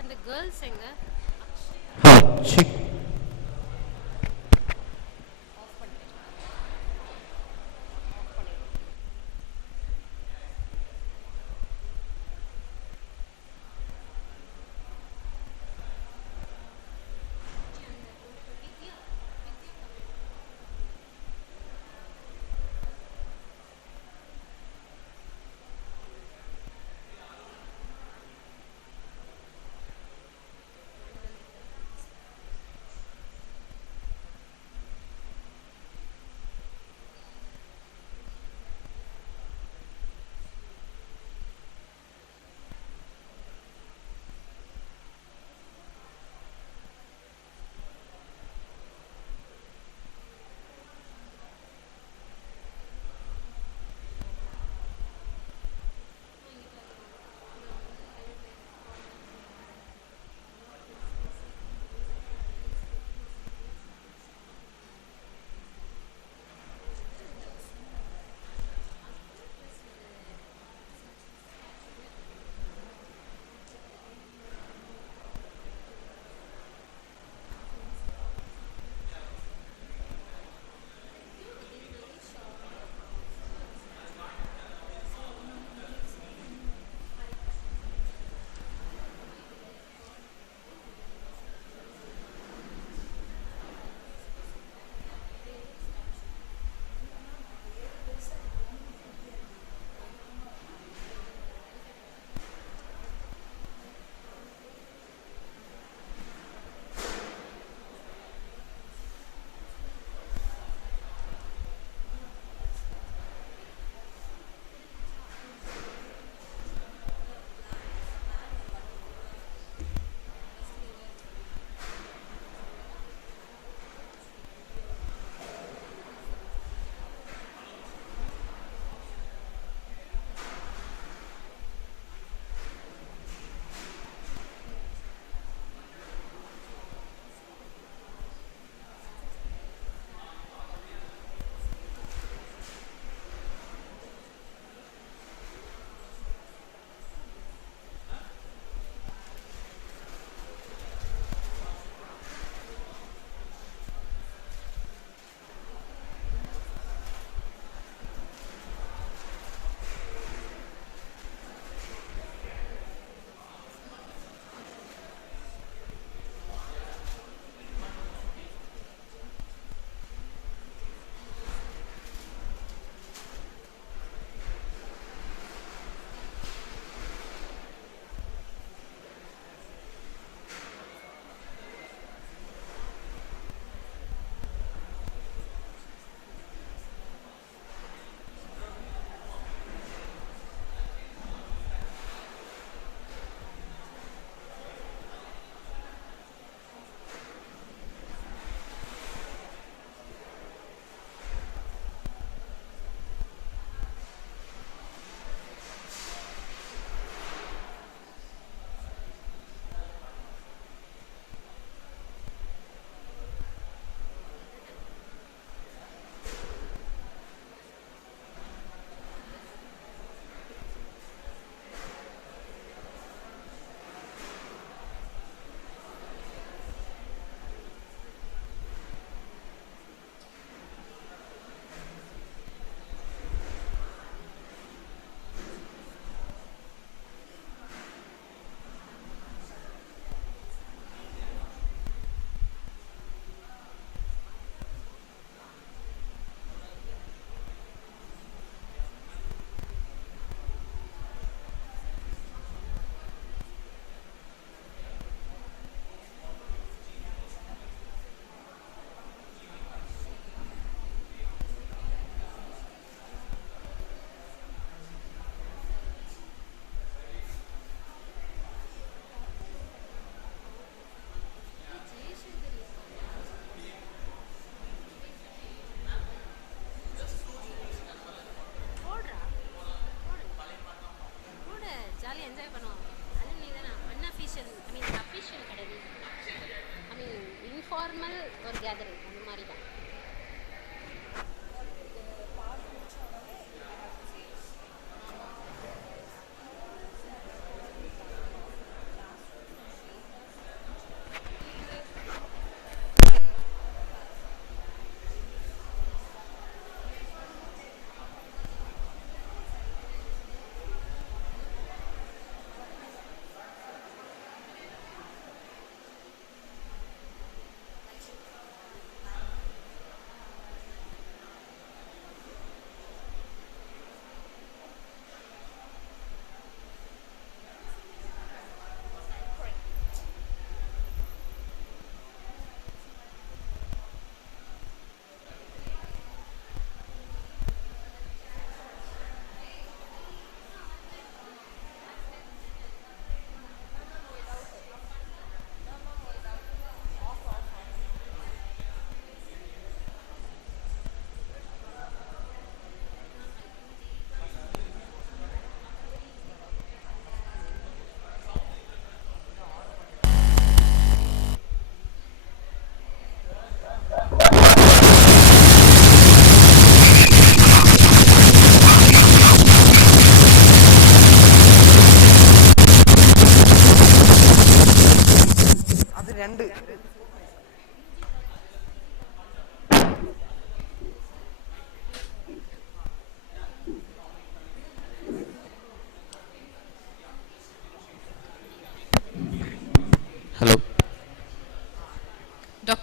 அந்த கேர்ள்ஸ் எங்க check. Of பண்ணிட்டேன் ஆஃப் பண்ணிடுறேன்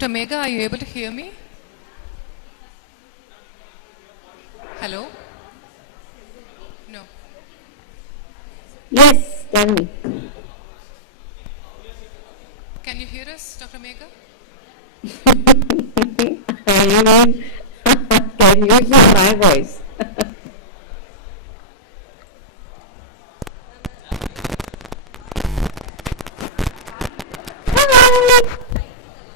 Dr. Megha, are you able to hear me? Hello? No. Yes, tell me. Can you hear us, Dr. Megha? You mean, can you hear my voice?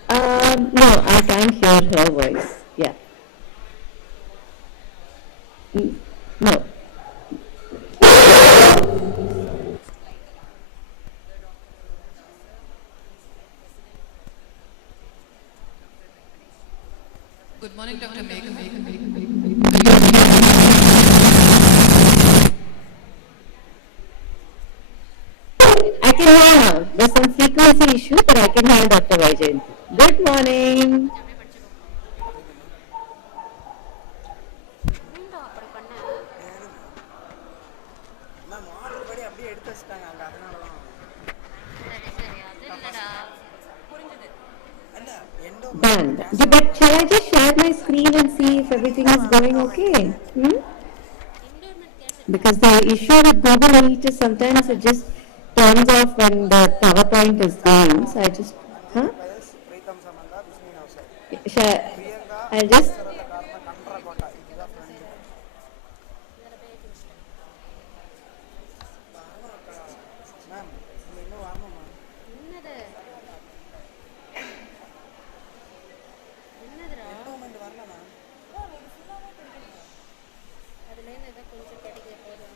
Hi. No, I can't hear her voice. Yeah. No. Good morning, Dr. Megha. I can hear now. There's some frequency issue, but I can hear Dr. Vijay. Good morning. window அப்படி பண்ண ma'am order படி அப்படியே எடுத்து வச்சிட்டாங்க அங்கே அதனால தான் சரி சரி அது இல்லடா புரிஞ்சுது அல்ல endo Done. But shall I just share my screen and see if everything is going okay? இன்டோர்மெண்ட் கேட்டு Because the issue with Google Meet is sometimes it just turns off when the PowerPoint is going. So I just, huh? வயஸ் Pritam சம்பந்தா Bismi Nowsher Priyanka I'll just, சிறந்த காரணம் கண்ட்ரா quota இதுதான் friend ma'am நீங்கள் இன்னும் வரணும் ma'am என்னது என்னதுடா endowment வரல மேம் அதுல ஏதோ கொஞ்சம் கிடைக்க போதும்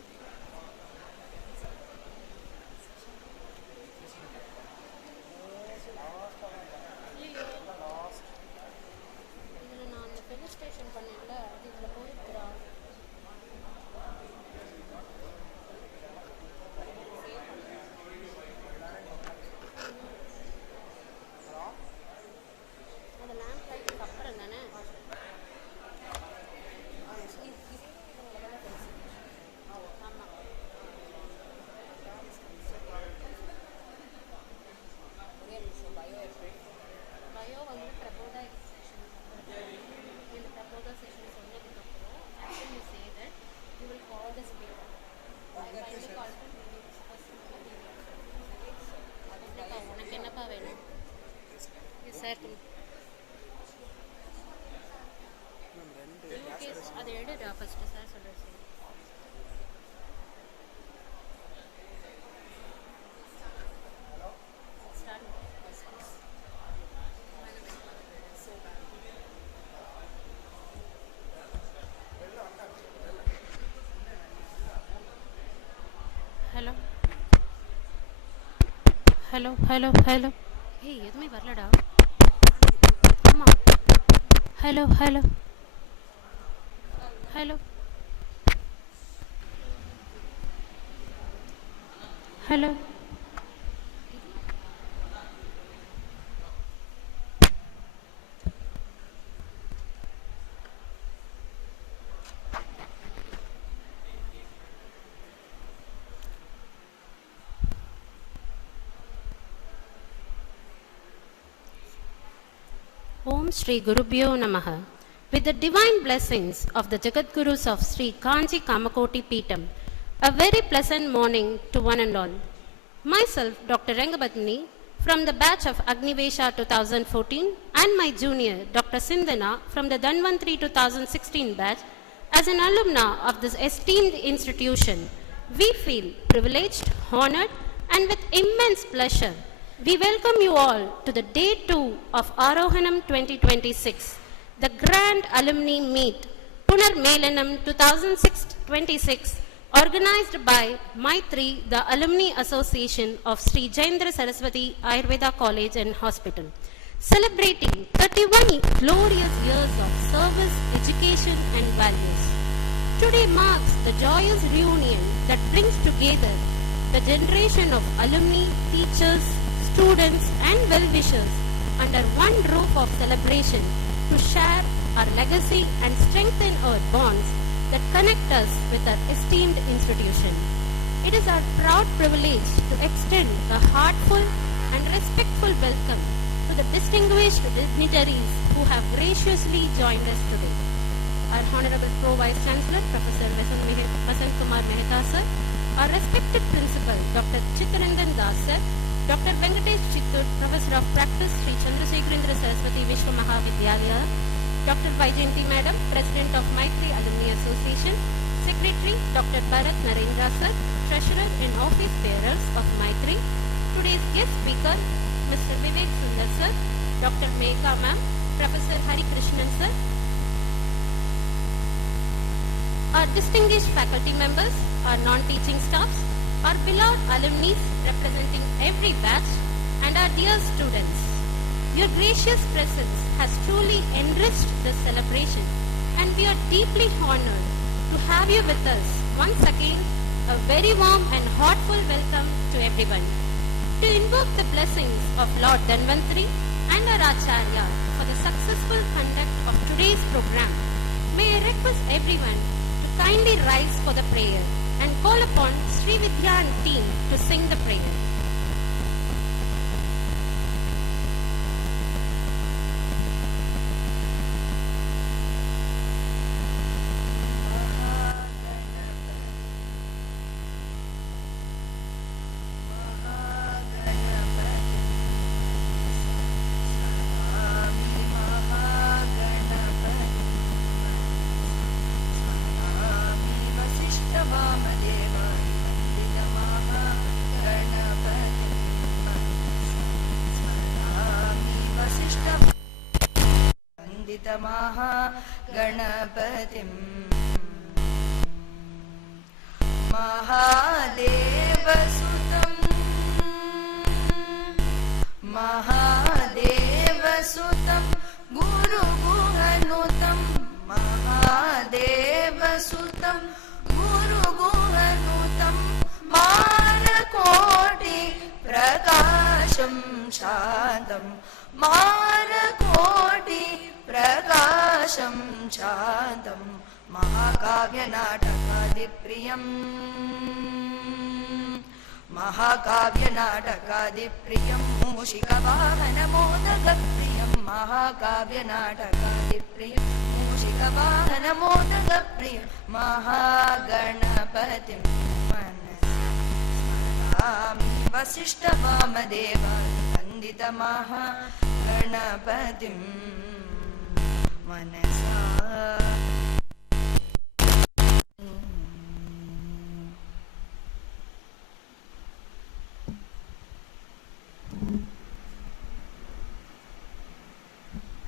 இதுல நான் அந்த ரெஜிஸ்ட்ரேஷன் பண்ணேன்ல அது இதுல போயிருக்குடா அது லேம்ப் லைட்டுக்கு அப்புறம் தானே ஆமாம் பயோ வந்து பிரபோதா செஷன் இந்த பிரபோதா செஷன் சொன்னதுக்கப்புறம் actually you say that you will call the speaker finally call பண்ணி அதுப்பா உனக்கு என்னப்பா வேணும் சார் இன்கேஸ் அதை எடுடா ஃபஸ்ட்டு சார் சொல்கிறேன் sir start hello hello hello hello ஏய் எதுவுமே வரலடா ஆமாம் hello hello hello hello Om Shri Gurubhyo Namaha. With the divine blessings of the Jagat Gurus of Sri Kanchi Kamakoti Peetam, a very pleasant morning to one and all. Myself, Dr. Rangabatni, from the batch of Agnivesha 2014, and my junior, Dr. Sindhana, from the Dhanvantri 2016 batch, as an alumna of this esteemed institution, we feel privileged, honored, and with immense pleasure we welcome you all to the day 2 of Arohanam 2026, the grand alumni meet, Punar Melanam 2026, organized by Maitri, the Alumni Association of Sri Jayendra Saraswati Ayurveda College and Hospital, celebrating 31 glorious years of service, education and values. Today marks the joyous reunion that brings together the generation of alumni, teachers, students and well-wishers under one roof of celebration to share our legacy and strengthen our bonds that connect us with our esteemed institution. It is our proud privilege to extend a heartful and respectful welcome to the distinguished dignitaries who have graciously joined us today. Our Honorable Pro Vice Chancellor, Professor Vasant Kumar Mehta sir, our respected Principal, Dr. Chittaranjan Das sir, Dr. Venkatesh Chittur, Professor of Practice, Sri Chandrasekharendra Saraswati Vishwa Mahavidyalaya, Dr. Vaijayanti Madam, President of Maitri Alumni Association, Secretary, Dr. Bharat Narendra sir, Treasurer and Office Bearers of Maitri, today's guest speaker, Mr. Vivek Sundar sir, Dr. Megha ma'am, Professor Hari Krishnan sir, our distinguished faculty members, our non-teaching staffs, our beloved alumni representing every batch, and our dear students. Your gracious presence has truly enriched this celebration, and we are deeply honored to have you with us. Once again, a very warm and heartfelt welcome to everyone. To invoke the blessings of Lord Dhanvantri and our Acharya for the successful conduct of today's program, may I request everyone to kindly rise for the prayer and call upon Sri Vidya and team to sing the prayer. गणपतिम् महादेवसुतं महादेवसुतं गुरुगुहनुतं महादेवसुतं गुरुगुहनुतं मानकोटि प्रकाशं शान्तं मानकोटि प्रकाशं शान्तं महाकाव्यनाटकादिप्रियम् महाकाव्यनाटकादिप्रियं मूषिकवाहनमोदकप्रियं महाकाव्यनाटकादिप्रियं मूषिकवाहनमोदकप्रियं महागणपतिं मनसामि वसिष्ठवामदेवान्दितमहागणपतिं मनसा.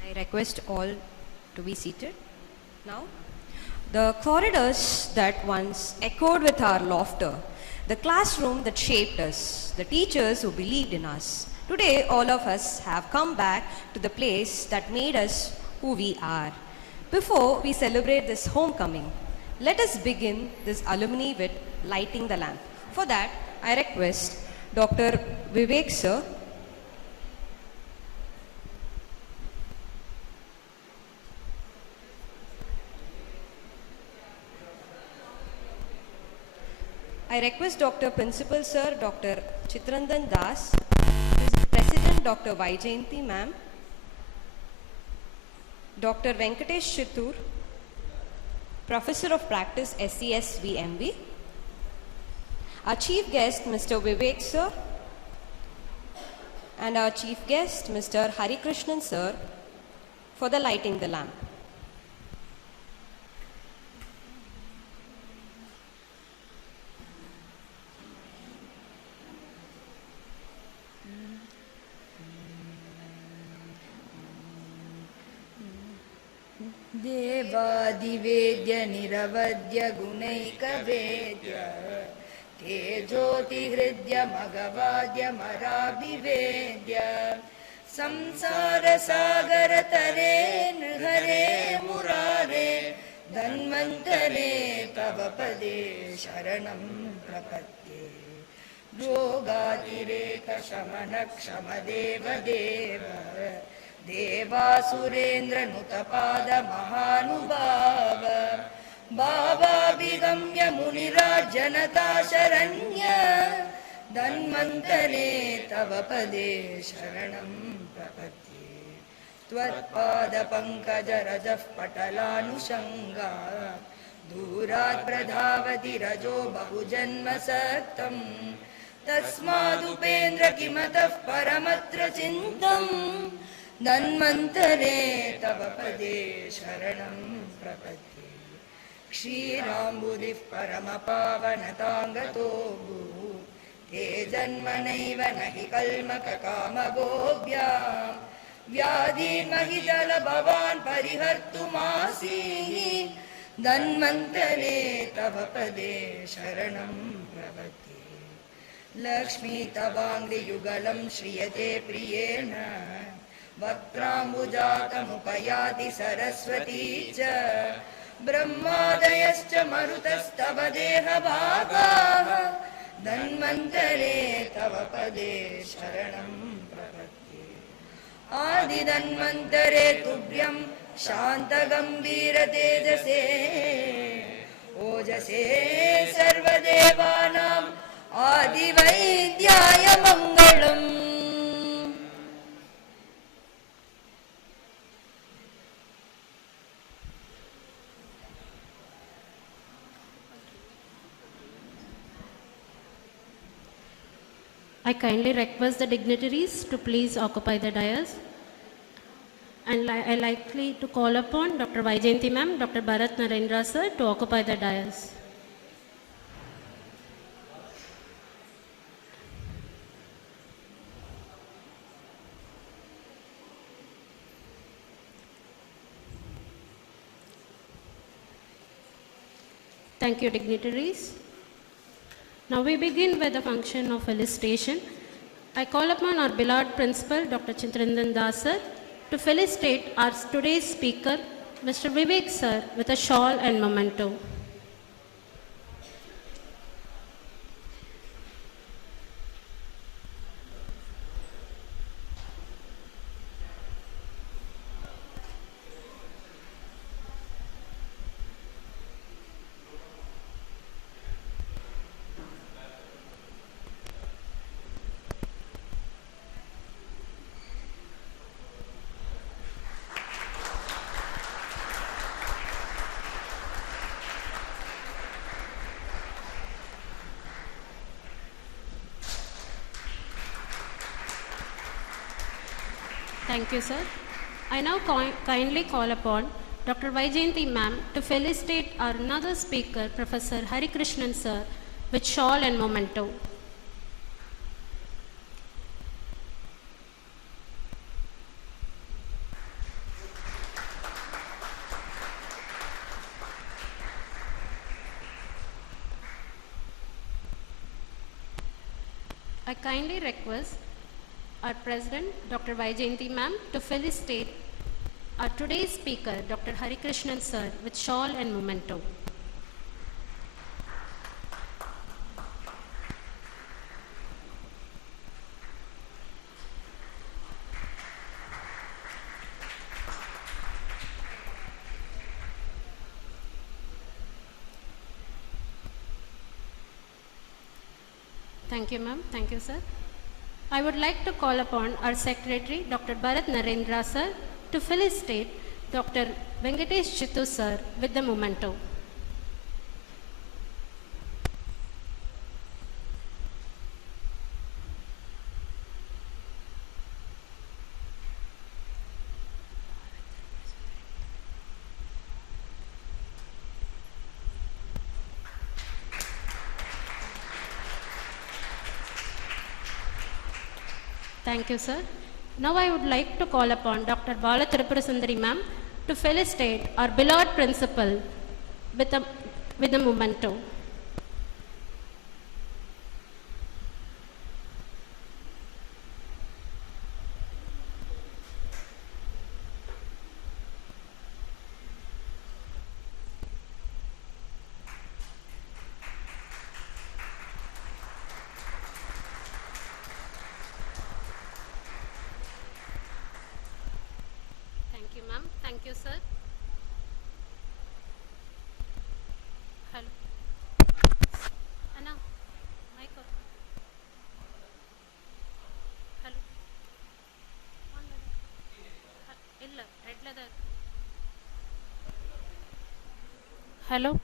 I request all to be seated now. The corridors that once echoed with our laughter, the classroom that shaped us, the teachers who believed in us. Today, all of us have come back to the place that made us who we are. Before we celebrate this homecoming, let us begin this alumni with lighting the lamp. For that, I request Dr. Vivek sir, I request Dr. Principal Sir, Dr. Chittaranjan Das, President Dr. Vaijayanti Ma'am, Dr. Venkatesh Chittur, Professor of Practice, SCSVMB, our Chief Guest, Mr. Vivek Sir, and our Chief Guest, Mr. Hari Krishnan Sir, for the lighting the lamp. देवादिवेद्य निरवद्य गुणैकवेद्य तेजोतिहृद्य मघवाद्य मराभिवेद्य संसारसागरतरे नृहरे मुरारे धन्वन्तरे तव पदे शरणं प्रपद्ये रोगातिरेकशमनक्षमदेव देव देवासुरेन्द्रनुतपाद महानुभाव भावाभिगम्य मुनिराजनता शरण्य धन्वन्तरे तव पदे शरणं प्रपद्ये त्वत्पादपङ्कजरजः पटलानुषङ्गा दूरात् प्रधावति रजो बहुजन्मसक्तम् तस्मादुपेन्द्र किमतः परमत्र चिन्तम् धन्वन्तरे तव पदे शरणं प्रपद्ये क्षीराम्बुधिः परमपावनताङ्गतो भूः ते जन्मनैव न हि कल्मककामगोभ्याम् व्याधिर्महितलभवान् परिहर्तुमासीः धन्वन्तरे तव पदे शरणं प्रपद्ये लक्ष्मी तवाङ्घ्रियुगलं श्रियते प्रियेण वक्त्राम्बुजातमुपयाति सरस्वती च ब्रह्मादयश्च मरुतस्तव देहभागाः धन्वन्तरे तव पदे शरणं प्रपद्ये आदिधन्वन्तरे तुभ्यं शान्तगम्भीरतेजसे ओजसे सर्वदेवानाम् आदिवैद्याय मङ्गलम् I kindly request the dignitaries to please occupy the dais. And I likely to call upon Dr. Vaijayanti ma'am, Dr. Bharat Narendra sir to occupy the dais. Thank you, dignitaries. Now we begin with the function of felicitation. I call upon our beloved principal, Dr. Chitrandan Das sir, to felicitate our today's speaker, Mr. Vivek sir, with a shawl and memento. Thank you, sir. I now kindly call upon Dr. Vaijayanti ma'am to felicitate our another speaker, Professor Hari Krishnan sir, with shawl and memento. I kindly request our President, Dr. Vaijayanti ma'am, to felicitate our today's speaker, Dr. Hari Krishnan sir, with shawl and memento. Thank you, ma'am. Thank you, sir. I would like to call upon our Secretary, Dr. Bharat Narendra sir, to felicitate Dr. Venkatesh Chittu sir with the memento. Thank you, sir. Now I would like to call upon Dr. Bala Tripurasundari ma'am to felicitate our beloved principal with a memento. Thank you, sir. Hello. Anna, mic off. Hello. 1 minute. Hello?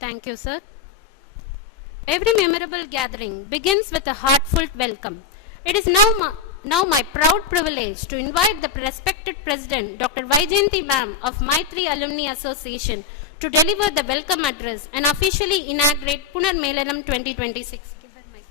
Thank you, sir. Every memorable gathering begins with a heartfelt welcome. It is now my proud privilege to invite the respected President, Dr. Vaijayanti Ma'am of Maitri Alumni Association to deliver the welcome address and officially inaugurate Punar Melanam 2026. Give her mic.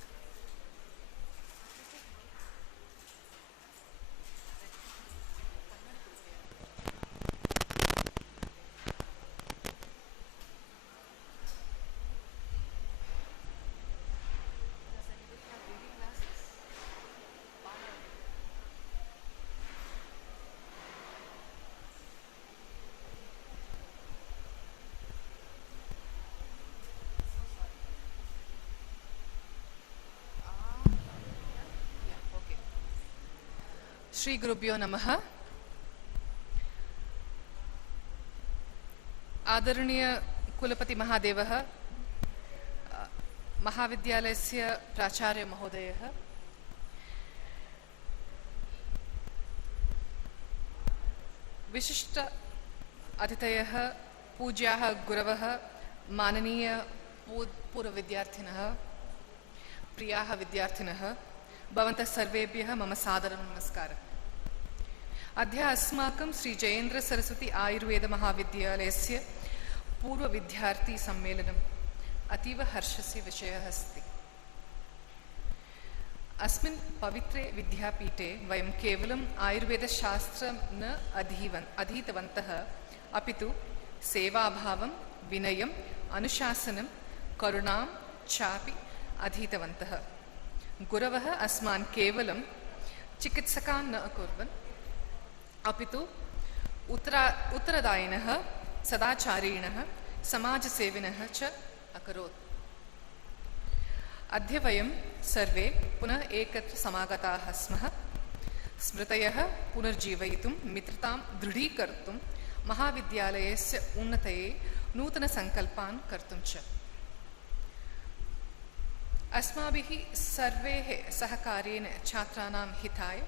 Shri Gurubhyo Namaha. आदरणीय कुलपति महादेवः, महाविद्यालयस्य प्राचार्य महोदयः, विशिष्ट अतिथयः, पूज्याः गुरवः, माननीय पूर्वविद्यार्थिनः, प्रियाः विद्यार्थिनः, भवन्तः सर्वेभ्यः मम सादर नमस्कारः। अद्य अस्माकं श्री जयेन्द्र सरस्वती आयुर्वेद महाविद्यालयस्य पूर्वविद्यार्थी सम्मेलनम् अतीव हर्षस्य विषयः अस्ति। अस्मिन् पवित्रे विद्यापीठे वयं केवलम् आयुर्वेदशास्त्रं न अधीतवन्तः, अपि तु सेवाभावं, विनयम्, अनुशासनं, करुणां चापि अधीतवन्तः। गुरवः अस्मान् केवलं चिकित्सकान् न अकुर्वन्, अपि तु उत्तरदायिनः, सदाचारिणः, समाजसेविनः च अकरोत्। अद्य वयं सर्वे पुनः एकत्र समागताः स्मः। स्मृतयः पुनर्जीवयितुं, मित्रतां दृढीकर्तुं, महाविद्यालयस्य उन्नतये नूतनसङ्कल्पान् कर्तुं च। अस्माभिः सर्वेः सहकारेण छात्राणां हिताय,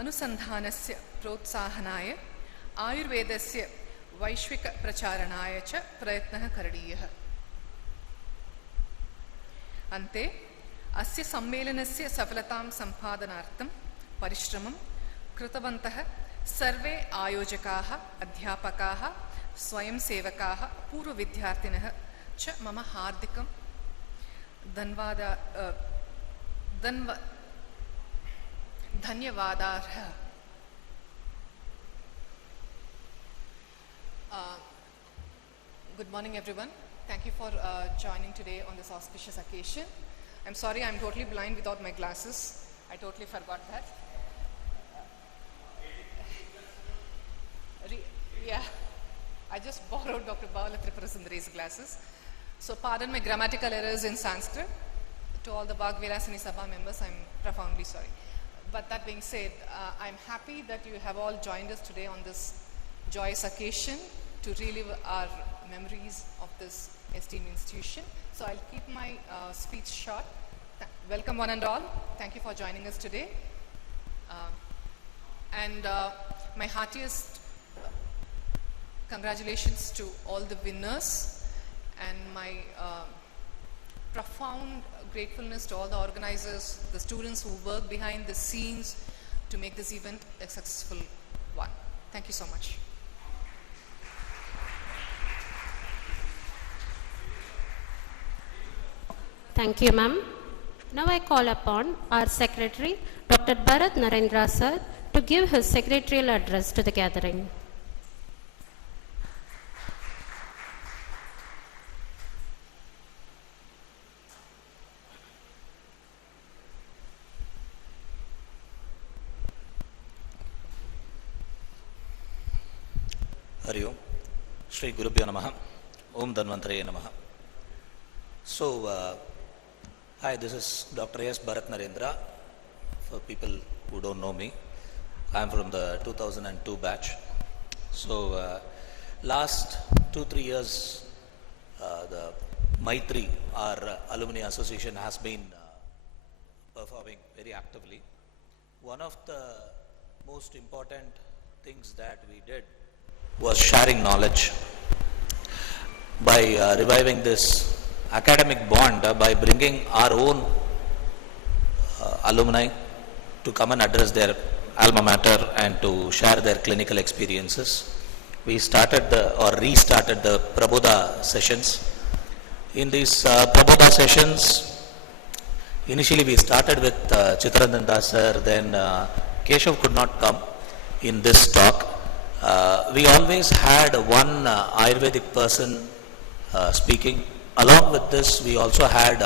अनुसन्धानस्य प्रोत्साहनाय, आयुर्वेदस्य वैश्विकप्रचारणाय च प्रयत्नः करणीयः। अन्ते अस्य सम्मेलनस्य सफलतां सम्पादनार्थं परिश्रमं कृतवन्तः सर्वे आयोजकाः, अध्यापकाः, स्वयंसेवकाः, पूर्वविद्यार्थिनः च मम हार्दिकं धन्यवादार्हः। Good morning, everyone. Thank you for joining today on this auspicious occasion. I'm sorry, I'm totally blind without my glasses. I totally forgot that. Yeah, I just borrowed Dr. Bala Tripuran's glasses. So pardon my grammatical errors in Sanskrit. To all the Bhagvirasini Sabha members, I'm profoundly sorry. But that being said, I'm happy that you have all joined us today on this joyous occasion to relive our memories of this esteemed institution. So I'll keep my speech short. Welcome one and all. Thank you for joining us today. My heartiest congratulations to all the winners, and my profound gratefulness to all the organizers, the students who work behind the scenes to make this event a successful one. Thank you so much. Thank you, ma'am. Now I call upon our secretary, Dr. Bharat Narendra sir, to give his secretarial address to the gathering. Hari Om. Shri Gurubhyo Namaha. Om Dhanvantare Namaha. So, hi, this is Dr. S. Bharat Narendra. For people who don't know me, I am from the 2002 batch. So last 2-3 years, the Maitri, our alumni association, has been performing very actively. One of the most important things that we did was sharing knowledge by reviving this academic bond by bringing our own alumni to come and address their alma mater and to share their clinical experiences. We started restarted the Prabodha sessions. In these Prabodha sessions, initially we started with Chittaranjan Das sir, then Keshav could not come in this talk. We always had one Ayurvedic person speaking. Along with this, we also had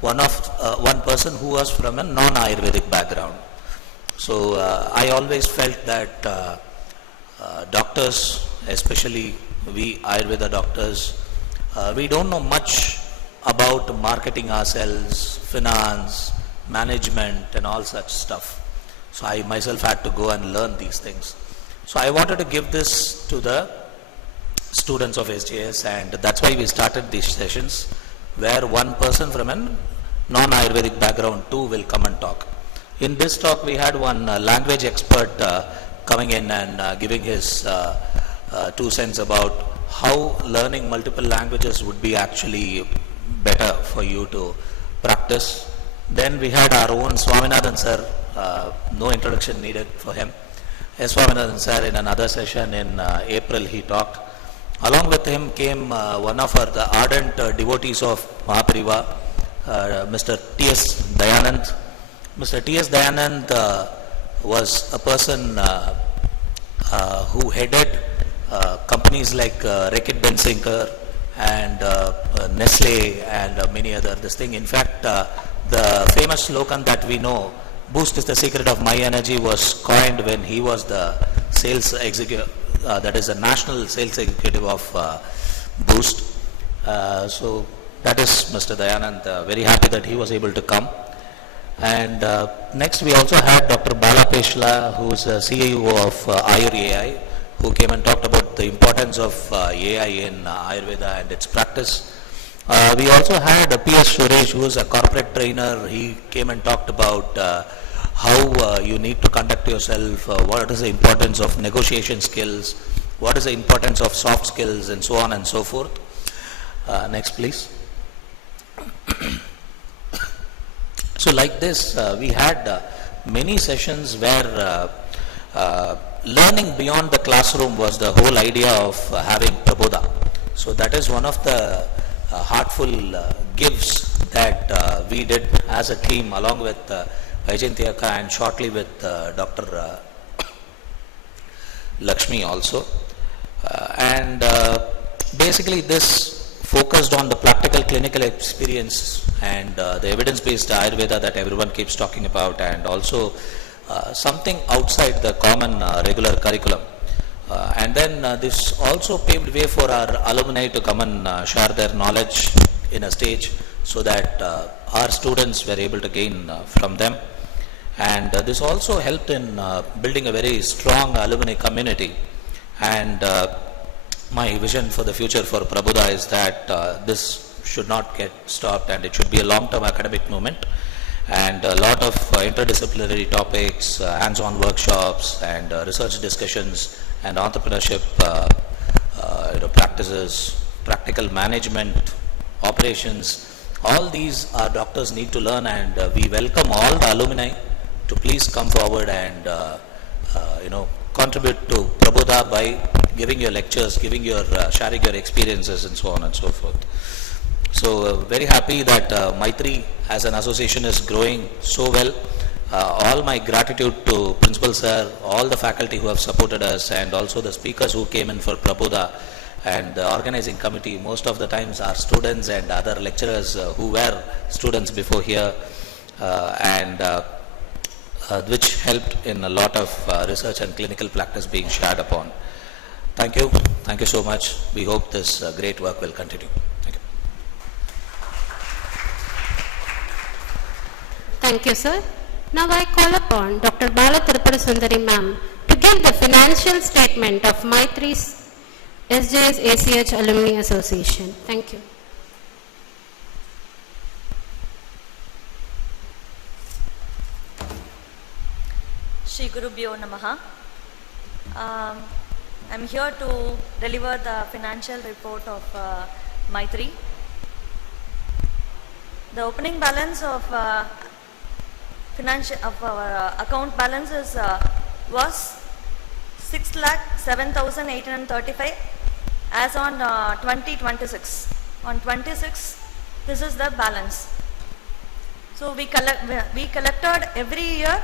one person who was from a non-Ayurvedic background. So I always felt that doctors, especially we Ayurveda doctors, we don't know much about marketing ourselves, finance, management and all such stuff. So I myself had to go and learn these things. So I wanted to give this to the students of SJS, and that's why we started these sessions where one person from a non-Ayurvedic background too will come and talk. In this talk we had one language expert coming in and giving his 2 cents about how learning multiple languages would be actually better for you to practice. Then we had our own Swaminathan sir, no introduction needed for him. Swaminathan sir, in another session in April, he talked. Along with him came one of the ardent devotees of Mahapariva, Mr. T.S. Dayanand. Mr. T.S. Dayanand was a person who headed companies like Reckitt Benzinker and Nestle and many other this thing. In fact, the famous slogan that we know, "Boost is the secret of my energy," was coined when he was the sales executive, that is the national sales executive of Boost. So that is Mr. Dayanand. Very happy that he was able to come. And next we also had Dr. Bala Peshla, who is CEO of Ayur AI, who came and talked about the importance of AI in Ayurveda and its practice. We also had P.S. Suresh, who is a corporate trainer. He came and talked about how you need to conduct yourself, what is the importance of negotiation skills, what is the importance of soft skills, and so on and so forth. Next, please. So like this, we had many sessions where learning beyond the classroom was the whole idea of having Prabodha. So that is one of the heartful gifts that we did as a team, along with Vaijantiyaka and shortly with Dr. Lakshmi also. And basically this focused on the practical clinical experience and the evidence-based Ayurveda that everyone keeps talking about, and also something outside the common regular curriculum. And then this also paved way for our alumni to come and share their knowledge in a stage, so that our students were able to gain from them. And this also helped in building a very strong alumni community. And my vision for the future for Prabodha is that this should not get stopped, and it should be a long-term academic movement, and a lot of interdisciplinary topics, hands-on workshops, and research discussions, and entrepreneurship practices, practical management, operations. All these our doctors need to learn, and we welcome all the alumni to please come forward and contribute to Prabodha by giving your lectures, giving your sharing your experiences, and so on and so forth. So very happy that Maitri as an association is growing so well. All my gratitude to Principal Sir, all the faculty who have supported us, and also the speakers who came in for Prabodha, and the organizing committee. Most of the times our students and other lecturers who were students before here, and which helped in a lot of research and clinical practice being shared upon. Thank you. Thank you so much. We hope this great work will continue. Thank you. Thank you, sir. Now I call upon Dr. Bala Sundari ma'am to give the financial statement of Maitri's SJSACH Alumni Association. Thank you. Shri Gurubhyo Namaha. I'm here to deliver the financial report of Maitri. The opening balance of our account balance was 6,07,835 as on 2026. On 26, this is the balance. So we collected every year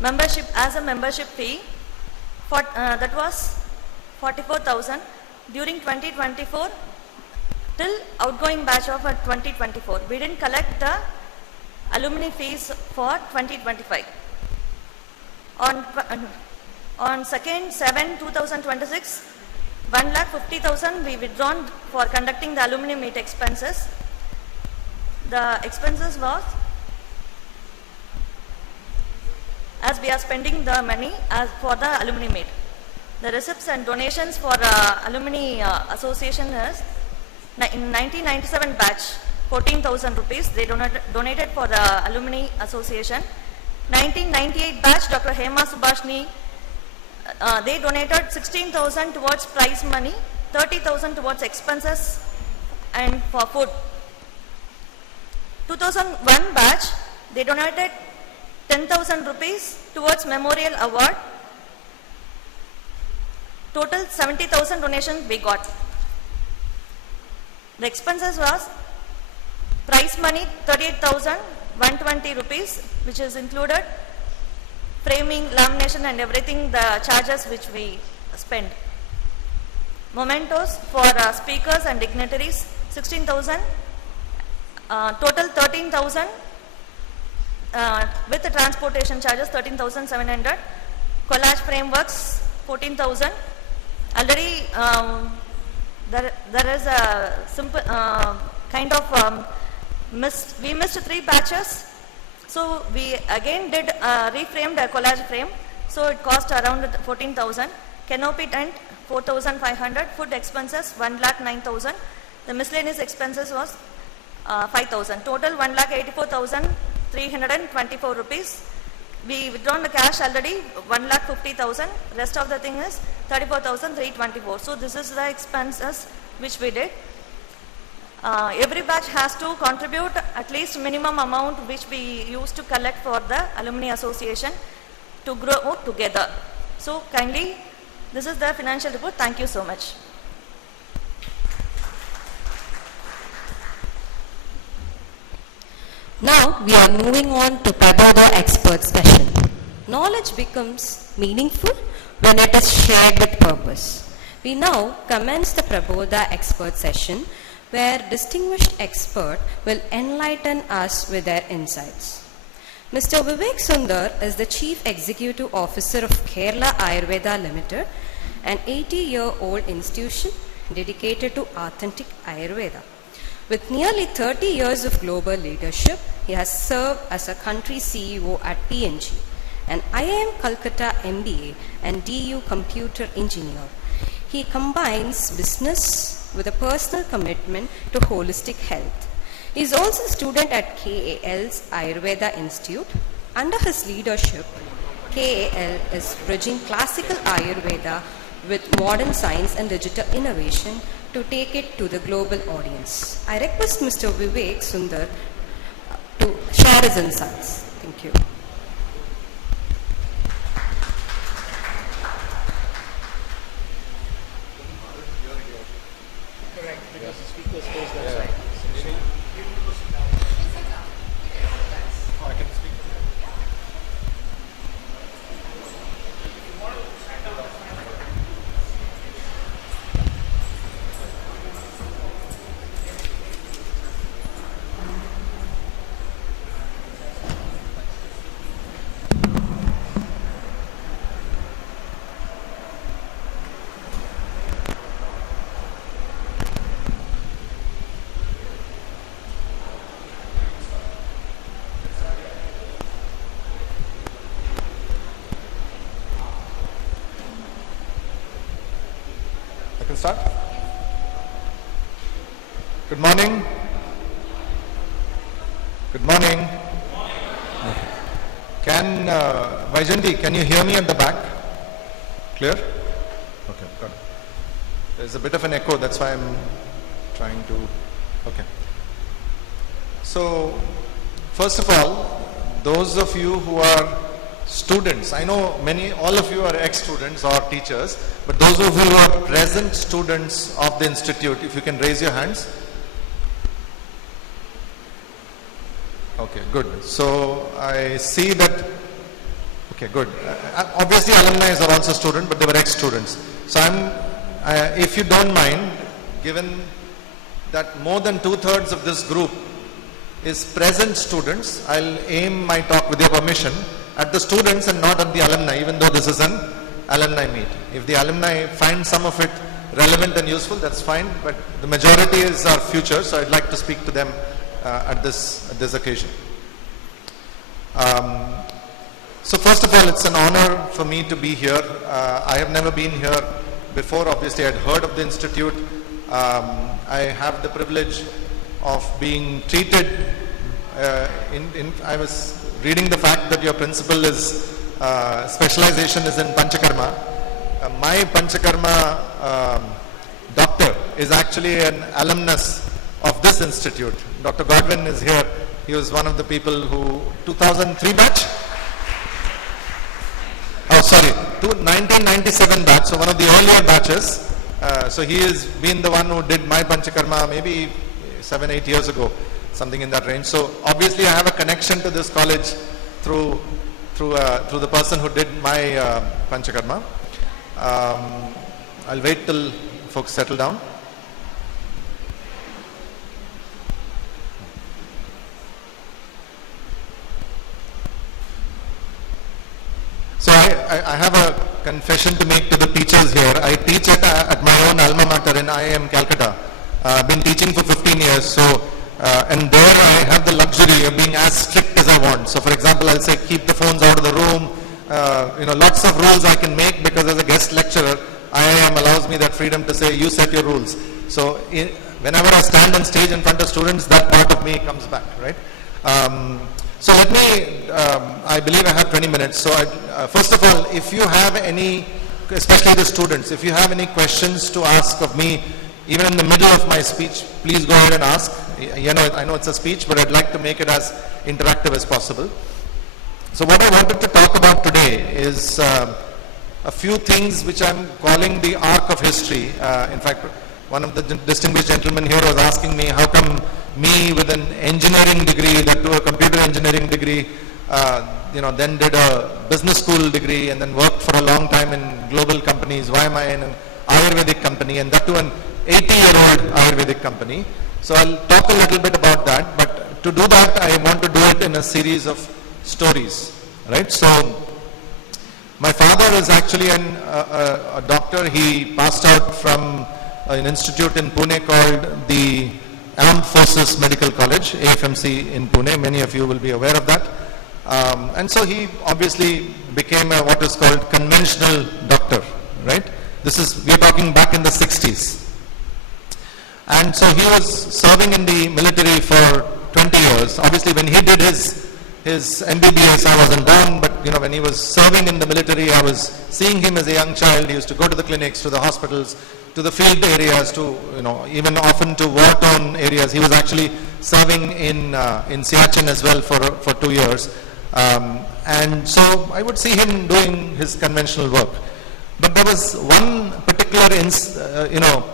membership as a membership fee for that was 44,000 during 2024 till outgoing batch of 2024. We didn't collect the alumni fees for 2025. On 2nd 7/2026, 1,50,000 we withdrawn for conducting the alumni meet expenses. The expenses was as we are spending the money as for the alumni meet. The receipts and donations for alumni association is in 1997 batch 14,000 rupees they donated for the alumni association. 1998 batch Dr. Hema Subhashni they donated 16,000 towards prize money, 30,000 towards expenses and for food. 2001 batch they donated 10,000 rupees towards memorial award. Total 70,000 donations we got. The expenses was prize money 38,120 rupees, which is included framing, lamination and everything, the charges which we spend. Mementos for speakers and dignitaries 16,000, total 13,000 with the transportation charges 13,700. Collage frameworks 14,000. Already there is a simple kind of we missed 3 batches, so we again did reframed a collage frame, so it cost around 14,000. Canopy tent 4,500. Food expenses 1,09,000. The miscellaneous expenses was 5,000. Total 1,84,324 rupees. We withdrawn the cash already 1,50,000. Rest of the thing is 34,324. So this is the expenses which we did. Every batch has to contribute at least minimum amount which we used to collect for the alumni association to grow together. So kindly, this is the financial report. Thank you so much. Now we are moving on to Praboda expert session. Knowledge becomes meaningful when it is shared with purpose. We now commence the Praboda expert session where distinguished expert will enlighten us with their insights. Mr. Vivek Sundar is the Chief Executive Officer of Kerala Ayurveda Limited, an 80-year-old institution dedicated to authentic Ayurveda. With nearly 30 years of global leadership, he has served as a country CEO at P&G, an IIM Calcutta MBA and DU Computer Engineer. He combines business with a personal commitment to holistic health. He is also a student at KAL's Ayurveda Institute. Under his leadership, KAL is bridging classical Ayurveda with modern science and digital innovation to take it to the global audience. I request Mr. Vivek Sundar to share his insights. Thank you. can start. Good morning. Good morning. Okay. Can Vaijanti, can you hear me at the back? Clear? Okay, good. There's a bit of an echo, that's why I'm trying to. Okay. So, first of all, those of you who are students, I know all of you are ex-students or teachers, but those of you who are present students of the institute, if you can raise your hands. Okay, good. So I see that, okay, good. Obviously alumni are also students, but they were ex-students. So if you don't mind, given that more than 2/3 of this group is present students, I'll aim my talk, with your permission, at the students and not at the alumni, even though this is an alumni meet. If the alumni find some of it relevant and useful, that's fine, but the majority is our future, so I'd like to speak to them at this occasion. So first of all, it's an honor for me to be here. I have never been here before. Obviously, I'd heard of the institute. I have the privilege of being treated I was reading the fact that your principal is specialization is in Panchakarma. My Panchakarma doctor is actually an alumnus of this institute. Dr. Godwin is here. He was one of the people who 2003 batch. 1997 batch, so one of the earlier batches. So he has been the one who did my Panchakarma maybe 7-8 years ago, something in that range. So obviously I have a connection to this college through the person who did my Panchakarma. I'll wait till folks settle down. So I have a confession to make to the teachers here. I teach at my own alma mater in IIM Calcutta. I've been teaching for 15 years, so and there I have the luxury of being as strict as I want. So for example, I'll say keep the phones out of the room. Lots of rules I can make because as a guest lecturer, IIM allows me that freedom to say you set your rules. So whenever I stand on stage in front of students, that part of me comes back, right? So let me, I believe I have 20 minutes. So first of all, if you have any, especially the students, if you have any questions to ask of me, even in the middle of my speech, please go ahead and ask. I know it's a speech, but I'd like to make it as interactive as possible. So what I wanted to talk about today is a few things which I'm calling the arc of history. In fact, one of the distinguished gentlemen here was asking me, how come me with an engineering degree, that to a computer engineering degree, then did a business school degree and then worked for a long time in global companies. Why am I in an Ayurvedic company, and that to an 80-year-old Ayurvedic company? So I'll talk a little bit about that, but to do that I want to do it in a series of stories, right? So my father is actually a doctor. He passed out from an institute in Pune called the Armed Forces Medical College, AFMC in Pune. Many of you will be aware of that. And so he obviously became what is called conventional doctor, right? We are talking back in the 60s. And so he was serving in the military for 20 years. Obviously when he did his MBBS, I wasn't born, but when he was serving in the military, I was seeing him as a young child. He used to go to the clinics, to the hospitals, to the field areas, to even often to war-torn areas. He was actually serving in SJSACH as well for 2 years, and so I would see him doing his conventional work. But there was one particular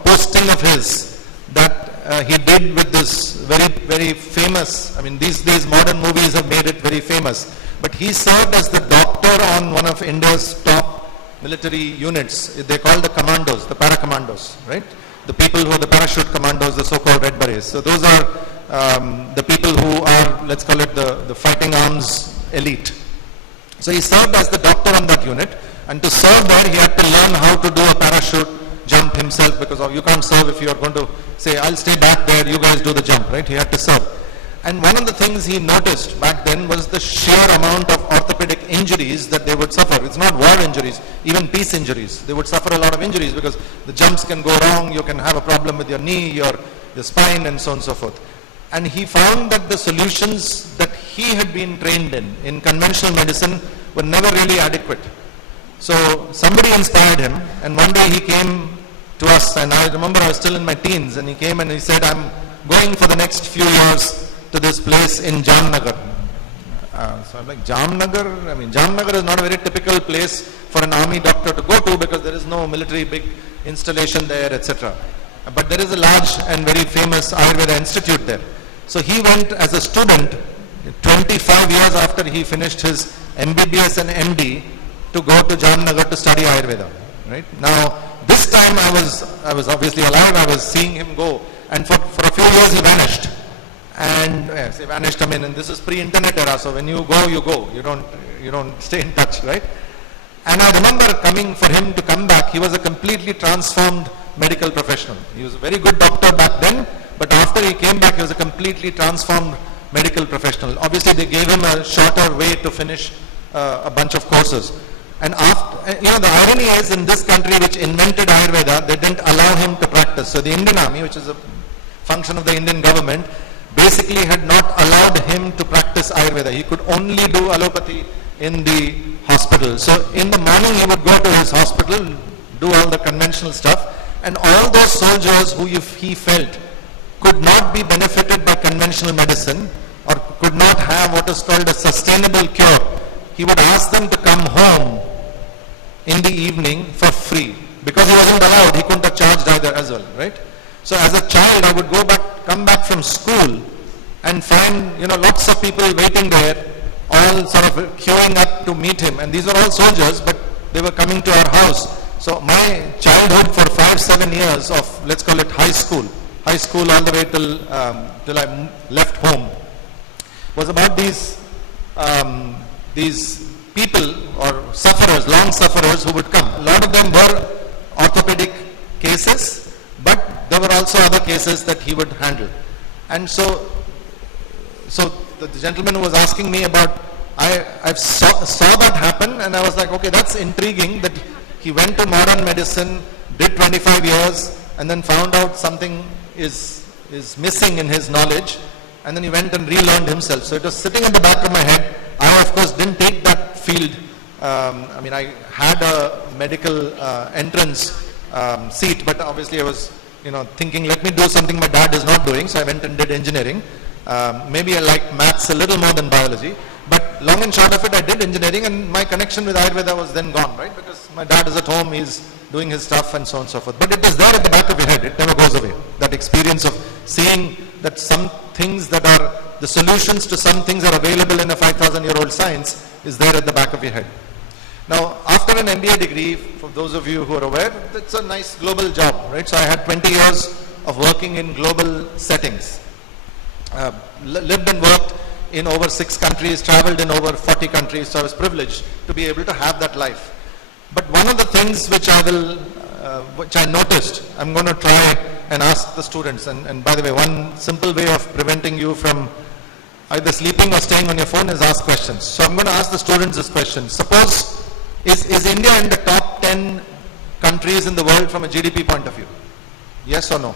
posting of his that he did with this very, very famous. I mean, these days modern movies have made it very famous. But he served as the doctor on one of India's top military units. They call the commandos, the para-commandos, right? The people who are the parachute commandos, the so-called red berets. So those are the people who are, let's call it the fighting arms elite. So he served as the doctor on that unit, and to serve there he had to learn how to do a parachute jump himself, because you can't serve if you are going to say, I'll stay back there, you guys do the jump, right? He had to serve. And one of the things he noticed back then was the sheer amount of orthopedic injuries that they would suffer. It's not war injuries, even peace injuries. They would suffer a lot of injuries because the jumps can go wrong, you can have a problem with your knee, your spine, and so on and so forth. And he found that the solutions that he had been trained in conventional medicine, were never really adequate. So somebody inspired him, and one day he came to us, and I remember I was still in my teens, and he came and he said, I'm going for the next few years to this place in Jamnagar. So I'm like, Jamnagar? I mean, Jamnagar is not a very typical place for an army doctor to go to because there is no military big installation there, etc. But there is a large and very famous Ayurveda institute there. So he went as a student 25 years after he finished his MBBS and MD to go to Jamnagar to study Ayurveda. Right? Now, this time I was obviously alive, I was seeing him go, and for a few years he vanished. And yes, he vanished, I mean, and this is pre-internet era, so when you go, you don't stay in touch, right? And I remember coming for him to come back, he was a completely transformed medical professional. He was a very good doctor back then, but after he came back, he was a completely transformed medical professional. Obviously, they gave him a shorter way to finish a bunch of courses. And after, the irony is, in this country which invented Ayurveda, they didn't allow him to practice. So the Indian Army, which is a function of the Indian government, basically had not allowed him to practice Ayurveda. He could only do allopathy in the hospital. So in the morning he would go to his hospital, do all the conventional stuff, and all those soldiers who he felt could not be benefited by conventional medicine or could not have what is called a sustainable cure, he would ask them to come home in the evening for free. Because he wasn't allowed, he couldn't have charged either as well, right? So as a child, I would come back from school and find, lots of people waiting there, all sort of queuing up to meet him. And these were all soldiers, but they were coming to our house. So my childhood for 5-7 years of, let's call it high school all the way till I left home, was about these people or sufferers, long sufferers who would come. A lot of them were orthopedic cases, but there were also other cases that he would handle. And so the gentleman who was asking me about, I saw that happen, and I was like, okay, that's intriguing that he went to modern medicine, did 25 years, and then found out something is missing in his knowledge, and then he went and relearned himself. So it was sitting at the back of my head. I, of course, didn't take that field. I had a medical entrance seat, but obviously I was, thinking, let me do something my dad is not doing, so I went and did engineering. Maybe I like maths a little more than biology, but long and short of it, I did engineering, and my connection with Ayurveda was then gone, right? Because my dad is at home, he's doing his stuff and so on and so forth. But it is there at the back of your head, it never goes away. That experience of seeing that some things that are, the solutions to some things are available in a 5,000-year-old science is there at the back of your head. Now, after an MBA degree, for those of you who are aware, it's a nice global job, right? So I had 20 years of working in global settings. Lived and worked in over 6 countries, traveled in over 40 countries, so I was privileged to be able to have that life. But one of the things which I noticed, I'm going to try and ask the students, and by the way, one simple way of preventing you from either sleeping or staying on your phone is ask questions. So I'm going to ask the students this question. Suppose, is India in the top 10 countries in the world from a GDP point of view? Yes or no?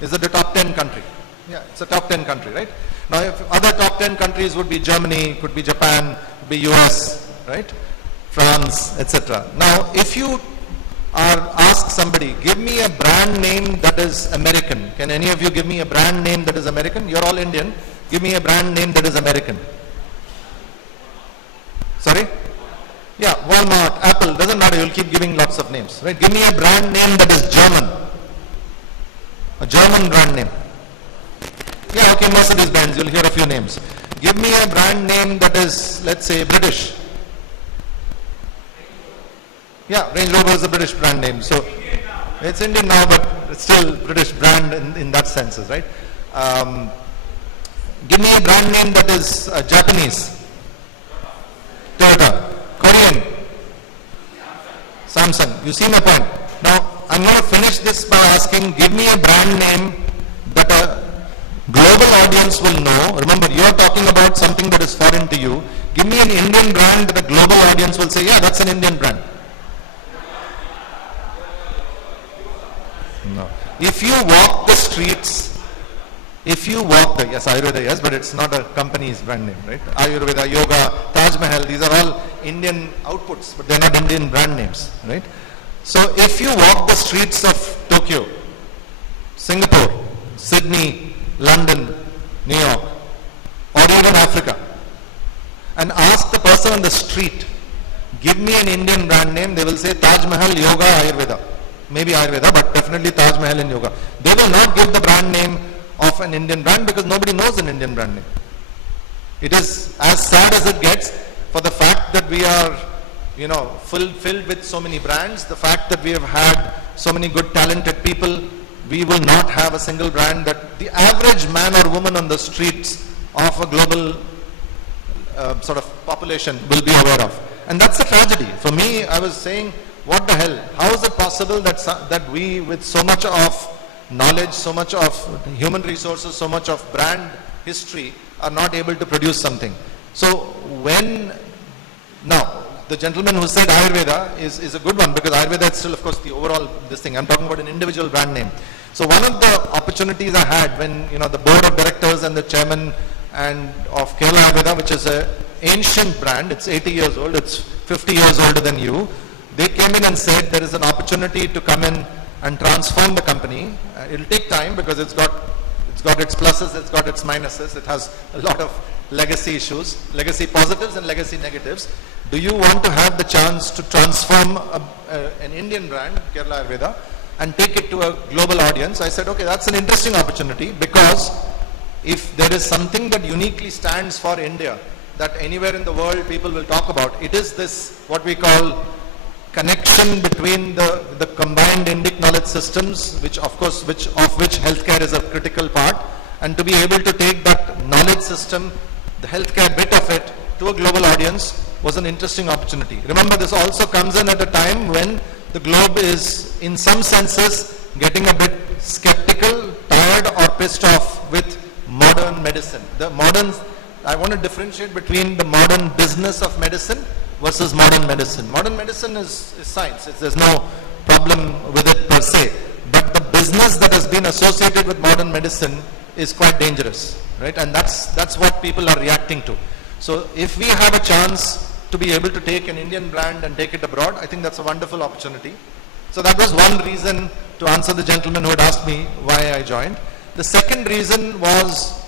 Is it the top 10 country? Yeah, it's a top 10 country, right? Now, if other top 10 countries would be Germany, could be Japan, could be US, right? France, etc. Now, if you ask somebody, give me a brand name that is American. Can any of you give me a brand name that is American? You're all Indian. Give me a brand name that is American. Sorry? Yeah, Walmart, Apple, doesn't matter, you'll keep giving lots of names, right? Give me a brand name that is German. A German brand name. Yeah, okay, Mercedes-Benz, you'll hear a few names. Give me a brand name that is, let's say, British. Yeah, Range Rover is a British brand name. So it's Indian now, but it's still British brand in that sense, right? Give me a brand name that is Japanese. Toyota. Korean. Samsung. You see my point? Now, I'm going to finish this by asking, give me a brand name that a global audience will know. Remember, you're talking about something that is foreign to you. Give me an Indian brand that a global audience will say, yeah, that's an Indian brand. No. If you walk the streets, yes, Ayurveda, yes, but it's not a company's brand name, right? Ayurveda, Yoga, Taj Mahal, these are all Indian outputs, but they're not Indian brand names, right? So if you walk the streets of Tokyo, Singapore, Sydney, London, New York, or even Africa, and ask the person on the street, give me an Indian brand name, they will say Taj Mahal, Yoga, Ayurveda. Maybe Ayurveda, but definitely Taj Mahal and Yoga. They will not give the brand name of an Indian brand because nobody knows an Indian brand name. It is as sad as it gets for the fact that we are, filled with so many brands, the fact that we have had so many good talented people, we will not have a single brand that the average man or woman on the streets of a global sort of population will be aware of. And that's a tragedy. For me, I was saying, what the hell? How is it possible that we, with so much of knowledge, so much of human resources, so much of brand history, are not able to produce something? So now, the gentleman who said Ayurveda is a good one, because Ayurveda is still, of course, the overall this thing. I'm talking about an individual brand name. So one of the opportunities I had when, the board of directors and the chairman of Kerala Ayurveda, which is an ancient brand, it's 80 years old, it's 50 years older than you, they came in and said there is an opportunity to come in and transform the company. It'll take time because it's got its pluses, it's got its minuses, it has a lot of legacy issues, legacy positives and legacy negatives. Do you want to have the chance to transform an Indian brand, Kerala Ayurveda, and take it to a global audience? I said, okay, that's an interesting opportunity, because if there is something that uniquely stands for India, that anywhere in the world people will talk about, it is this, what we call connection between the combined Indic knowledge systems, which healthcare is a critical part, and to be able to take that knowledge system, the healthcare bit of it, to a global audience was an interesting opportunity. Remember, this also comes in at a time when the globe is, in some senses, getting a bit skeptical, tired or pissed off with modern medicine. I want to differentiate between the modern business of medicine versus modern medicine. Modern medicine is science. There's no problem with it per se. But the business that has been associated with modern medicine is quite dangerous, right? And that's what people are reacting to. So if we have a chance to be able to take an Indian brand and take it abroad, I think that's a wonderful opportunity. So that was one reason to answer the gentleman who had asked me why I joined. The second reason was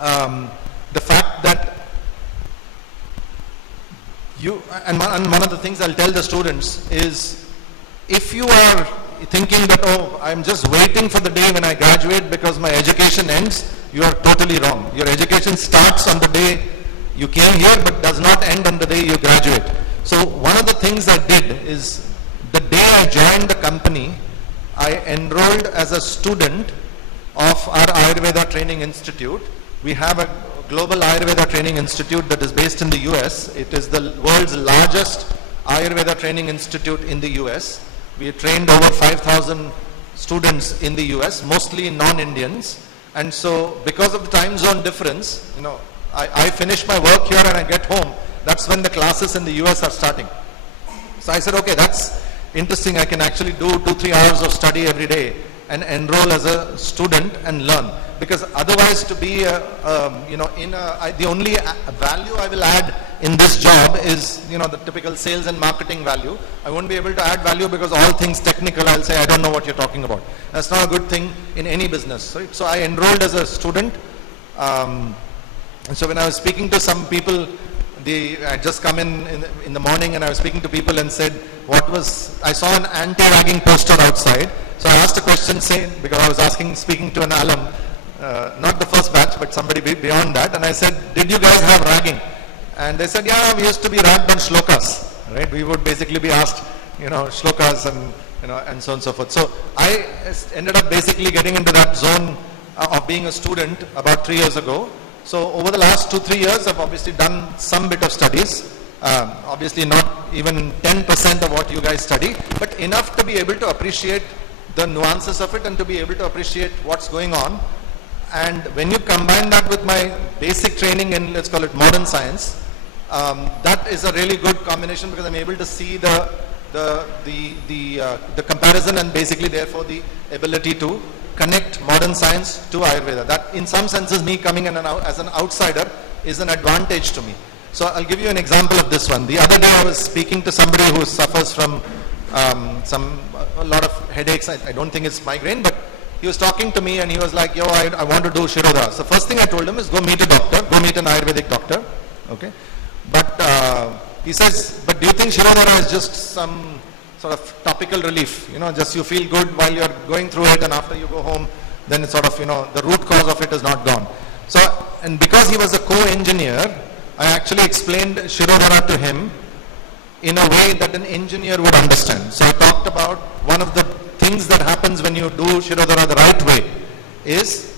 the fact that and one of the things I'll tell the students is, if you are thinking that, oh, I'm just waiting for the day when I graduate because my education ends, you are totally wrong. Your education starts on the day you came here, but does not end on the day you graduate. So one of the things I did is, the day I joined the company, I enrolled as a student of our Ayurveda Training Institute. We have a global Ayurveda Training Institute that is based in the US. It is the world's largest Ayurveda Training Institute in the US. We trained over 5,000 students in the US, mostly non-Indians. And so because of the time zone difference, I finish my work here and I get home. That's when the classes in the US are starting. So I said, okay, that's interesting. I can actually do 2-3 hours of study every day and enroll as a student and learn. Because otherwise, to be, the only value I will add in this job is, the typical sales and marketing value. I won't be able to add value because all things technical, I'll say, I don't know what you're talking about. That's not a good thing in any business, right? So I enrolled as a student. And so when I was speaking to some people, I just come in the morning and I was speaking to people and said, I saw an anti-ragging poster outside. So I asked a question because I was speaking to an alum, not the first batch, but somebody beyond that. And I said, did you guys have ragging? And they said, yeah, we used to be ragged on shlokas, right? We would basically be asked, shlokas and so on and so forth. So I ended up basically getting into that zone of being a student about 3 years ago. So over the last 2-3 years, I've obviously done some bit of studies. Obviously not even 10% of what you guys study, but enough to be able to appreciate the nuances of it and to be able to appreciate what's going on. And when you combine that with my basic training in, let's call it modern science, that is a really good combination because I'm able to see the comparison and basically therefore the ability to connect modern science to Ayurveda. That in some senses me coming in as an outsider is an advantage to me. So I'll give you an example of this one. The other day I was speaking to somebody who suffers from a lot of headaches. I don't think it's migraine, but he was talking to me and he was like, yo, I want to do Shirodhara. So first thing I told him is go meet a doctor, go meet an Ayurvedic doctor. Okay. But he says, but do you think Shirodhara is just some sort of topical relief? You know, just you feel good while you're going through it and after you go home, then it's sort of, you know, the root cause of it is not gone. So, and because he was a co-engineer, I actually explained Shirodhara to him in a way that an engineer would understand. So I talked about one of the things that happens when you do Shirodhara the right way is,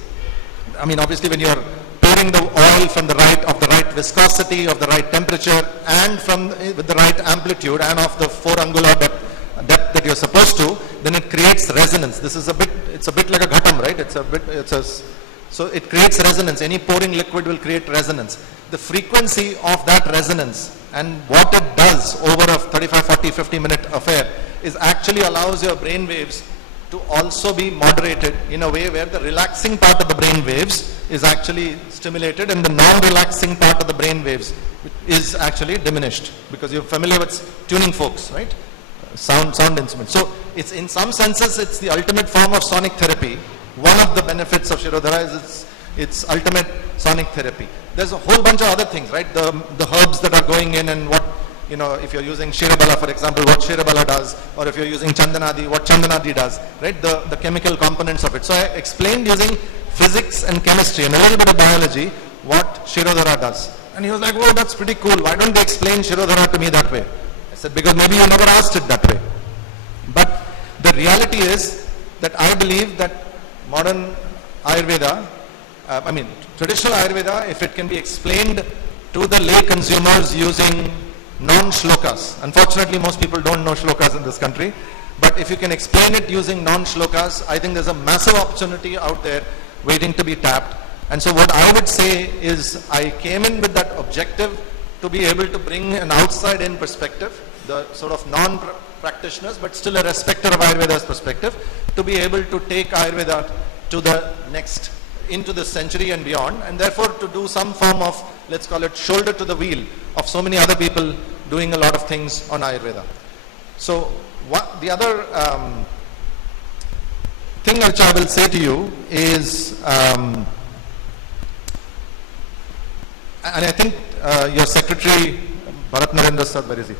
I mean, obviously when you're pouring the oil from the right viscosity, of the right temperature, and with the right amplitude, and of the 4 angular depth that you're supposed to, then it creates resonance. This is it's a bit like a ghatam, right? So it creates resonance. Any pouring liquid will create resonance. The frequency of that resonance and what it does over a 35, 40, 50 minute affair is actually allows your brain waves to also be moderated in a way where the relaxing part of the brain waves is actually stimulated and the non-relaxing part of the brain waves is actually diminished, because you're familiar with tuning forks, right? Sound instruments. So it's in some senses it's the ultimate form of sonic therapy. One of the benefits of Shirodhara is it's ultimate sonic therapy. There's a whole bunch of other things, right? The herbs that are going in and what, you know, if you're using Shirabala, for example, what Shirabala does, or if you're using Chandanadi, what Chandanadi does, right? The chemical components of it. So I explained using physics and chemistry and a little bit of biology what Shirodhara does. And he was like, oh, that's pretty cool. Why don't they explain Shirodhara to me that way? I said, because maybe you never asked it that way. But the reality is that I believe that modern Ayurveda, traditional Ayurveda, if it can be explained to the lay consumers using non-shlokas. Unfortunately, most people don't know shlokas in this country. But if you can explain it using non-shlokas, I think there's a massive opportunity out there waiting to be tapped. And so what I would say is I came in with that objective to be able to bring an outside-in perspective, the sort of non-practitioners, but still a respecter of Ayurveda's perspective, to be able to take Ayurveda to the next, into the century and beyond, and therefore to do some form of, let's call it, shoulder to the wheel of so many other people doing a lot of things on Ayurveda. So the other thing which I will say to you is, and I think your secretary, Bharat Narendra sir, where is he?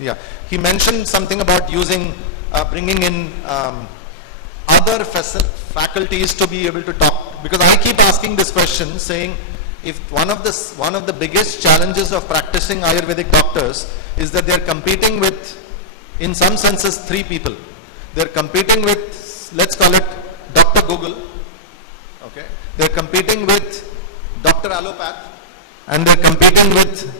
Yeah, he mentioned something about using, bringing in other faculties to be able to talk, because I keep asking this question, saying if one of the biggest challenges of practicing Ayurvedic doctors is that they're competing with, in some senses, 3 people. They're competing with, let's call it Dr. Google, okay? They're competing with Dr. Allopath, and they're competing with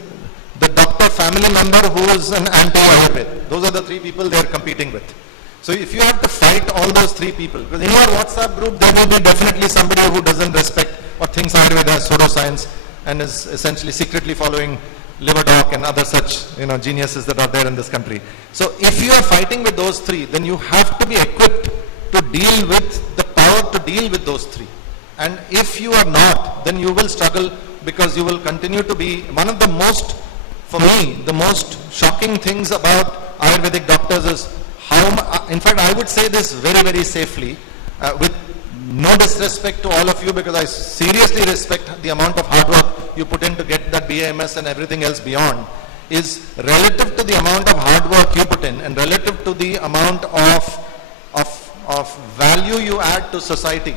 the doctor family member who is an anti-Ayurveda. Those are the 3 people they're competing with. So if you have to fight all those 3 people, because in your WhatsApp group there will be definitely somebody who doesn't respect or thinks Ayurveda is pseudoscience and is essentially secretly following liver doc and other such, geniuses that are there in this country. So if you are fighting with those 3, then you have to be equipped to deal with the power to deal with those 3. And if you are not, then you will struggle, because you will continue to be one of the most, for me, the most shocking things about Ayurvedic doctors is how, in fact, I would say this very, very safely, with no disrespect to all of you, because I seriously respect the amount of hard work you put in to get that BAMS and everything else beyond, is relative to the amount of hard work you put in and relative to the amount of value you add to society.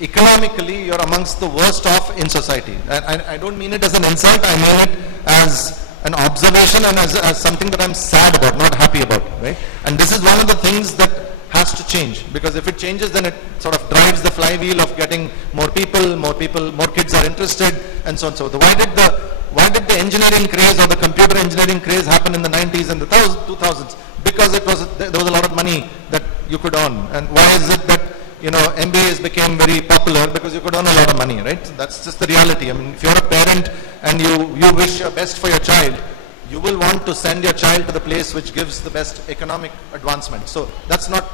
Economically, you're amongst the worst off in society. And I don't mean it as an insult, I mean it as an observation and as something that I'm sad about, not happy about, right? And this is one of the things that has to change, because if it changes, then it sort of drives the flywheel of getting more kids are interested, and so on. So why did the engineering craze or the computer engineering craze happen in the 90s and the 2000s? Because there was a lot of money that you could earn. And why is it that MBAs became very popular because you could earn a lot of money, right? So that's just the reality. I mean, if you're a parent and you wish your best for your child, you will want to send your child to the place which gives the best economic advancement. So that's not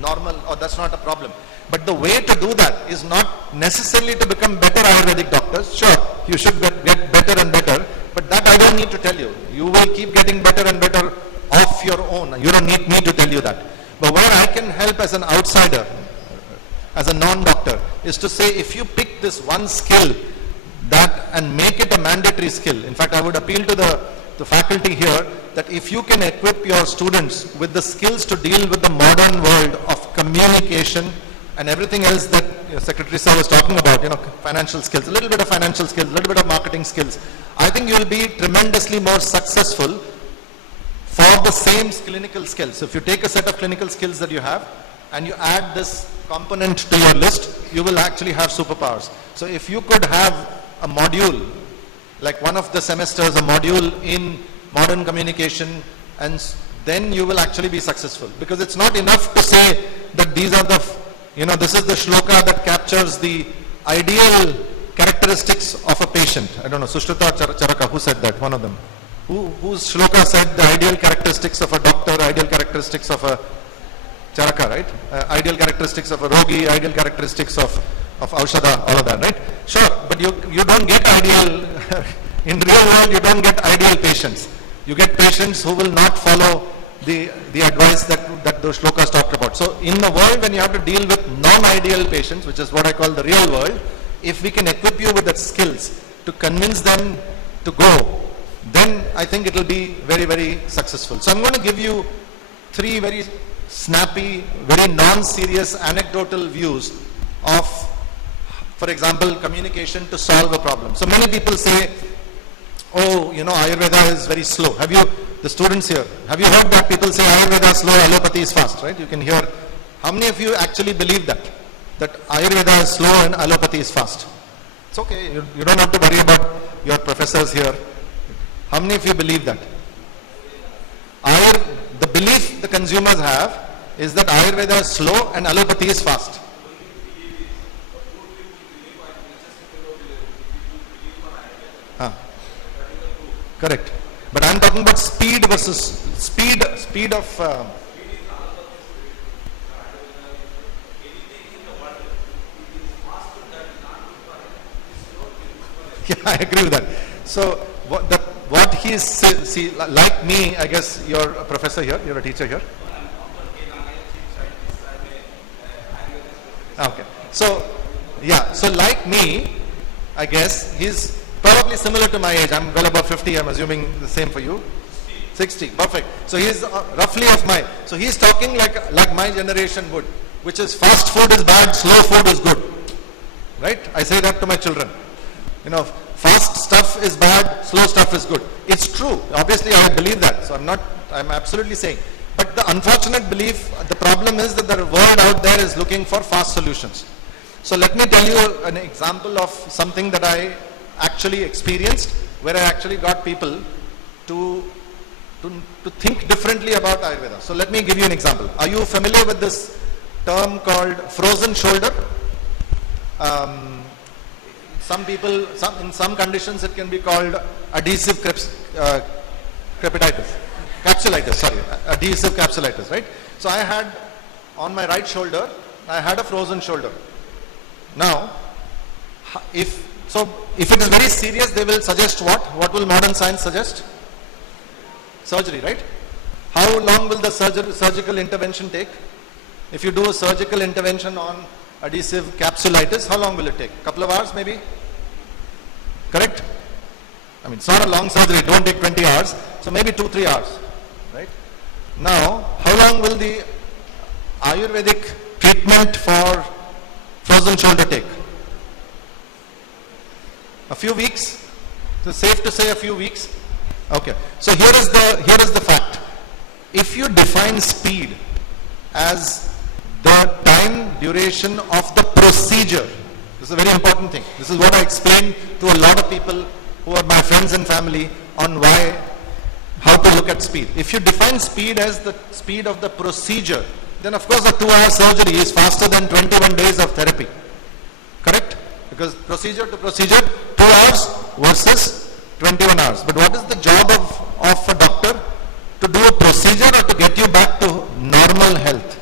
normal, or that's not a problem. But the way to do that is not necessarily to become better Ayurvedic doctors. Sure, you should get better and better, but that I don't need to tell you. You will keep getting better and better of your own. You don't need me to tell you that. But where I can help as an outsider, as a non-doctor, is to say, if you pick this one skill and make it a mandatory skill. In fact, I would appeal to the faculty here that if you can equip your students with the skills to deal with the modern world of communication and everything else that Secretary Sir was talking about, financial skills, a little bit of financial skills, a little bit of marketing skills, I think you will be tremendously more successful for the same clinical skills. So if you take a set of clinical skills that you have and you add this component to your list, you will actually have superpowers. So if you could have a module, like one of the semesters, a module in modern communication, and then you will actually be successful. Because it's not enough to say that these are the, this is the shloka that captures the ideal characteristics of a patient. I don't know, Sushrita Charaka, who said that? One of them. Whose shloka said the ideal characteristics of a doctor, ideal characteristics of a Charaka, right? Ideal characteristics of a rogi, ideal characteristics of Aushadha, all of that, right? Sure, but you don't get ideal, in real world you don't get ideal patients. You get patients who will not follow the advice that those shlokas talked about. So in the world when you have to deal with non-ideal patients, which is what I call the real world, if we can equip you with the skills to convince them to go, then I think it will be very, very successful. So I'm going to give you 3 very snappy, very non-serious anecdotal views of, for example, communication to solve a problem. So many people say, oh, Ayurveda is very slow. Have you, the students here, have you heard that people say Ayurveda is slow, allopathy is fast, right? You can hear. How many of you actually believe that Ayurveda is slow and allopathy is fast? It's okay. You don't have to worry about your professors here. How many of you believe that? The belief the consumers have is that Ayurveda is slow and allopathy is fast. Correct. But I'm talking about speed versus speed of yeah, I agree with that. So what he's, see, like me, I guess you're a professor here, you're a teacher here. Okay. So, yeah, so like me, I guess he's probably similar to my age. I'm well above 50, I'm assuming the same for you. 60, perfect. So he's roughly of my, so he's talking like my generation would, which is fast food is bad, slow food is good. Right? I say that to my children. Fast stuff is bad, slow stuff is good. It's true. Obviously, I believe that. So I'm absolutely saying. But the unfortunate belief, the problem is that the world out there is looking for fast solutions. So let me tell you an example of something that I actually experienced, where I actually got people to think differently about Ayurveda. So let me give you an example. Are you familiar with this term called frozen shoulder? Some people, in some conditions it can be called adhesive capsulitis, adhesive capsulitis, right? So I had, on my right shoulder, I had a frozen shoulder. Now, if it is very serious, they will suggest what? What will modern science suggest? Surgery, right? How long will the surgical intervention take? If you do a surgical intervention on adhesive capsulitis, how long will it take? Couple of hours maybe? Correct? I mean, it's not a long surgery, don't take 20 hours, so maybe 2-3 hours, right? Now, how long will the Ayurvedic treatment for frozen shoulder take? A few weeks? So safe to say a few weeks? Okay. So here is the fact. If you define speed as the time duration of the procedure, this is a very important thing. This is what I explain to a lot of people who are my friends and family on how to look at speed. If you define speed as the speed of the procedure, then of course a 2-hour surgery is faster than 21 days of therapy. Correct? Because procedure to procedure, 2 hours versus 21 hours. But what is the job of a doctor? To do a procedure or to get you back to normal health?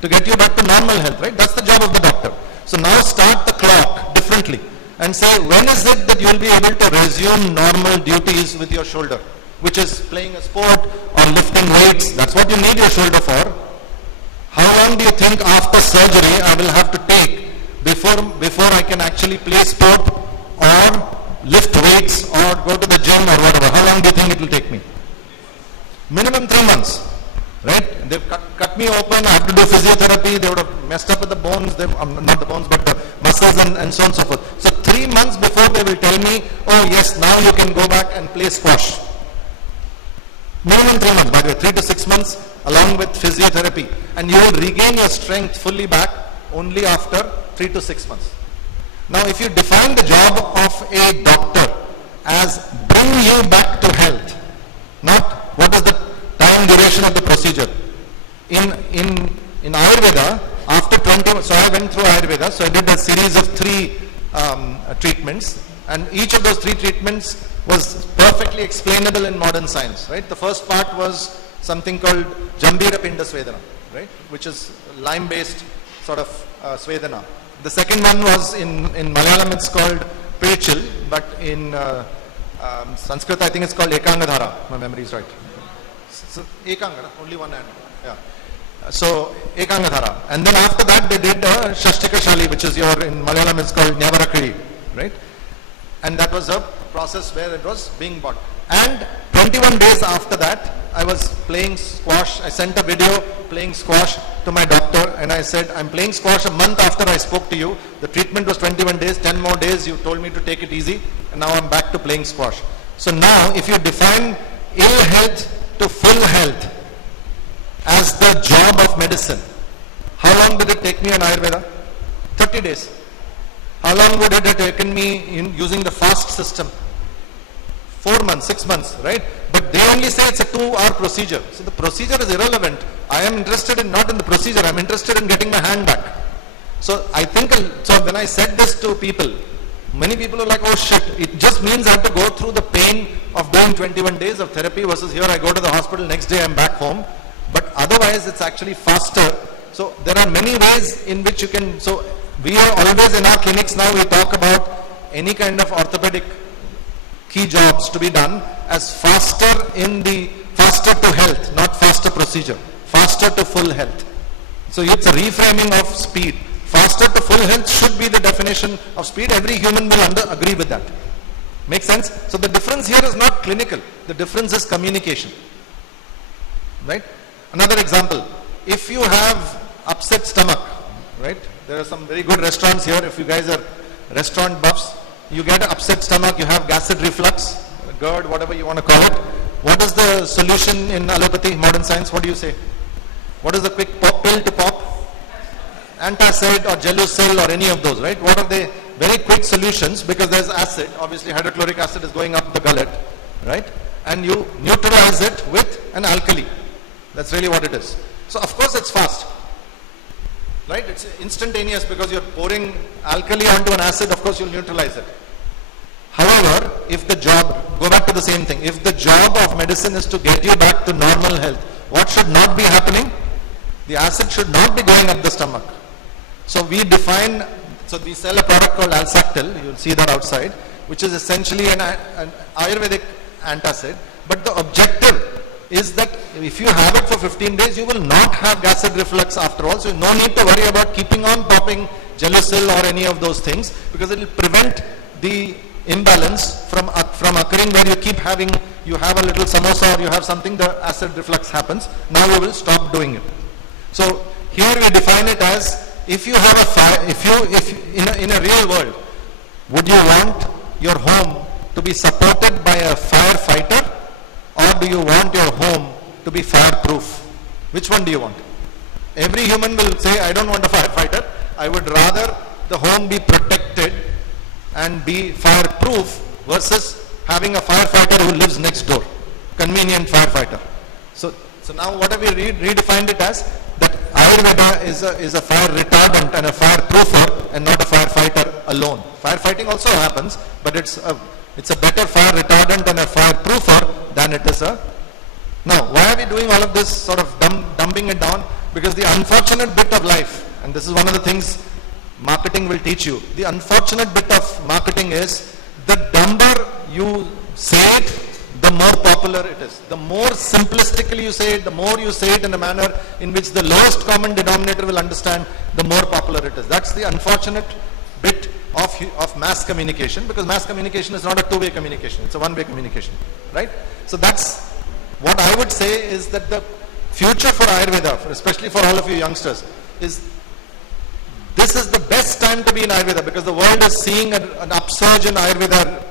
To get you back to normal health, right? That's the job of the doctor. So now start the clock differently and say, when is it that you will be able to resume normal duties with your shoulder, which is playing a sport or lifting weights? That's what you need your shoulder for. How long do you think after surgery I will have to take before I can actually play sport or lift weights or go to the gym or whatever? How long do you think it will take me? Minimum 3 months, right? They've cut me open, I have to do physiotherapy, they would have messed up with the bones, not the bones, but the muscles and so on and so forth. So 3 months before they will tell me, oh yes, now you can go back and play squash. Minimum 3 months, by the way, 3 to 6 months along with physiotherapy. And you will regain your strength fully back only after 3 to 6 months. Now if you define the job of a doctor as bring you back to health, not what is the time duration of the procedure. In Ayurveda, after 20, so I went through Ayurveda, so I did a series of 3 treatments, and each of those 3 treatments was perfectly explainable in modern science, right? The first part was something called Jambira Pinda Svedana, right? Which is lime-based sort of Svedana. The second one was in Malayalam it's called Pechil, but in Sanskrit I think it's called Ekangadhara, my memory is right. So Ekangara, only one hand, yeah. So Ekangadhara, and then after that they did Shashtika Shali, which is in Malayalam it's called Nyavarakiri, right? And that was a process where it was being bought. And 21 days after that, I was playing squash. I sent a video playing squash to my doctor and I said, I'm playing squash a month after I spoke to you. The treatment was 21 days, 10 more days, you told me to take it easy, and now I'm back to playing squash. So now, if you define ill health to full health as the job of medicine, how long did it take me in Ayurveda? 30 days. How long would it have taken me in using the fast system? 4 months, 6 months, right? But they only say it's a 2-hour procedure. So the procedure is irrelevant. I am interested not in the procedure, I'm interested in getting my hand back. So I think, so when I said this to people, many people are like, oh shit, it just means I have to go through the pain of doing 21 days of therapy versus here I go to the hospital, next day I'm back home. But otherwise it's actually faster. So there are many ways in which you can, so we are always in our clinics now, we talk about any kind of orthopedic key jobs to be done as faster to health, not faster procedure, faster to full health. So it's a reframing of speed. Faster to full health should be the definition of speed. Every human will agree with that. Make sense? So the difference here is not clinical. The difference is communication. Right? Another example. If you have upset stomach, right? There are some very good restaurants here. If you guys are restaurant buffs, you get an upset stomach, you have acid reflux, GERD, whatever you want to call it. What is the solution in allopathy, modern science? What do you say? What is the quick pill to pop? Antacid or Gelusil or any of those, right? What are the very quick solutions? Because there's acid, obviously hydrochloric acid is going up the gullet, right? And you neutralize it with an alkali. That's really what it is. So of course it's fast, right? It's instantaneous because you're pouring alkali onto an acid, of course you'll neutralize it. However, if the job, go back to the same thing, if the job of medicine is to get you back to normal health, what should not be happening? The acid should not be going up the stomach. So we define, so we sell a product called Alsactil, you'll see that outside, which is essentially an Ayurvedic antacid, but the objective is that if you have it for 15 days, you will not have acid reflux after all, so no need to worry about keeping on popping Gelusil or any of those things, because it will prevent the imbalance from occurring where you keep having, you have a little samosa or you have something, the acid reflux happens. Now you will stop doing it. So here we define it as, if you have a fire, if in a real world, would you want your home to be supported by a firefighter, or do you want your home to be fireproof? Which one do you want? Every human will say, I don't want a firefighter. I would rather the home be protected and be fireproof versus having a firefighter who lives next door. Convenient firefighter. So now what have we redefined it as? Ayurveda is a fire retardant and a fire proofer and not a firefighter alone. Firefighting also happens, but it's a better fire retardant and a fire proofer than it is a... Now, why are we doing all of this sort of dumping it down? Because the unfortunate bit of life, and this is one of the things marketing will teach you, the unfortunate bit of marketing is the dumber you say it, the more popular it is. The more simplistically you say it, the more you say it in a manner in which the lowest common denominator will understand, the more popular it is. That's the unfortunate bit of mass communication, because mass communication is not a two-way communication, it's a one-way communication, right? So that's what I would say is that the future for Ayurveda, especially for all of you youngsters, is this is the best time to be in Ayurveda, because the world is seeing an upsurge in Ayurveda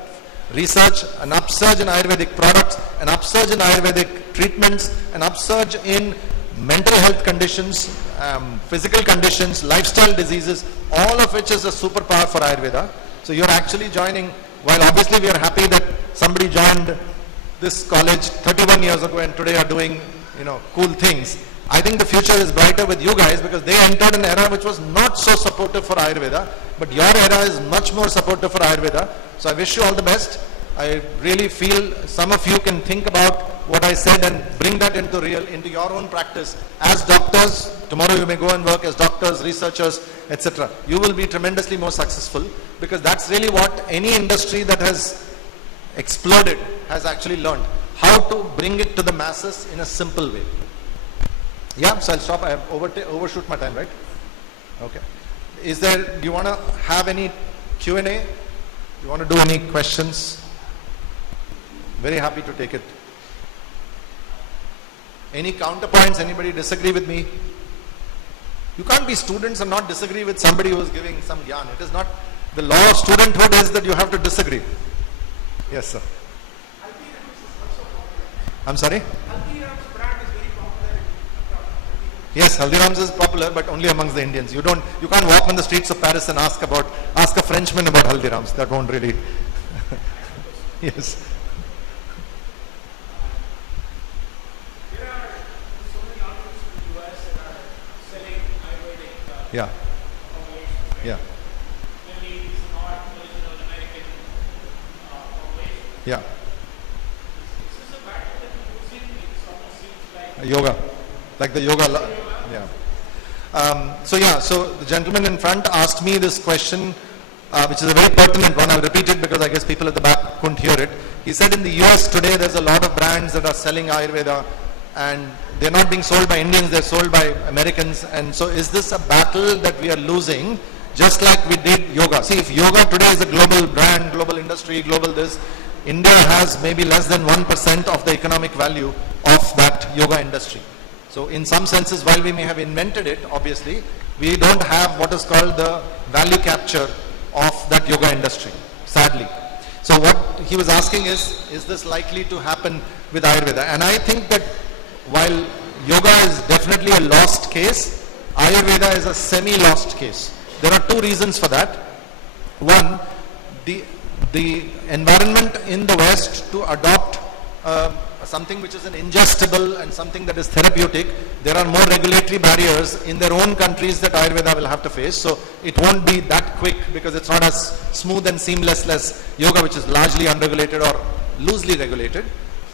research, an upsurge in Ayurvedic products, an upsurge in Ayurvedic treatments, an upsurge in mental health conditions, physical conditions, lifestyle diseases, all of which is a superpower for Ayurveda. So you're actually joining, while obviously we are happy that somebody joined this college 31 years ago and today are doing, cool things. I think the future is brighter with you guys, because they entered an era which was not so supportive for Ayurveda, but your era is much more supportive for Ayurveda. So I wish you all the best. I really feel some of you can think about what I said and bring that into your own practice. As doctors, tomorrow you may go and work as doctors, researchers, etc. You will be tremendously more successful, because that's really what any industry that has exploded has actually learned. How to bring it to the masses in a simple way. Yeah, so I'll stop. I have overshoot my time, right? Okay. Do you want to have any Q&A? You want to do any questions? Very happy to take it. Any counterpoints? Anybody disagree with me? You can't be students and not disagree with somebody who is giving some gyan. It is not, the law of studenthood is that you have to disagree. Yes, sir. I'm sorry? Yes, Haldiram's is popular, but only amongst the Indians. You can't walk on the streets of Paris and ask a Frenchman about Haldiram's. That won't really. Yes. Yeah. Yeah. Yeah. Yoga. Like the yoga. Yeah. So the gentleman in front asked me this question, which is a very pertinent one. I'll repeat it because I guess people at the back couldn't hear it. He said in the US today there's a lot of brands that are selling Ayurveda, and they're not being sold by Indians, they're sold by Americans. And so is this a battle that we are losing, just like we did yoga? See, if yoga today is a global brand, global industry, global this, India has maybe less than 1% of the economic value of that yoga industry. So in some senses, while we may have invented it, obviously, we don't have what is called the value capture of that yoga industry, sadly. So what he was asking is this likely to happen with Ayurveda? And I think that while yoga is definitely a lost case, Ayurveda is a semi-lost case. There are two reasons for that. One, the environment in the West to adopt something which is an ingestible and something that is therapeutic, there are more regulatory barriers in their own countries that Ayurveda will have to face. So it won't be that quick, because it's not as smooth and seamless as yoga, which is largely unregulated or loosely regulated,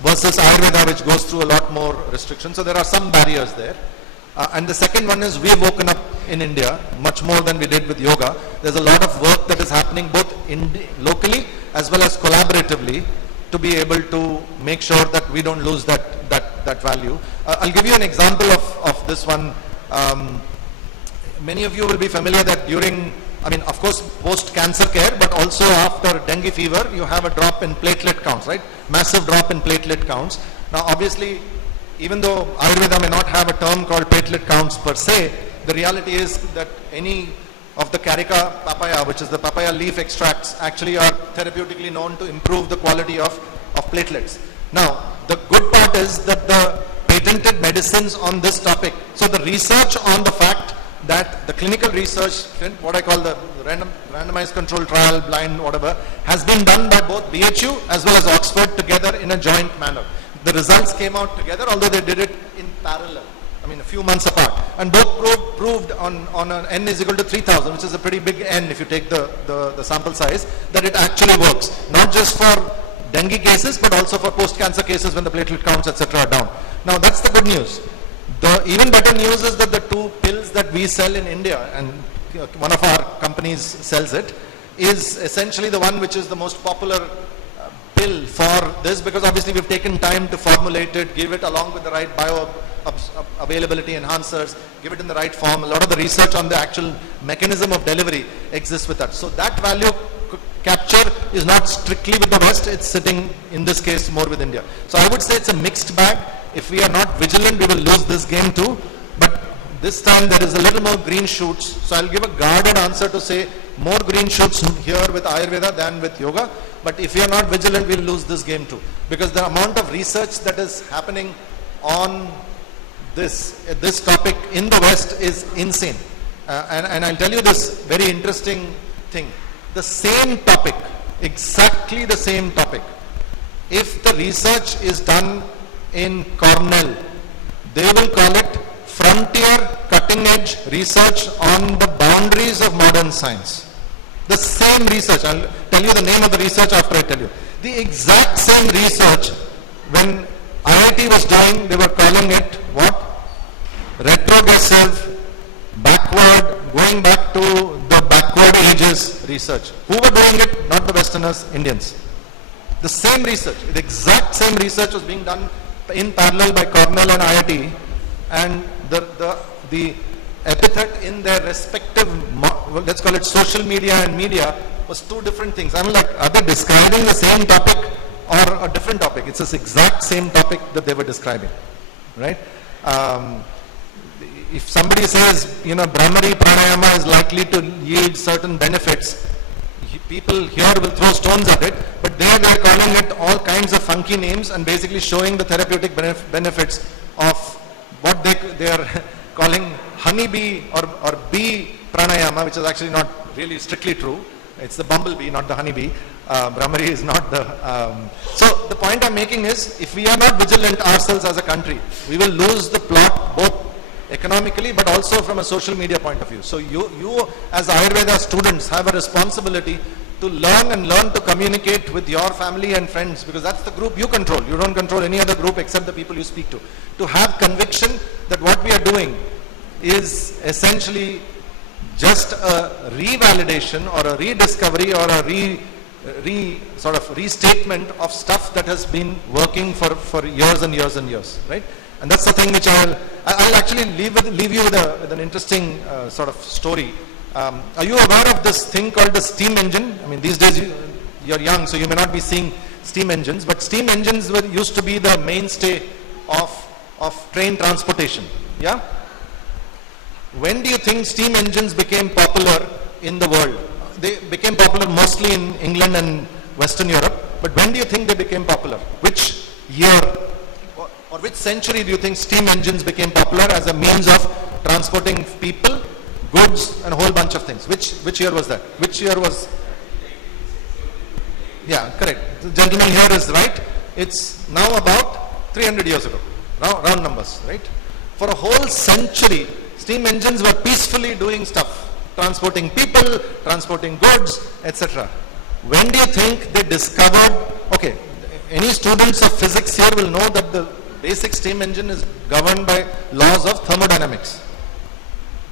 versus Ayurveda, which goes through a lot more restrictions. So there are some barriers there. And the second one is we've woken up in India much more than we did with yoga. There's a lot of work that is happening both locally as well as collaboratively to be able to make sure that we don't lose that value. I'll give you an example of this one. Many of you will be familiar that during, of course, post-cancer care, but also after dengue fever, you have a drop in platelet counts, right? Massive drop in platelet counts. Now, obviously, even though Ayurveda may not have a term called platelet counts per se, the reality is that any of the Carica papaya, which is the papaya leaf extracts, actually are therapeutically known to improve the quality of platelets. Now, the good part is that the patented medicines on this topic, so the research on the fact that the clinical research, what I call the randomized control trial, blind, whatever, has been done by both BHU as well as Oxford together in a joint manner. The results came out together, although they did it in parallel, a few months apart. and both proved on an n is equal to 3000, which is a pretty big n if you take the sample size, that it actually works. Not just for dengue cases, but also for post-cancer cases when the platelet counts, etc. are down. Now that's the good news. The even better news is that the two pills that we sell in India, and one of our companies sells it, is essentially the one which is the most popular pill for this, because obviously we've taken time to formulate it, give it along with the right bioavailability enhancers, give it in the right form. A lot of the research on the actual mechanism of delivery exists with that. So that value capture is not strictly with the West, it's sitting in this case more with India. So I would say it's a mixed bag. If we are not vigilant, we will lose this game too. But this time there is a little more green shoots. So I'll give a guarded answer to say more green shoots here with Ayurveda than with yoga. But if we are not vigilant, we'll lose this game too. Because the amount of research that is happening on this topic in the West is insane. And I'll tell you this very interesting thing. The same topic, exactly the same topic, if the research is done in Cornell, they will call it frontier cutting edge research on the boundaries of modern science. The same research, I'll tell you the name of the research after I tell you. The exact same research, when IIT was doing, they were calling it what? Retrogressive, backward, going back to the backward ages research. Who were doing it? Not the Westerners, Indians. The same research, the exact same research was being done in parallel by Cornell and IIT, and the epithet in their respective, let's call it social media and media, was two different things. I'm like, are they describing the same topic or a different topic? It's this exact same topic that they were describing, right? If somebody says, Brahmari pranayama is likely to yield certain benefits, people here will throw stones at it, but they're calling it all kinds of funky names and basically showing the therapeutic benefits of what they are calling honeybee or bee pranayama, which is actually not really strictly true. It's the bumblebee, not the honeybee. Brahmari is not the... So the point I'm making is, if we are not vigilant ourselves as a country, we will lose the plot both economically but also from a social media point of view. So you as Ayurveda students have a responsibility to learn to communicate with your family and friends, because that's the group you control. You don't control any other group except the people you speak to. To have conviction that what we are doing is essentially just a revalidation or a rediscovery or a sort of restatement of stuff that has been working for years and years and years, right? And that's the thing which I'll actually leave you with an interesting sort of story. Are you aware of this thing called the steam engine? I mean, these days you're young, so you may not be seeing steam engines, but steam engines used to be the mainstay of train transportation. Yeah? When do you think steam engines became popular in the world? They became popular mostly in England and Western Europe, but when do you think they became popular? Which year or which century do you think steam engines became popular as a means of transporting people, goods, and a whole bunch of things? Which year was that? Which year was... Yeah, correct. The gentleman here is right. It's now about 300 years ago. Round numbers, right? For a whole century, steam engines were peacefully doing stuff, transporting people, transporting goods, etc. When do you think they discovered, okay, any students of physics here will know that the basic steam engine is governed by laws of thermodynamics,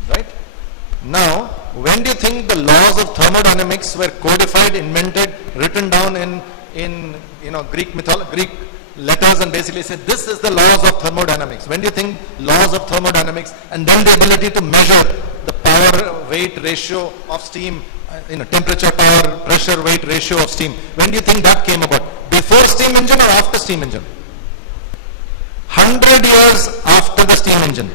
right? Now, when do you think the laws of thermodynamics were codified, invented, written down in Greek letters and basically said, this is the laws of thermodynamics? When do you think laws of thermodynamics and then the ability to measure the power weight ratio of steam, temperature, power, pressure, weight ratio of steam, when do you think that came about? Before steam engine or after steam engine? 100 years after the steam engine.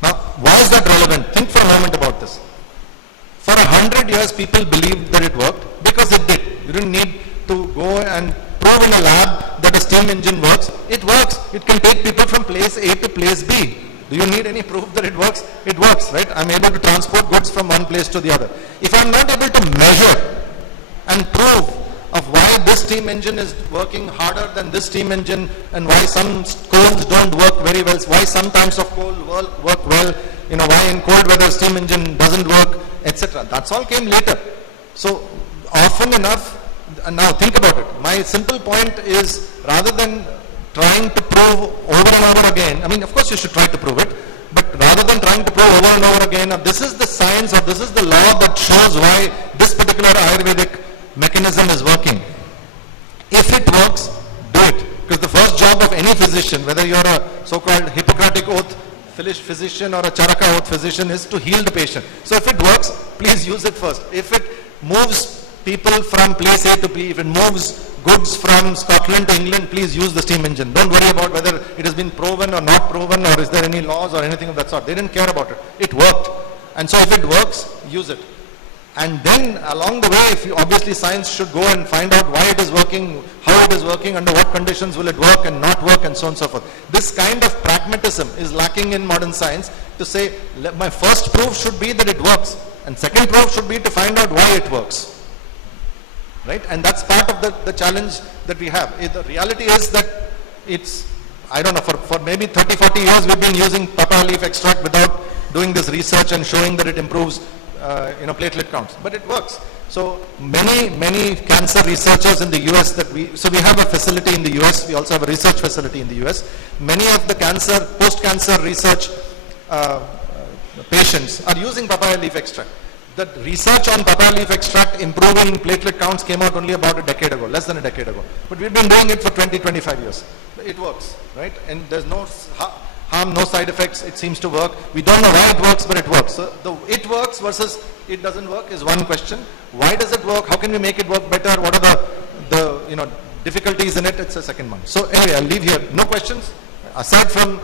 Now, why is that relevant? Think for a moment about this. For 100 years, people believed that it worked because it did. You didn't need to go and prove in a lab that a steam engine works. It works. It can take people from place A to place B. Do you need any proof that it works? It works, right? I'm able to transport goods from one place to the other. If I'm not able to measure and prove of why this steam engine is working harder than this steam engine and why some coal colds don't work very well, why some types of cold work well, why in cold weather steam engine doesn't work, etc. That's all came later. So often enough, now think about it. My simple point is, rather than trying to prove over and over again, I mean, of course you should try to prove it, but rather than trying to prove over and over again, this is the science or this is the law that shows why this particular Ayurvedic mechanism is working. If it works, do it. Because the first job of any physician, whether you're a so-called Hippocratic oath physician or a Charaka oath physician, is to heal the patient. So if it works, please use it first. If it moves people from place A to B, if it moves goods from Scotland to England, please use the steam engine. Don't worry about whether it has been proven or not proven, or is there any laws or anything of that sort. They didn't care about it. It worked. And so if it works, use it. And then along the way, obviously science should go and find out why it is working, how it is working, under what conditions will it work and not work, and so on and so forth. This kind of pragmatism is lacking in modern science, to say, my first proof should be that it works, and second proof should be to find out why it works. Right? And that's part of the challenge that we have. The reality is that it's, I don't know, for maybe 30, 40 years we've been using papaya leaf extract without doing this research and showing that it improves platelet counts. But it works. So many cancer researchers in the US we have a facility in the US, we also have a research facility in the US. Many of the post-cancer research patients are using papaya leaf extract. The research on papaya leaf extract improving platelet counts came out only about a decade ago, less than a decade ago. But we've been doing it for 20, 25 years. It works, right? And there's no harm, no side effects. It seems to work. We don't know why it works, but it works. So it works versus it doesn't work is one question. Why does it work? How can we make it work better? What are the difficulties in it? It's a second one. So anyway, I'll leave here. No questions? Aside from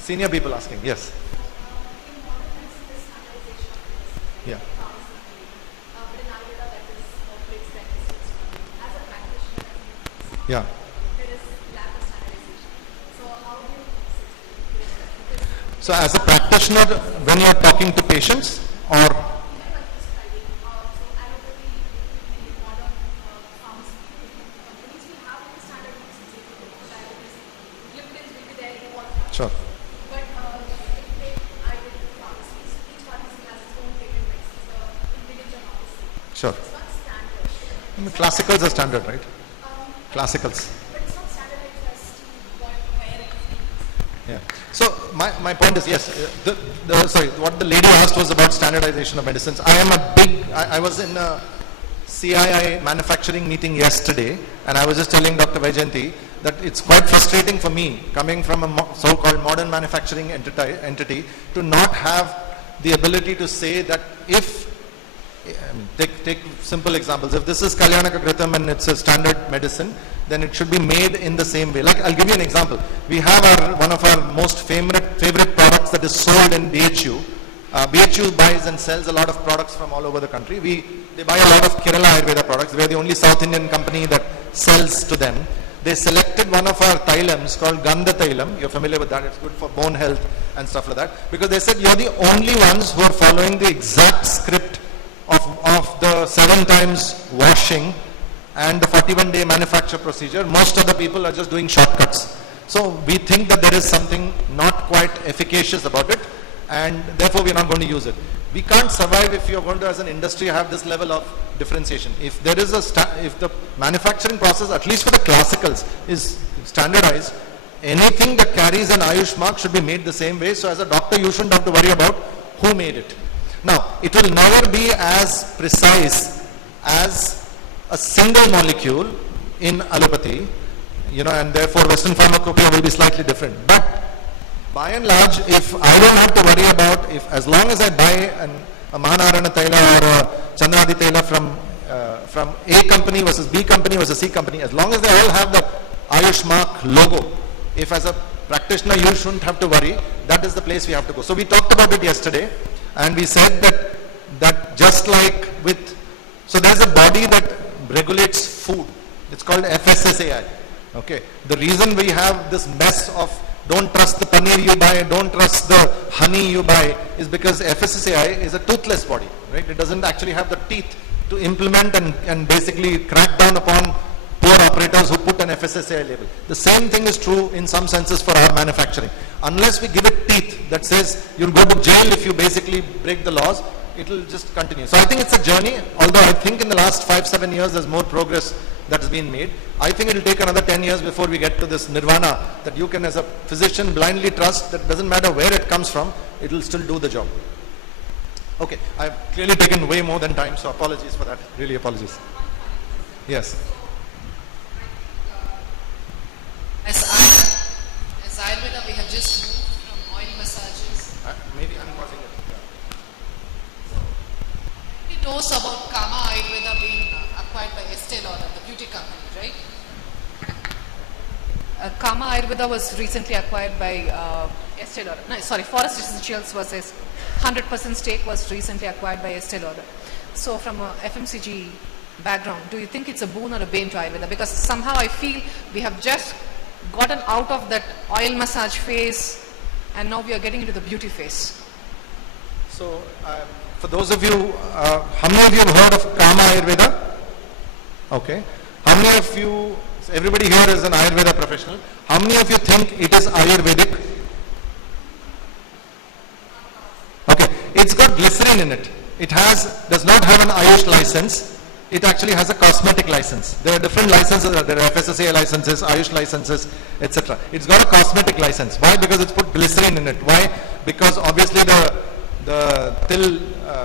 senior people asking. Yes. Yeah. Yeah. So as a practitioner, when you are talking to patients, or sure. Sure. I mean, classicals are standard, right? Classicals. Yeah. So my point is, yes, sorry, what the lady asked was about standardization of medicines. I was in a CII manufacturing meeting yesterday, and I was just telling Dr. Vaijayanti that it's quite frustrating for me, coming from a so-called modern manufacturing entity, to not have the ability to say that if, take simple examples. If this is Kalyanaka Kritam and it's a standard medicine, then it should be made in the same way. Like, I'll give you an example. We have one of our most favorite products that is sold in BHU. BHU buys and sells a lot of products from all over the country. They buy a lot of Kerala Ayurveda products. We are the only South Indian company that sells to them. They selected one of our Thailams called Gandha Thailam. You're familiar with that. It's good for bone health and stuff like that. Because they said, you're the only ones who are following the exact script of the 7 times washing and the 41-day manufacture procedure. Most of the people are just doing shortcuts. So we think that there is something not quite efficacious about it, and therefore we're not going to use it. We can't survive if you're going to, as an industry, have this level of differentiation. If there is if the manufacturing process, at least for the classicals, is standardized, anything that carries an Ayush mark should be made the same way. So as a doctor, you shouldn't have to worry about who made it. Now, it will never be as precise as a single molecule in allopathy, and therefore Western pharmacopoeia will be slightly different. But by and large, if I don't have to worry about, as long as I buy a Mahanarana Taila or a Chandradi Taila from A company versus B company versus C company, as long as they all have the Ayush mark logo, if as a practitioner you shouldn't have to worry, that is the place we have to go. So we talked about it yesterday. And we said that just like so there's a body that regulates food. It's called FSSAI. Okay. The reason we have this mess of don't trust the paneer you buy, don't trust the honey you buy, is because FSSAI is a toothless body, right? It doesn't actually have the teeth to implement and basically crack down upon poor operators who put an FSSAI label. The same thing is true in some senses for our manufacturing. Unless we give it teeth that says you'll go to jail if you basically break the laws, it will just continue. So I think it's a journey, although I think in the last 5-7 years there's more progress that has been made. I think it will take another 10 years before we get to this nirvana that you can as a physician blindly trust that doesn't matter where it comes from, it will still do the job. Okay, I've clearly taken way more than time, so apologies for that, really apologies. Yes. As Ayurveda, we have just moved from oil massages. Maybe I'm causing it. Nobody knows about Kama Ayurveda being acquired by Estee Lauder, the beauty company, right? Kama Ayurveda was recently acquired by Estee Lauder. No, sorry, Forest Essentials was 100% stake was recently acquired by Estee Lauder. So from a FMCG background, do you think it's a boon or a bane to Ayurveda? Because somehow I feel we have just gotten out of that oil massage phase and now we are getting into the beauty phase. So for those of you, how many of you have heard of Kama Ayurveda? Okay. How many of you, everybody here is an Ayurveda professional, how many of you think it is Ayurvedic? Okay. It's got glycerin in it. It does not have an Ayush license. It actually has a cosmetic license. There are different licenses. There are FSSAI licenses, Ayush licenses, etc. It's got a cosmetic license. Why? Because it's put glycerin in it. Why? Because obviously the till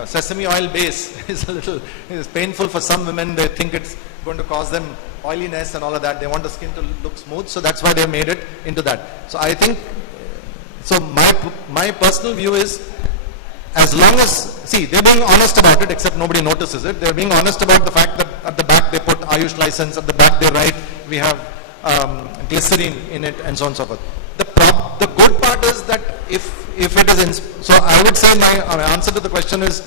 sesame oil base is painful for some women. They think it's going to cause them oiliness and all of that. They want the skin to look smooth, so that's why they made it into that. So I think, so my personal view is, as long as, see, they're being honest about it, except nobody notices it. They're being honest about the fact that at the back they put Ayush license, at the back they write we have glycerin in it, and so on and so forth. The good part is that if it is, so I would say my answer to the question is,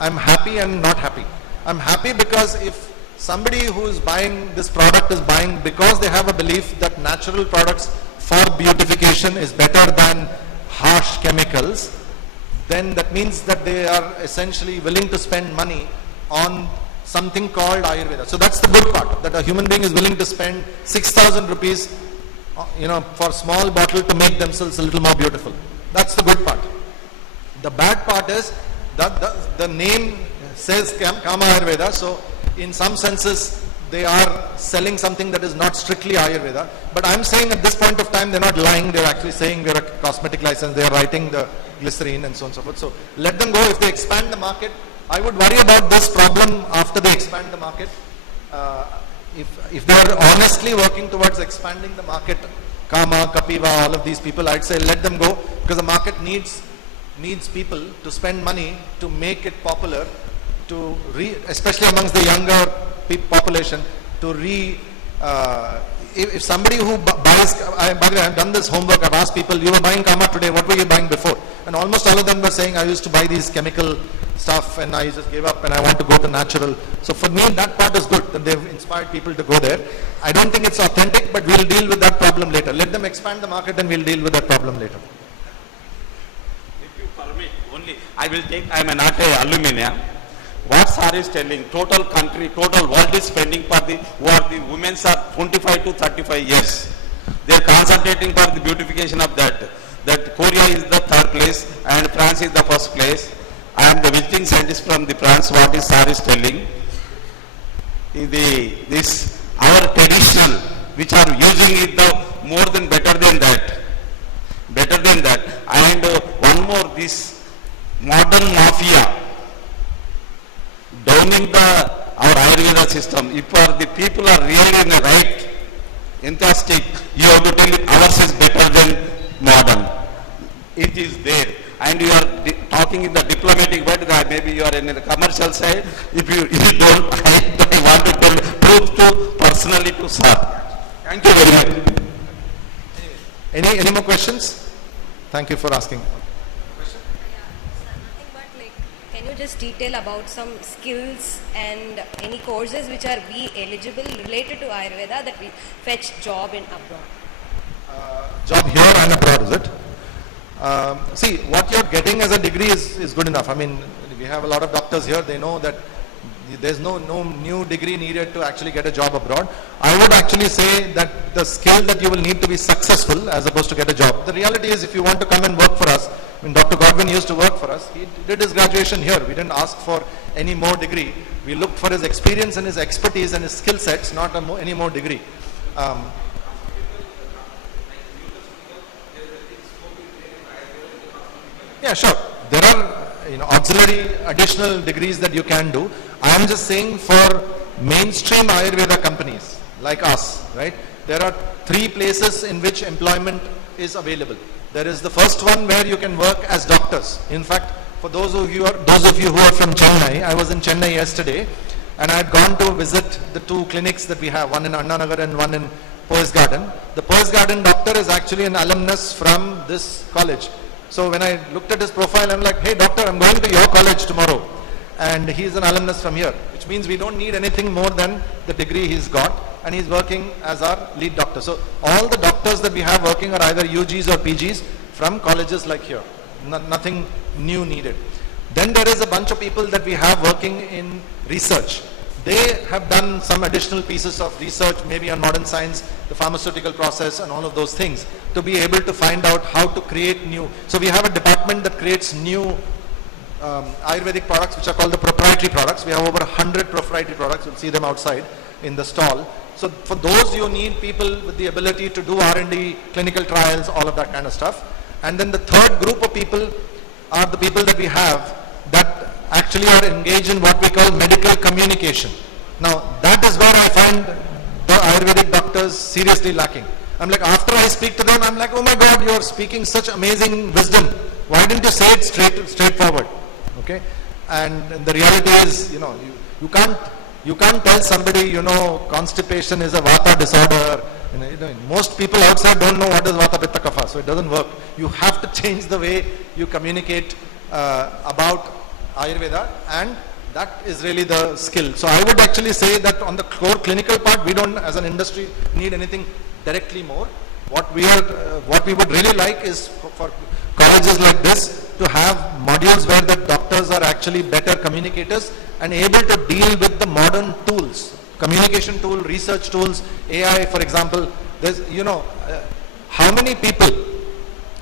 I'm happy and not happy. I'm happy because if somebody who is buying this product is buying because they have a belief that natural products for beautification is better than harsh chemicals, then that means that they are essentially willing to spend money on something called Ayurveda. So that's the good part, that a human being is willing to spend 6,000 rupees, for a small bottle to make themselves a little more beautiful. That's the good part. The bad part is that the name says Kama Ayurveda, so in some senses they are selling something that is not strictly Ayurveda. But I'm saying at this point of time, they're not lying, they're actually saying we're a cosmetic license, they're writing the glycerine and so on and so forth. So let them go. If they expand the market, I would worry about this problem after they expand the market. If they are honestly working towards expanding the market, Kama, Kapiva, all of these people, I'd say let them go, because the market needs people to spend money to make it popular, especially amongst the younger population, if somebody who buys, by the way, I've done this homework, I've asked people, you were buying Kama today, what were you buying before? And almost all of them were saying, I used to buy these chemical stuff and I just gave up and I want to go to natural. So for me, that part is good, that they've inspired people to go there. I don't think it's authentic, but we'll deal with that problem later. Let them expand the market and we'll deal with that problem later. If you permit, only, I'm not a aluminium. What sir is telling, total country, total world is spending for the women are 25 to 35 years. They are concentrating for the beautification of that. That Korea is the third place and France is the first place. I am the visiting scientist from the France. What is sir is telling? Our traditional, which are using it more than better than that. And one more, this modern mafia downing our Ayurveda system. If the people are really in the right, enthusiastic, you have to tell it ours is better than modern. It is there. And you are talking in the diplomatic word, maybe you are in the commercial side. If you don't, I want to tell truth to personally to sir. Thank you very much. Any more questions? Thank you for asking. Can you just detail about some skills and any courses which are eligible related to Ayurveda that we fetch job in abroad? Job here and abroad, is it? See, what you're getting as a degree is good enough. I mean, we have a lot of doctors here. They know that There's no new degree needed to actually get a job abroad. I would actually say that the skill that you will need to be successful as opposed to get a job. The reality is if you want to come and work for us, when Dr. Godwin used to work for us, he did his graduation here. We didn't ask for any more degree. We looked for his experience and his expertise and his skill sets, not any more degree. Yeah, sure. There are auxiliary additional degrees that you can do. I am just saying for mainstream Ayurveda companies like us, right? There are 3 places in which employment is available. There is the first one where you can work as doctors. In fact, for those of you who are from Chennai, I was in Chennai yesterday and I had gone to visit the 2 clinics that we have, one in Anna Nagar and one in Poise Garden. The Poise Garden doctor is actually an alumnus from this college. So when I looked at his profile, I'm like, hey doctor, I'm going to your college tomorrow. And he's an alumnus from here, which means we don't need anything more than the degree he's got, and he's working as our lead doctor. So all the doctors that we have working are either UGs or PGs from colleges like here. Nothing new needed. Then there is a bunch of people that we have working in research. They have done some additional pieces of research, maybe on modern science, the pharmaceutical process and all of those things, to be able to find out how to create new. So we have a department that creates new Ayurvedic products, which are called the proprietary products. We have over 100 proprietary products. You'll see them outside in the stall. So for those, you need people with the ability to do R&D, clinical trials, all of that kind of stuff. And then the third group of people are the people that we have that actually are engaged in what we call medical communication. Now that is where I find the Ayurvedic doctors seriously lacking. I'm like, after I speak to them, I'm like, oh my God, you're speaking such amazing wisdom. Why didn't you say it straightforward? Okay? And the reality is, you can't tell somebody, constipation is a Vata disorder. Most people outside don't know what is Vata Pitta Kapha, so it doesn't work. You have to change the way you communicate about Ayurveda, and that is really the skill. So I would actually say that on the core clinical part, we don't, as an industry, need anything directly more. What we would really like is for colleges like this to have modules where the doctors are actually better communicators and able to deal with the modern tools, communication tool, research tools, AI, for example. There's, how many people,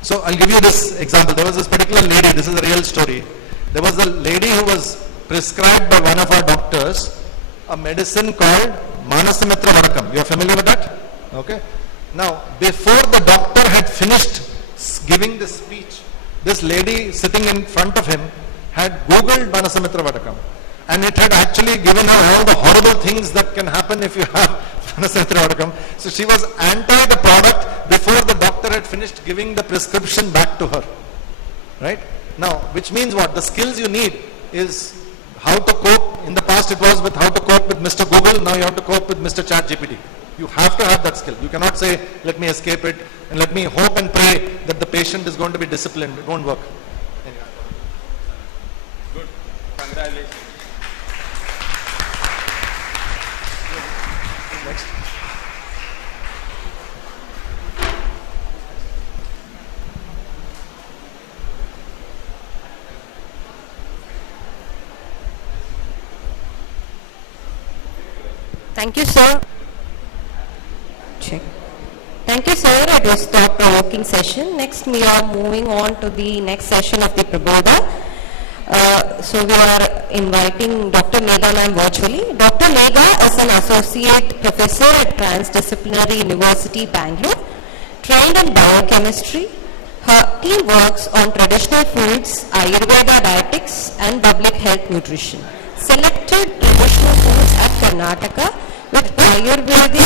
so I'll give you this example. There was this particular lady, this is a real story. There was a lady who was prescribed by one of our doctors a medicine called Manasamitra Vadakam. You are familiar with that? Okay. Now, before the doctor had finished giving the speech, this lady sitting in front of him had Googled Manasamitra Vadakam. And it had actually given her all the horrible things that can happen if you have Manasamitra Vadakam. So she was anti the product before the doctor had finished giving the prescription back to her. Right? Now, which means what? The skills you need is how to cope. In the past it was with how to cope with Mr. Google, now you have to cope with Mr. ChatGPT. You have to have that skill. You cannot say, let me escape it and let me hope and pray that the patient is going to be disciplined. It won't work. Anyway. Good. Congratulations. Next. Thank you, sir. Check. Thank you, sir. It was a thought-provoking session. Next, we are moving on to the next session of the Prabodha. So we are inviting Dr. Megha ma'am virtually. Dr. Megha is an associate professor at Transdisciplinary University, Bangalore, trained in biochemistry. Her team works on traditional foods, Ayurveda dietetics, and public health nutrition. Selected traditional foods at Karnataka with Ayurvedic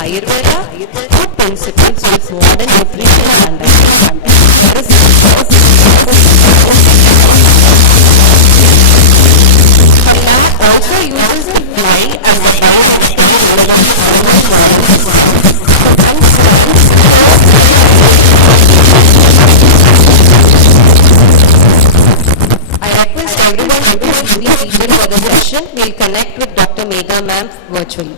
Ayurveda, food principles with modern nutrition standards. Her lab also uses a fly as a I request everyone to be seated for the session. We'll connect with Dr. Megha ma'am virtually.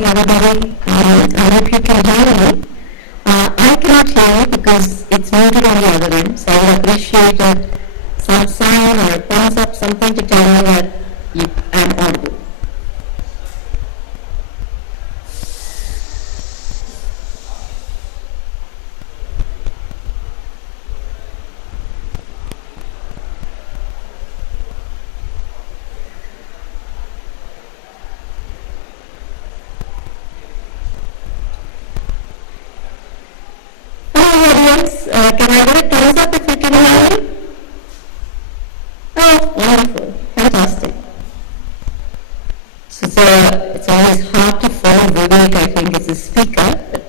morning, everybody. I hope you can hear me. I cannot hear you because it's muted on the other end, so I would appreciate some sign or a thumbs up, something to tell me that I'm audible. Can I get a thumbs up if you can hear me? Oh, wonderful. Fantastic. So it's always hard to follow Vivek, I think, as a speaker, but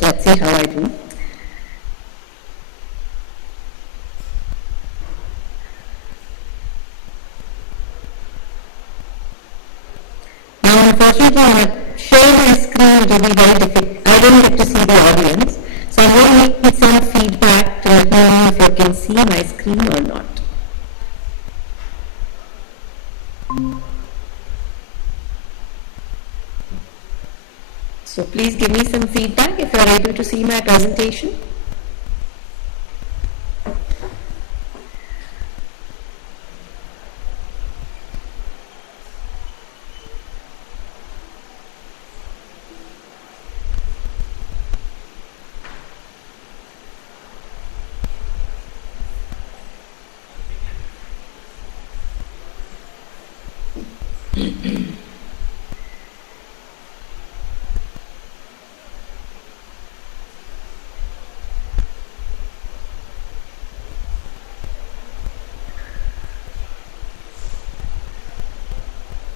let's see how I do. Now, unfortunately, I had shared my screen, it will be very difficult. I don't get to see the audience. So I want to need some feedback to let me know if you can see my screen or not. So please give me some feedback if you are able to see my presentation.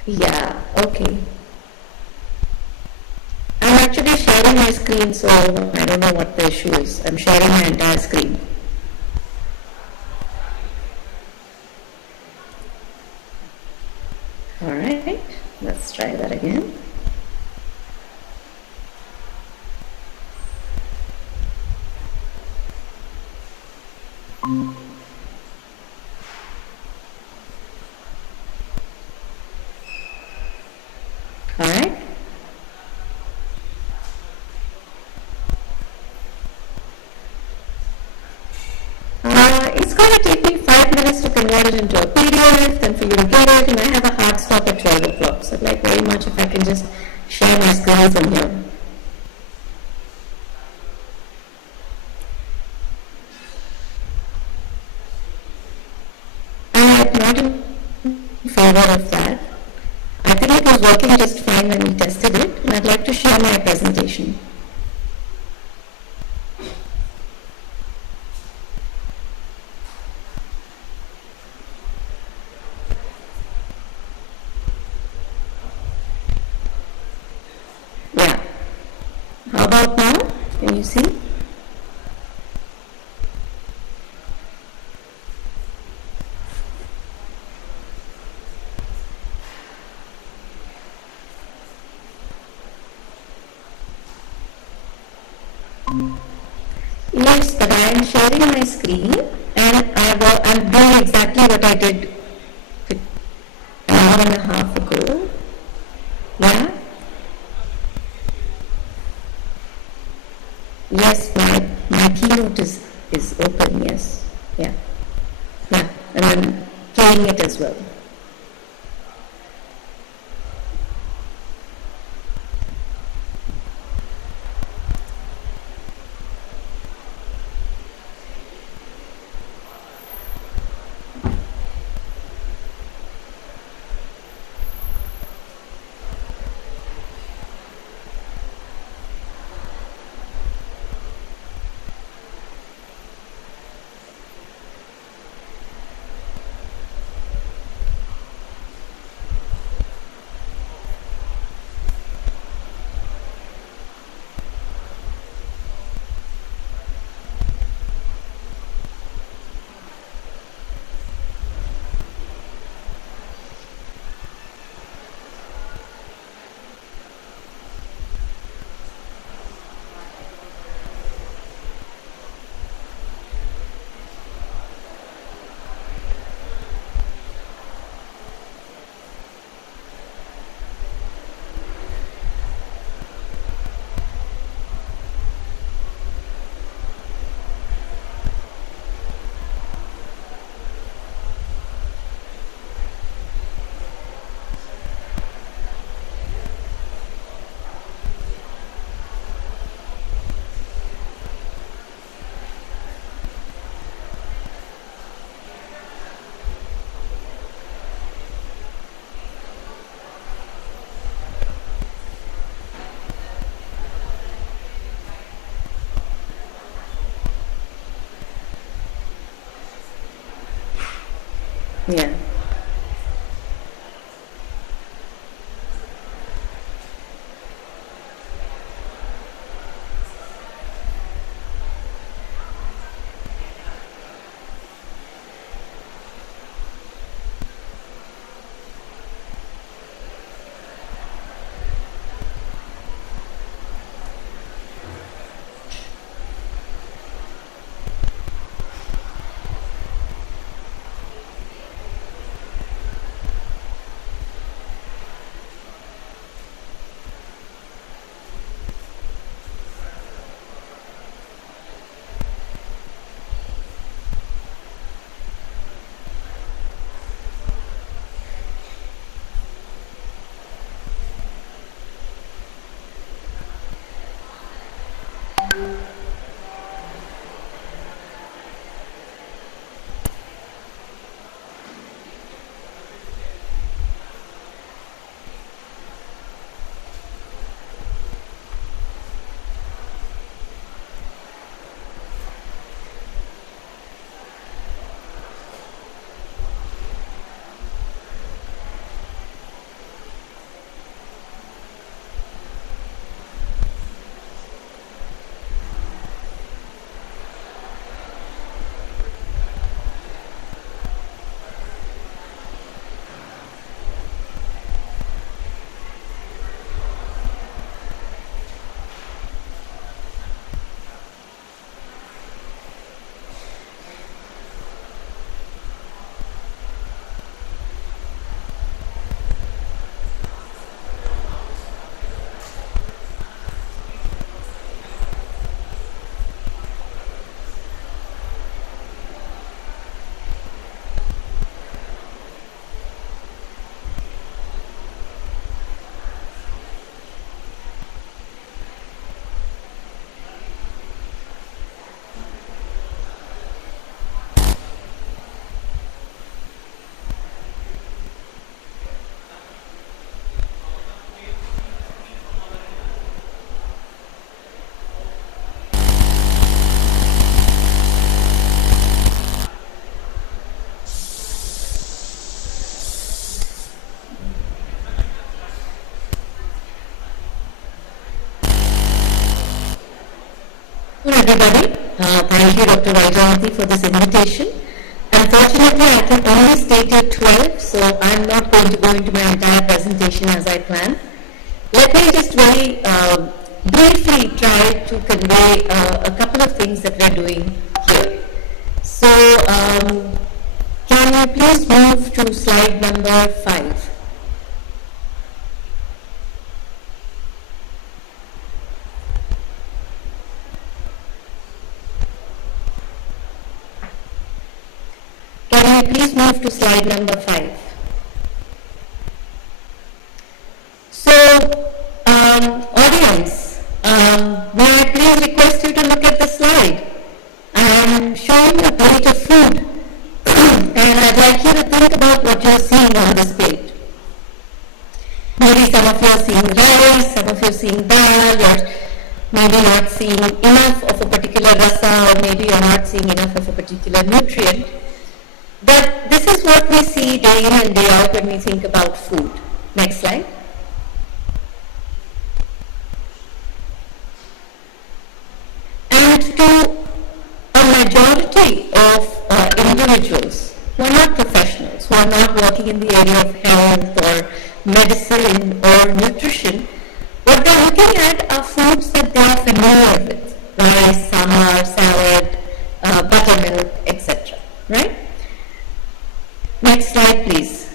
Yeah, okay. I'm actually sharing my screen, so I don't know what the issue is. I'm sharing my entire screen. Alright, let's try that again. Alright. It's going to take me 5 minutes to convert it into a PDF, then for you to get it, and I have a hard stop at 12 o'clock. So I'd like very much if I can just share my screen from here. I'm not in favor of that. I think it was working just fine when we tested it, and I'd like to share my presentation. Yeah. How about now? Can you see? Yes, but I am sharing my screen and I'm doing exactly what I did an hour and a half ago. Yeah? Yes, my keynote is open, yes. Yeah. Yeah, and I'm playing it as well. Yeah. Everybody, thank you Dr. Vaijayanti for this invitation. Unfortunately, I can only stay till 12, so I'm not going to go into my entire presentation as I planned. Let me just very briefly try to convey a couple of things that we're doing here. So, can you please move to slide number 5? Can you please move to slide number 5? So, audience, may I please request you to look at the slide? I'm showing a plate of food and I'd like you to think about what you're seeing on this plate. Maybe some of you are seeing rice, some of you are seeing dal, you're maybe not seeing enough of a particular rasa, or maybe you're not seeing enough of a particular nutrient. But this is what we see day in and day out when we think about food. Next slide. And to a majority of individuals who are not professionals, who are not working in the area of health or medicine or nutrition, what they're looking at are foods that they are familiar with. Rice, sambar, salad, buttermilk, etc. Right? Next slide, please.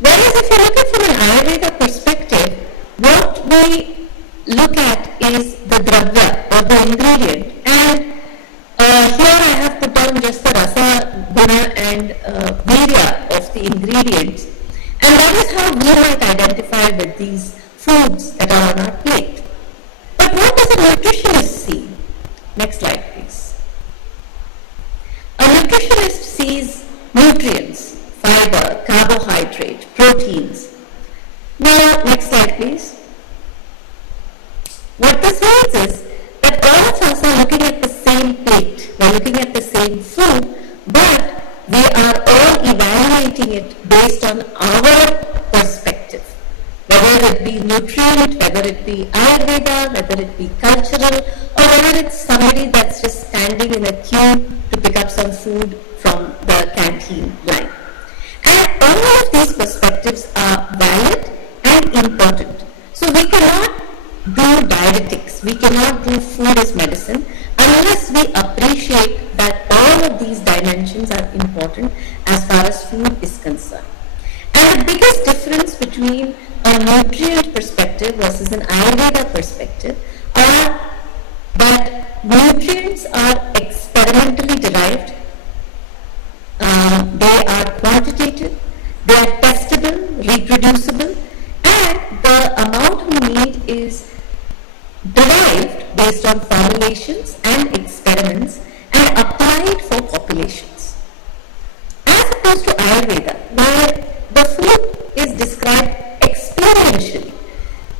Whereas if you look at from an Ayurveda perspective, what we look at is the dravya or the ingredient. And here I have put down just the rasa, guna and virya of the ingredients. And that is how we might identify with these foods that are on our plate. But what does a nutritionist see? Next slide, please. A nutritionist sees nutrients, fiber, carbohydrate, proteins. Now, next slide, please. What this means is that all of us are looking at the same plate, we're looking at the same food, but we are all evaluating it based on our perspective, whether it be nutrient, whether it be Ayurveda, whether it be cultural, or whether it's somebody that's just standing in a queue to pick up some food from the canteen line. And all of these perspectives are valid and important. So we cannot do dietetics, we cannot do food as medicine unless we appreciate that all of these dimensions are important as far as food is concerned. And the biggest difference between a nutrient perspective versus an Ayurveda perspective are that nutrients are experimentally derived, they are quantitative, they are testable, reproducible, and the amount we need is derived based on formulations and experiments and applied for populations. As opposed to Ayurveda, where the food is described experientially.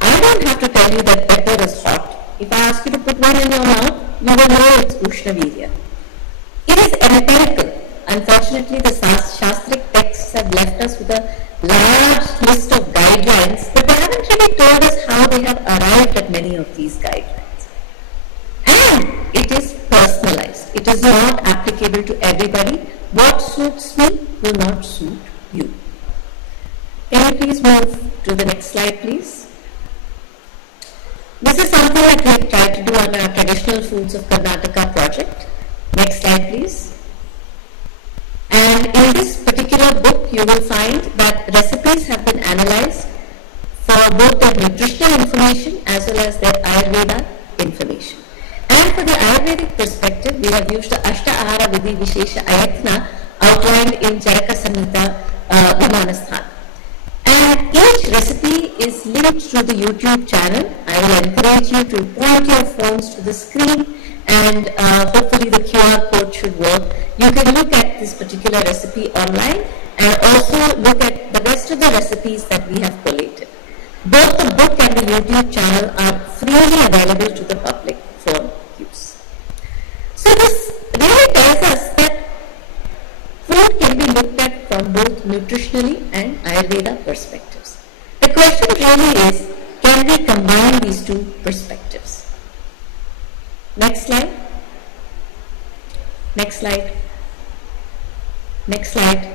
I don't have to tell you that pepper is hot. If I ask you to put one in your mouth, you will know it's Ushnavirya. It is empirical. Unfortunately, the Shastric texts have left us with a large list of guidelines, but they haven't really told us how they have arrived at many of these guidelines. And it is personalized. It is not applicable to everybody. What suits me will not suit you. Can you please move to the next slide, please? This is something that we have tried to do on our Traditional Foods of Karnataka project. Next slide, please. And in this particular book, you will find that recipes have been analyzed for both their nutritional information as well as their Ayurveda information. And for the Ayurvedic perspective, we have used the Ashta Ahara Vidhi Vishesha Ayatna outlined in Charaka Samhita Vimanasthan. And each recipe is linked to the YouTube channel. I will encourage you to point your phones to the screen, and hopefully the QR code should work. You can look at this particular recipe online and also look at the rest of the recipes that we have collated. Both the book and the YouTube channel are freely available to the public for use. So this really tells us that food can be looked at from both nutritionally and Ayurveda perspectives. The question really is, can we combine these two perspectives? Next slide. Next slide. Next slide.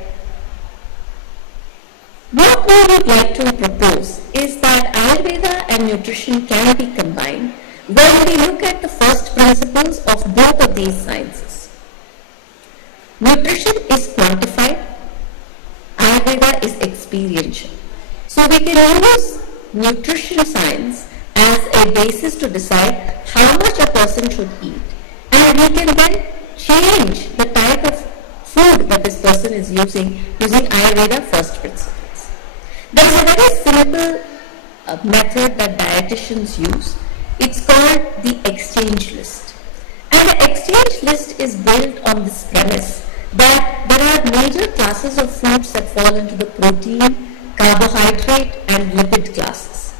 What we would like to propose is that Ayurveda and nutrition can be combined when we look at the first principles of both of these sciences. Nutrition is quantified, Ayurveda is experiential. So we can use nutrition science as a basis to decide how much a person should eat. And we can then change the type of food that this person is using Ayurveda first principles. There is a very simple method that dietitians use. It's called the exchange list. And the exchange list is built on this premise that there are major classes of foods that fall into the protein, carbohydrate and lipid classes.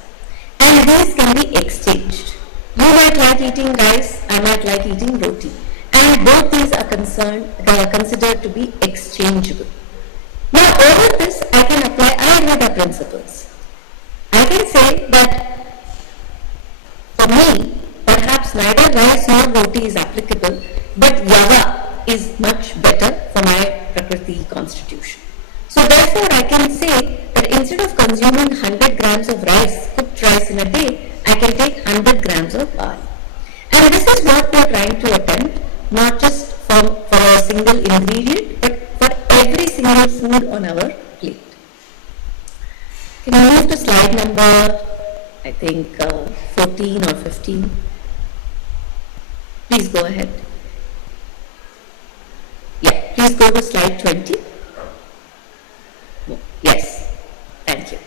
And these can be exchanged. You might like eating rice, I might like eating roti. And both these are considered to be exchangeable. Now over this I can apply Ayurveda principles. I can say that for me, perhaps neither rice nor roti is applicable, but yaga is much better for my Prakriti constitution. So therefore I can say that instead of consuming 100 grams of rice, cooked rice in a day, I can take 100 grams of barley. And this is what we are trying to attempt, not just for a single ingredient, but for every single food on our plate. Can you move to slide number, I think, 14 or 15? Please go ahead. Yeah, please go to slide 20. Yes, thank you.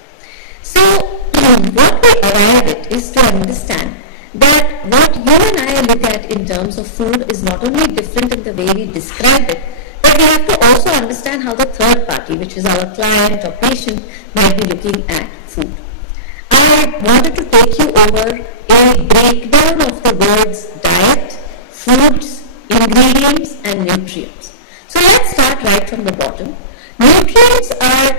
So, what we arrive at is to understand that what you and I look at in terms of food is not only different in the way we describe it, but we have to also understand how the third party, which is our client or patient, might be looking at food. I wanted to take you over a breakdown of the words diet, foods, ingredients and nutrients. So let's start right from the bottom. Nutrients are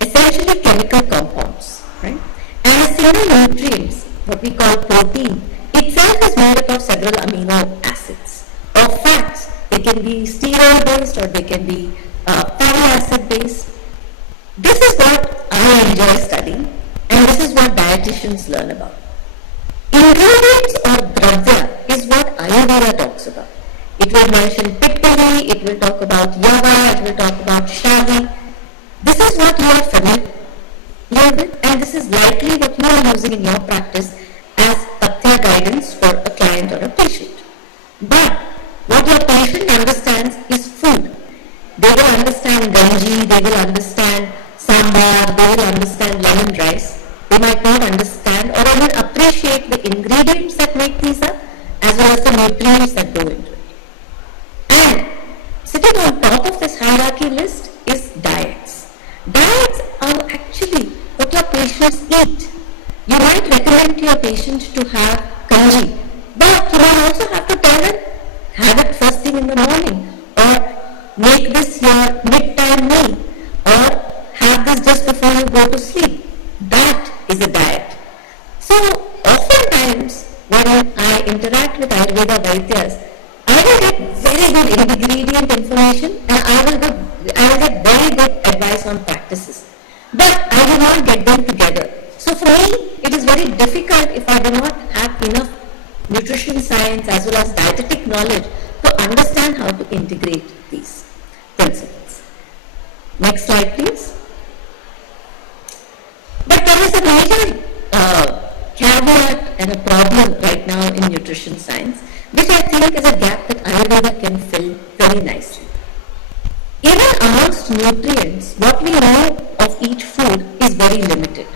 essentially chemical compounds, right? And a single nutrient, what we call protein, itself is made up of several amino acids or fats. They can be steroid based or they can be fatty acid based. This is what I enjoy studying, and this is what dietitians learn about. Ingredients or dravya is what Ayurveda talks about. It will mention pippali, it will talk about yava, it will talk about shavi. This is what you are familiar with, and this is likely what you are using in your practice as pathya guidance for a client or a patient. But what your patient understands is food. They will understand ganji, they will understand sambar, they will understand lemon rice. They might not understand or even appreciate the ingredients that make these up, as well as the nutrients that go into it. And sitting on top of this hierarchy list is diets. Diets are actually what your patients eat. You might recommend to your patient to have kanji, but you might also have to tell them, have it first thing in the morning, or make this your mid-time meal, or have this just before you go to sleep. That is a diet. So oftentimes when I interact with Ayurveda Vaidyas, I will get very good ingredient information and I will get very good advice on practices. But I will not get them together. So for me, it is very difficult if I do not have enough nutrition science as well as dietetic knowledge to understand how to integrate these principles. Next slide, please. But there is a major caveat and a problem right now in nutrition science, which I think is a gap that Ayurveda can fill very nicely. Even amongst nutrients, what we know of each food is very limited.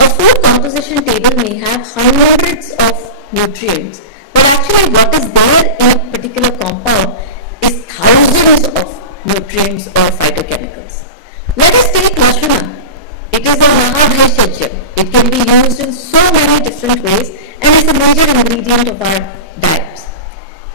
A food composition table may have hundreds of nutrients, but actually what is there in a particular compound is thousands of nutrients or phytochemicals. Let us take Lashuna. It is a Mahadheshajya. It can be used in so many different ways and is a major ingredient of our diets.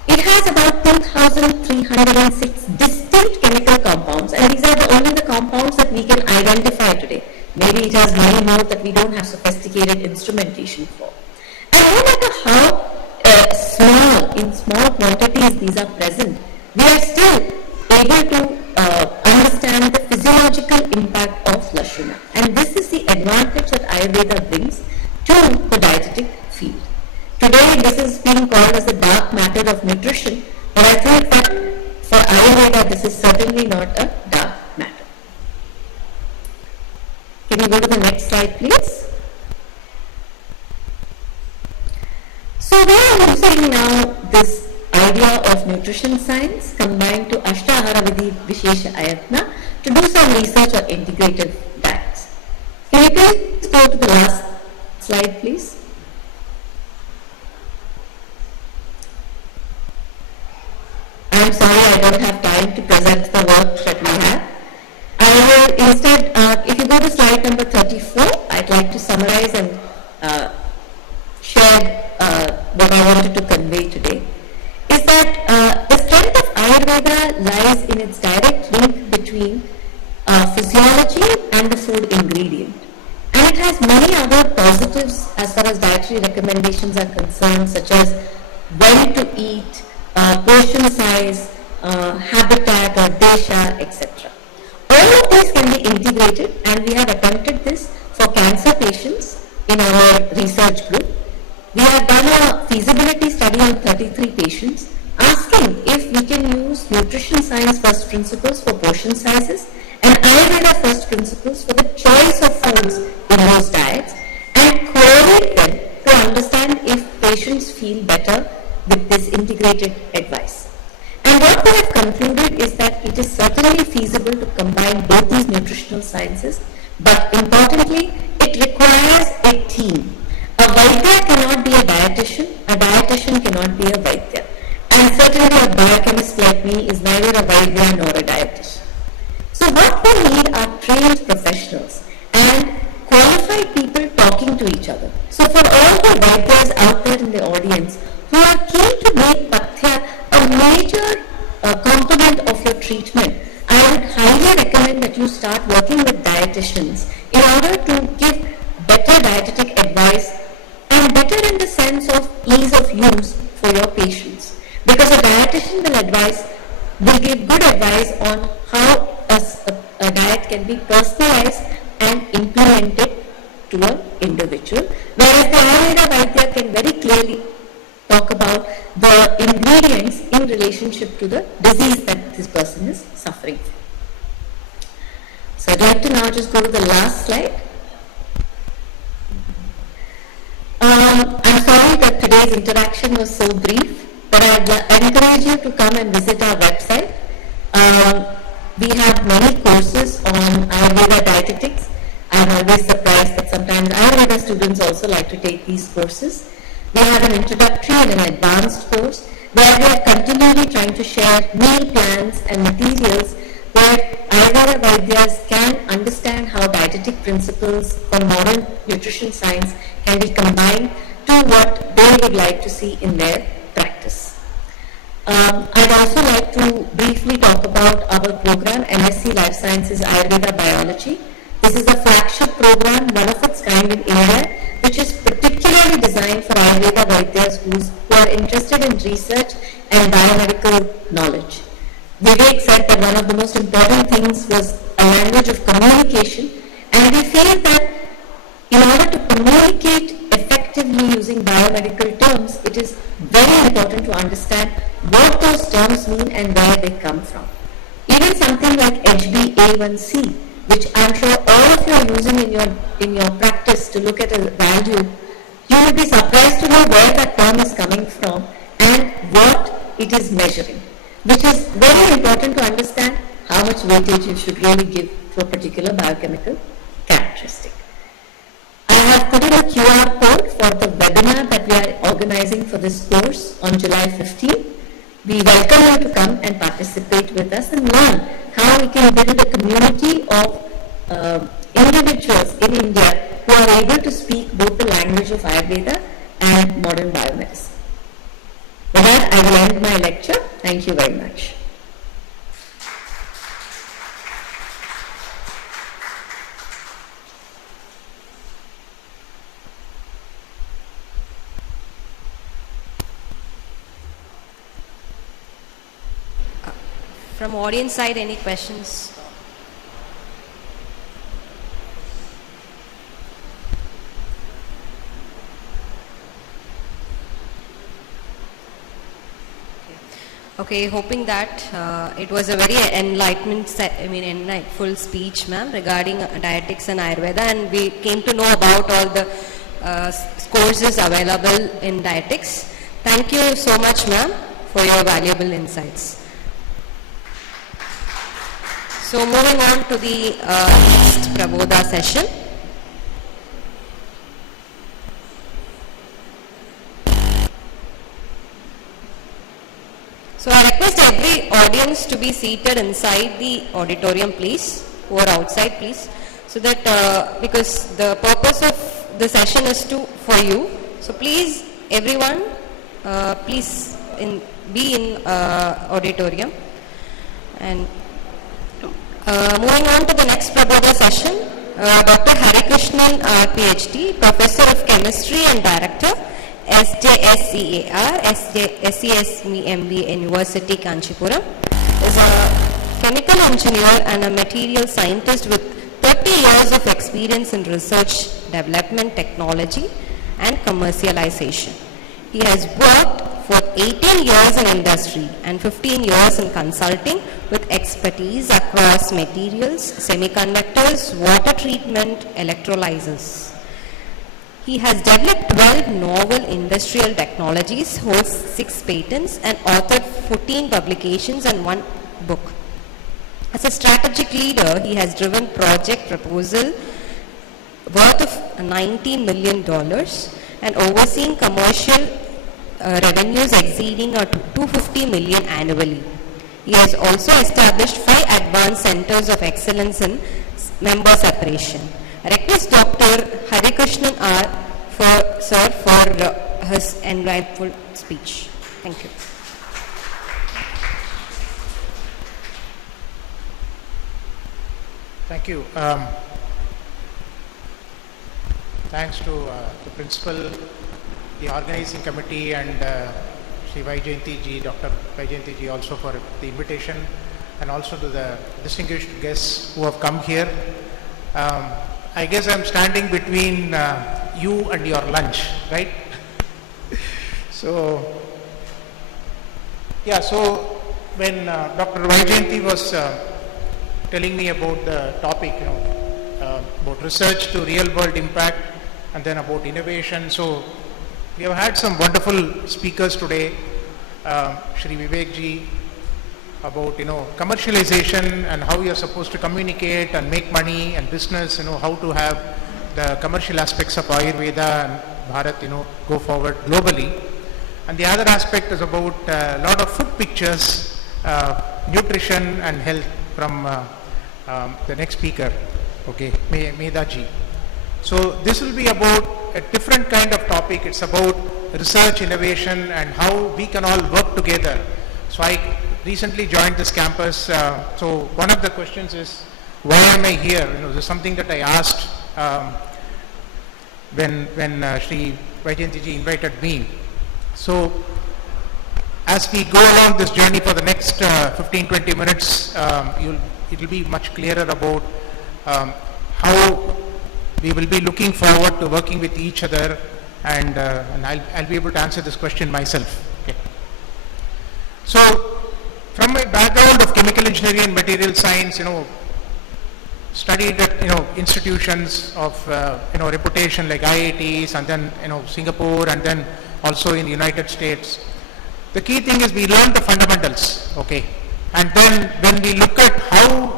It has about 2,306 distinct chemical compounds, and these are only the compounds that we can identify today. Maybe it has many more that we don't have sophisticated instrumentation for. And no matter how in small quantities these are present, we are still able to understand the physiological impact of Lashuna. And this is the advantage that Ayurveda brings to the dietetic field. Today, this is being called as the dark matter of nutrition, but I think that for Ayurveda, this is certainly not a dark matter. Can you go to the next slide, please? So we are using now this idea of nutrition science combined to Ashtahara Vidhi Vishesha Ayatna to do some research on integrative diets. Can you please go to the last slide, please? I'm sorry, I don't have time to present the work that we have. I will instead, if you go to slide number 34, I'd like to summarize and share what I wanted to convey today. Is that the strength of Ayurveda lies in its direct link between physiology and the food ingredient. And it has many other positives as far as dietary recommendations are concerned, such as when to eat, portion size, habitat or desha, etc. All of these can be integrated, and we have attempted this for cancer patients in our research group. We have done a feasibility study on 33 patients, asking if we can use nutrition science first principles for portion sizes and Ayurveda first principles for the choice of foods in those diets, and correlate them to understand if patients feel better with this integrated advice. And what we have concluded is that it is certainly feasible to combine both these nutritional sciences, but importantly, it requires a team. A Vaidya cannot be a dietitian cannot be a Vaidya. And certainly a biochemist like me is neither a Vaidya nor a dietitian. So what we need are trained professionals and qualified people talking to each other. So for all the Vaidyas out there in the audience who are keen to make Pathya a major component of your treatment, I would highly recommend that you start working with dietitians in order to give better dietetic advice, and better in the sense of ease of use for your patients. Because a dietitian will give good advice on how a diet can be personalized and implemented to an individual, whereas the Ayurveda Vaidya can very clearly talk about the ingredients in relationship to the disease that this person is suffering from. So I'd like to now just go to the last slide. I'm sorry that today's interaction was so brief, but I'd encourage you to come and visit our website. We have many courses on Ayurveda dietetics. I'm always surprised that sometimes Ayurveda students also like to take these courses. We have an introductory and an advanced course where we are continually trying to share meal plans and materials where Ayurveda Vaidyas can understand how dietetic principles from modern nutrition science can be combined to what they would like to see in their practice. I'd also like to briefly talk about our program, MSc Life Sciences Ayurveda Biology. This is a flagship program, one of its kind in India, which is particularly designed for Ayurveda Vaidyas who are interested in research and biomedical knowledge. Vivek said that one of the most important things was a language of communication, and we feel that in order to communicate effectively using biomedical terms, it is very important to understand what those terms mean and where they come from. Even something like HbA1c, which I'm sure all of you are using in your practice to look at a value, you will be surprised to know where that term is coming from and what it is measuring, which is very important to understand how much weightage you should really give to a particular biochemical characteristic. I have put in a QR code for the webinar that we are organizing for this course on July 15. We welcome you to come and participate with us and learn how we can build a community of individuals in India who are able to speak both the language of Ayurveda and modern biomedicine. With that, I will end my lecture. Thank you very much. From audience side, any questions? Okay, hoping that it was a very enlightful speech, ma'am, regarding dietetics and Ayurveda, and we came to know about all the courses available in dietetics. Thank you so much, ma'am, for your valuable insights. So moving on to the next Prabodha session. So I request every audience to be seated inside the auditorium, please, or outside, please, so that because the purpose of the session is for you. So please, everyone, please be in auditorium. And moving on to the next Prabodha session, Dr. Harikrishnan, PhD, Professor of Chemistry and Director, SJSACH, SCSMB University, Kanchipuram, is a chemical engineer and a material scientist with 30 years of experience in research, development, technology, and commercialization. He has worked for 18 years in industry and 15 years in consulting with expertise across materials, semiconductors, water treatment, electrolyzers. He has developed 12 novel industrial technologies, holds 6 patents, and authored 14 publications and 1 book. As a strategic leader, he has driven project proposal worth of $90 million and overseen commercial revenues exceeding $250 million annually. He has also established 5 advanced centers of excellence in member separation. I request Dr. Harikrishnan for his enlightful speech. Thank you. Thank you. Thanks to the principal, the organizing committee, and Shri Vaijayanti ji, Dr. Vaijayanti ji also for the invitation, and also to the distinguished guests who have come here. I guess I'm standing between you and your lunch, right? So, yeah, so when Dr. Vaijayanti was telling me about the topic, about research to real world impact and then about innovation. So we have had some wonderful speakers today, Shri Vivek ji, about commercialization and how you are supposed to communicate and make money and business, how to have the commercial aspects of Ayurveda and Bharat, go forward globally. And the other aspect is about a lot of food pictures, nutrition and health from the next speaker, okay, Medha ji. So this will be about a different kind of topic. It's about research, innovation, and how we can all work together. So I recently joined this campus. So one of the questions is, why am I here? This is something that I asked when Shri Vaijayanti ji invited me. So as we go along this journey for the next 15-20 minutes, it will be much clearer about how we will be looking forward to working with each other, and I'll be able to answer this question myself. Okay. So from my background of chemical engineering and material science, studied at institutions of reputation like IITs, and then Singapore, and then also in the United States. The key thing is we learn the fundamentals, okay, and then when we look at how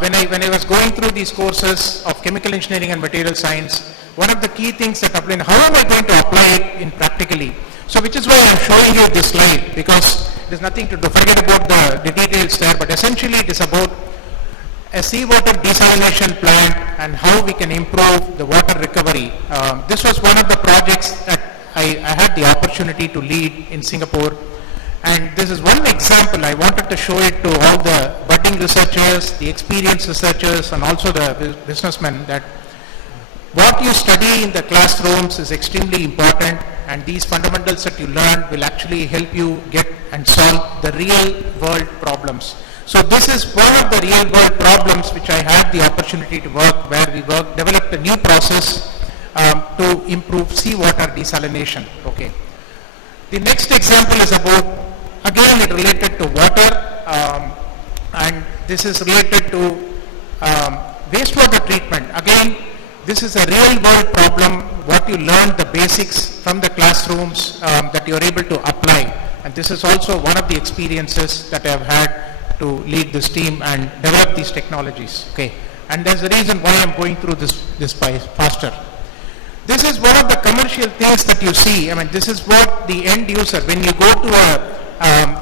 when I was going through these courses of chemical engineering and material science, one of the key things that apply, how am I going to apply it in practically? So which is why I'm showing you this slide, because there's nothing to do, forget about the details there, but essentially it is about a seawater desalination plant and how we can improve the water recovery. This was one of the projects that I had the opportunity to lead in Singapore. And this is one example. I wanted to show it to all the budding researchers, the experienced researchers, and also the businessmen, that what you study in the classrooms is extremely important, and these fundamentals that you learn will actually help you get and solve the real world problems. So this is one of the real world problems which I had the opportunity to work, where we developed a new process to improve seawater desalination. Okay. The next example is about, again, it related to water, and this is related to wastewater treatment. Again, this is a real world problem, what you learn, the basics from the classrooms that you are able to apply. And this is also one of the experiences that I have had to lead this team and develop these technologies. Okay. And there's a reason why I'm going through this faster. This is one of the commercial things that you see. I mean, this is what the end user, when you go to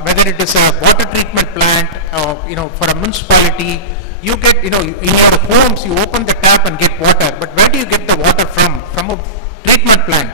whether it is a water treatment plant or, for a municipality, you get, in your homes, you open the tap and get water. But where do you get the water from? From a treatment plant,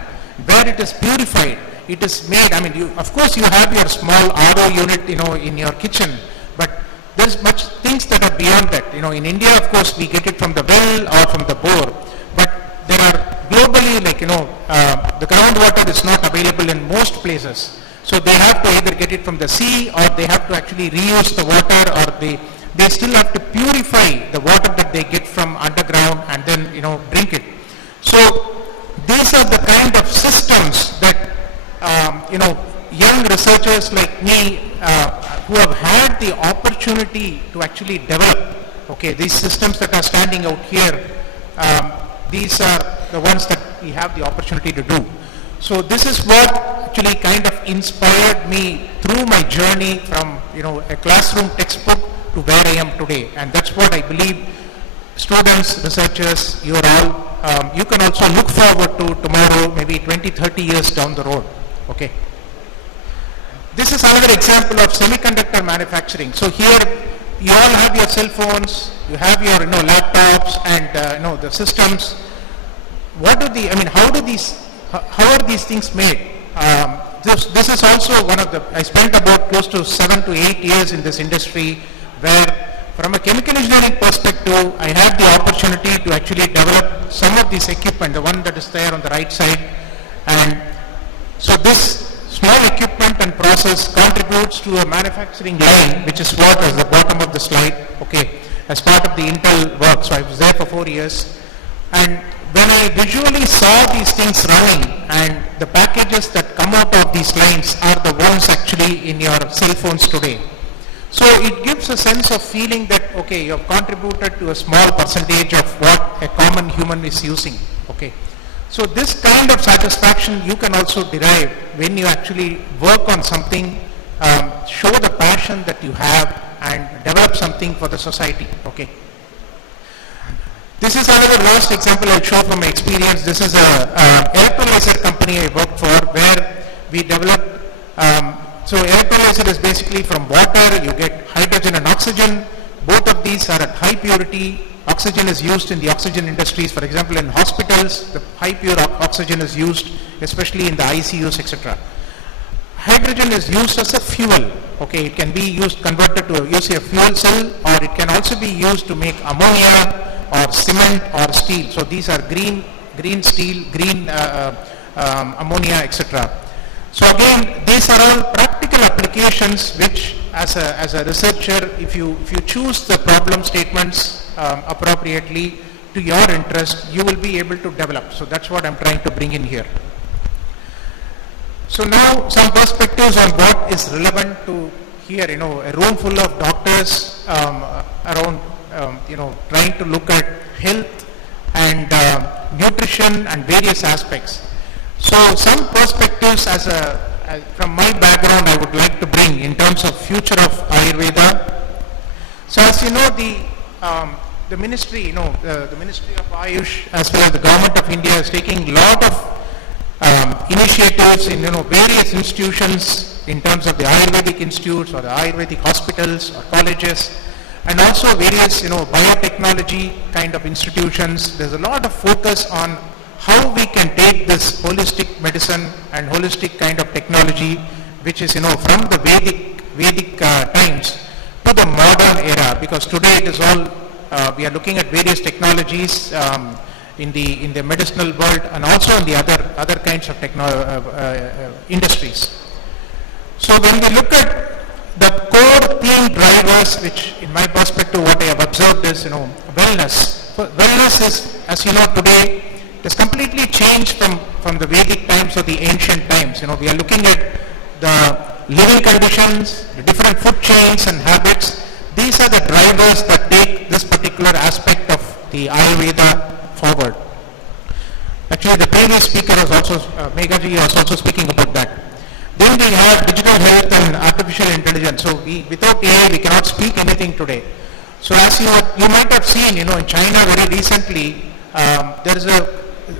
where it is purified. It is made, I mean, of course you have your small RO unit, in your kitchen, but there's much things that are beyond that. In India, of course, we get it from the well or from the bore, but there are globally, the groundwater is not available in most places. So they have to either get it from the sea, or they have to actually reuse the water, or they still have to purify the water that they get from underground and then, drink it. So these are the kind of systems that, young researchers like me who have had the opportunity to actually develop, okay, these systems that are standing out here, these are the ones that we have the opportunity to do. So this is what actually kind of inspired me through my journey from, a classroom textbook to where I am today. And that's what I believe students, researchers, you're all, you can also look forward to tomorrow, maybe 20, 30 years down the road. Okay. This is another example of semiconductor manufacturing. So here you all have your cell phones, you have your laptops, and the systems. How are these things made? This is also one of the, I spent about close to 7 to 8 years in this industry, where from a chemical engineering perspective, I had the opportunity to actually develop some of this equipment, the one that is there on the right side. And so this small equipment and process contributes to a manufacturing line, which is what is the bottom of the slide, okay, as part of the Intel work. So I was there for 4 years. And when I visually saw these things running, and the packages that come out of these lines are the ones actually in your cell phones today. So it gives a sense of feeling that, okay, you have contributed to a small percentage of what a common human is using, okay. So this kind of satisfaction you can also derive when you actually work on something, show the passion that you have and develop something for the society, okay. This is another last example I'll show from my experience. This is a electrolyzer company I worked for, where we developed, so electrolyzer is basically from water, you get hydrogen and oxygen. Both of these are at high purity. Oxygen is used in the oxygen industries. For example, in hospitals, the high pure oxygen is used, especially in the ICUs, etc. Hydrogen is used as a fuel. Okay, it can be used, converted to a fuel cell, or it can also be used to make ammonia or cement or steel. So these are green steel, green ammonia, etc. So again, these are all practical applications which, as a researcher, if you choose the problem statements appropriately to your interest, you will be able to develop. So that's what I'm trying to bring in here. So now some perspectives on what is relevant to here, a room full of doctors around, trying to look at health and nutrition and various aspects. So some perspectives from my background I would like to bring in terms of future of Ayurveda. So as you know, the ministry, the Ministry of Ayush as well as the Government of India is taking a lot of initiatives in various institutions in terms of the Ayurvedic institutes or the Ayurvedic hospitals or colleges, and also various biotechnology kind of institutions. There's a lot of focus on how we can take this holistic medicine and holistic kind of technology, which is from the Vedic times to the modern era, because today it is all we are looking at various technologies in the medicinal world and also in the other kinds of industries. So when we look at the core theme drivers, which in my perspective what I have observed is wellness. So wellness is, as you know, today it has completely changed from the Vedic times or the ancient times. We are looking at the living conditions, the different food chains and habits. These are the drivers that take this particular aspect of the Ayurveda forward. Actually, the previous speaker was also, Meghaji was also speaking about that. Then we have digital health and artificial intelligence. So without AI, we cannot speak anything today. So as you might have seen, in China very recently, there is a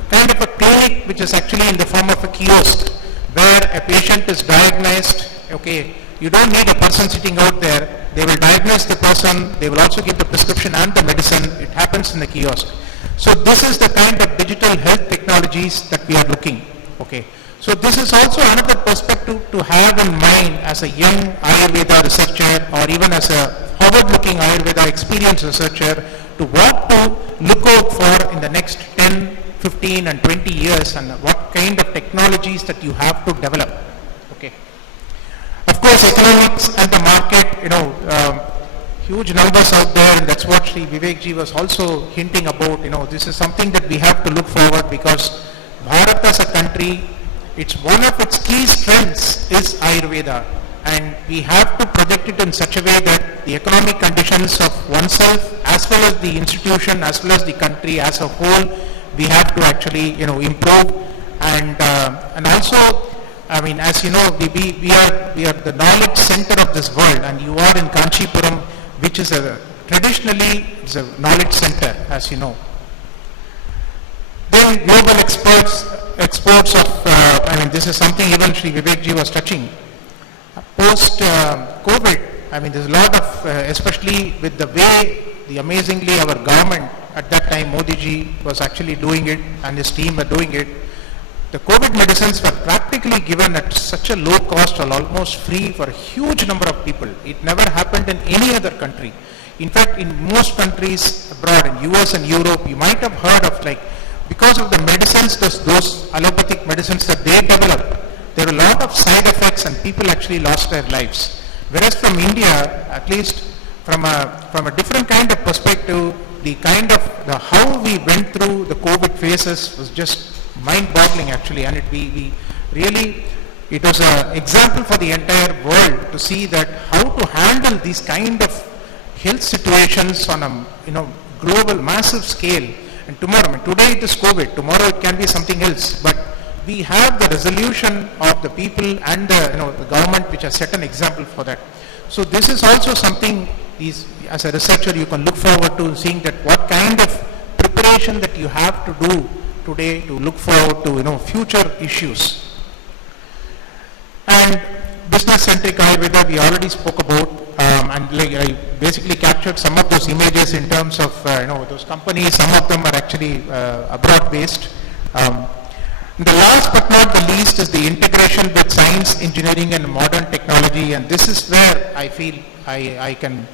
kind of a clinic which is actually in the form of a kiosk where a patient is diagnosed. Okay, you don't need a person sitting out there. They will diagnose the person. They will also give the prescription and the medicine. It happens in the kiosk. So this is the kind of digital health technologies that we are looking. Okay. So this is also another perspective to have in mind as a young Ayurveda researcher, or even as a forward-looking Ayurveda experienced researcher, to what to look out for in the next 10, 15 and 20 years, and what kind of technologies that you have to develop. Okay. Of course, economics and the market, huge numbers out there, and that's what Sri Vivekji was also hinting about. This is something that we have to look forward, because Bharat as a country, one of its key strengths is Ayurveda, and we have to project it in such a way that the economic conditions of oneself, as well as the institution, as well as the country as a whole, we have to actually improve. And also, I mean, as you know, we are the knowledge center of this world, and you are in Kanchipuram, which is traditionally is a knowledge center, as you know. Then global exports of, this is something even Sri Vivekji was touching. Post-COVID, there's a lot of, especially with the way, amazingly our government at that time, Modi ji was actually doing it and his team were doing it. The COVID medicines were practically given at such a low cost or almost free for a huge number of people. It never happened in any other country. In fact, in most countries abroad, in US and Europe, you might have heard of because of the medicines, those allopathic medicines that they developed, there were a lot of side effects and people actually lost their lives. Whereas from India, at least from a different kind of perspective, how we went through the COVID phases was just mind-boggling actually, and it was an example for the entire world to see that how to handle these kind of health situations on a global massive scale. And today it is COVID, tomorrow it can be something else, but we have the resolution of the people and the government which has set an example for that. So this is also something as a researcher you can look forward to, seeing that what kind of preparation that you have to do today to look forward to future issues. And business-centric Ayurveda we already spoke about, and I basically captured some of those images in terms of those companies. Some of them are actually abroad based. The last but not the least is the integration with science, engineering and modern technology, and this is where I feel I can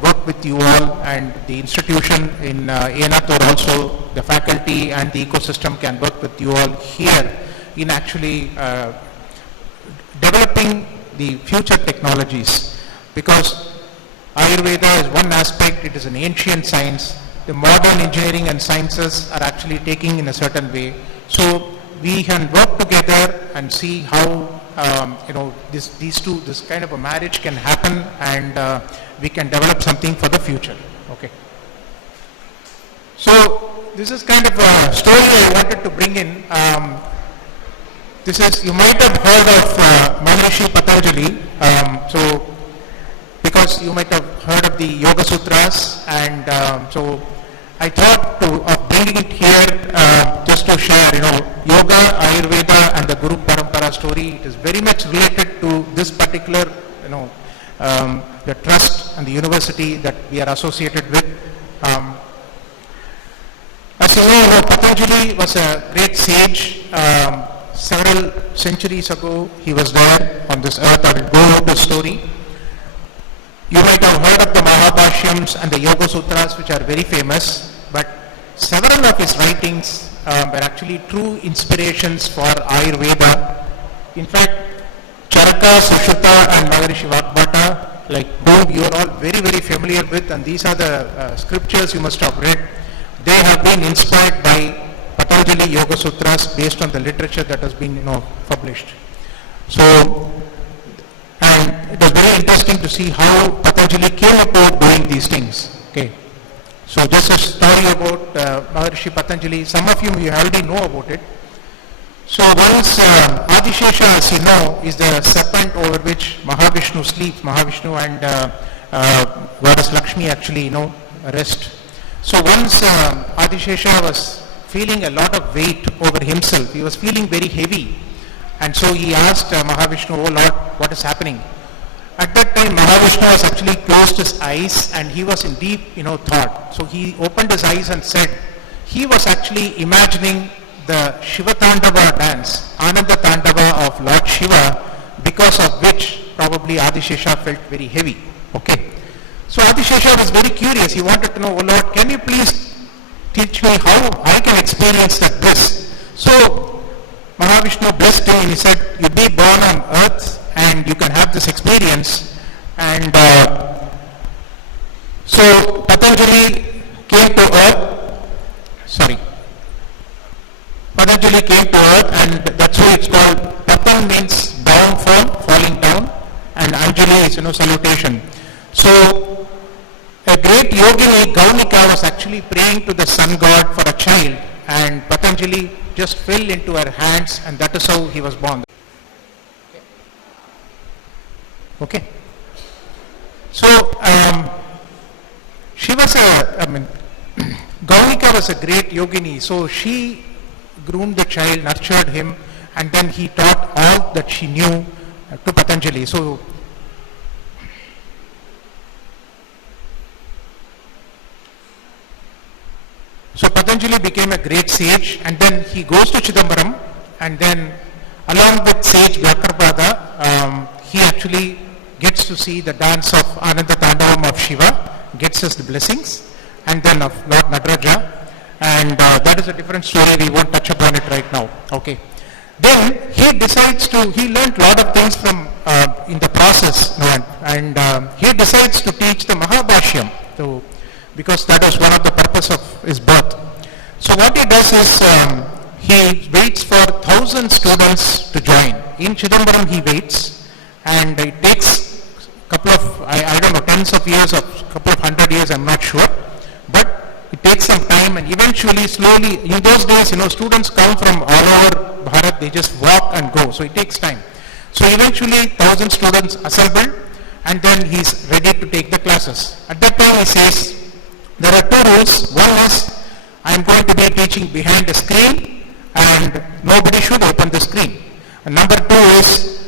work with you all, and the institution in ANATOR also, the faculty and the ecosystem can work with you all here in actually developing the future technologies, because Ayurveda is one aspect, it is an ancient science. The modern engineering and sciences are actually taking in a certain way. So we can work together and see how this kind of a marriage can happen, and we can develop something for the future. Okay. So this is kind of a story I wanted to bring in. You might have heard of Maharishi Patanjali, because you might have heard of the Yoga Sutras, and so I thought of bringing it here just to share, Yoga, Ayurveda and the Guru Parampara story. It is very much related to this particular, the trust and the university that we are associated with. As you know, Patanjali was a great sage. Several centuries ago, he was there on this earth. I will go over the story. You might have heard of the Mahabhashyams and the Yoga Sutras, which are very famous, but several of his writings were actually true inspirations for Ayurveda. In fact, Charaka, Sushruta and Maharishi Vagbhata, whom you are all very, very familiar with, and these are the scriptures you must have read, they have been inspired by Patanjali Yoga Sutras based on the literature that has been published. So, and it was very interesting to see how Patanjali came about doing these things. Okay. So just a story about Maharishi Patanjali. Some of you already know about it. So once Adishesha, as you know, is the serpent over which Mahavishnu sleeps. Mahavishnu and Goddess Lakshmi actually rest. So once Adishesha was feeling a lot of weight over himself, he was feeling very heavy, and so he asked Mahavishnu, "Oh Lord, what is happening?" At that time, Mahavishnu has actually closed his eyes and he was in deep thought. So he opened his eyes and said he was actually imagining the Shiva Tandava dance, Ananda Tandava of Lord Shiva, because of which probably Adishesha felt very heavy. Okay. So Adishesha was very curious. He wanted to know, "Oh Lord, can you please teach me how I can experience that bliss?" So Mahavishnu blessed him and he said, "You be born on earth and you can have this experience." And so Patanjali came to earth. Patanjali came to earth, and that's why it's called Patan, means downfall, falling down, and Anjali is salutation. So a great yogini, Gaunika, was actually praying to the sun god for a child, and Patanjali just fell into her hands, and that is how he was born. Okay. So she was Gaunika was a great yogini, so she groomed the child, nurtured him, and then he taught all that she knew to Patanjali. So Patanjali became a great sage, and then he goes to Chidambaram, and then along with sage Vyakrapada, he actually gets to see the dance of Ananda Tandavam of Shiva, gets us the blessings, and then of Lord Nataraja, and that is a different story, we won't touch upon it right now. Okay. Then he decides to, he learned a lot of things from in the process, and he decides to teach the Mahabhashyam, because that was one of the purpose of his birth. So what he does is, he waits for 1,000 students to join. In Chidambaram he waits, and it takes a couple of, I don't know, tens of years or a couple of 100 years, I'm not sure. But it takes some time, and eventually, slowly, in those days, students come from all over Bharat, they just walk and go, so it takes time. So eventually, 1,000 students assemble, and then he's ready to take the classes. At that time, he says, there are two rules. One is, I'm going to be teaching behind the screen, and nobody should open the screen. And number two is,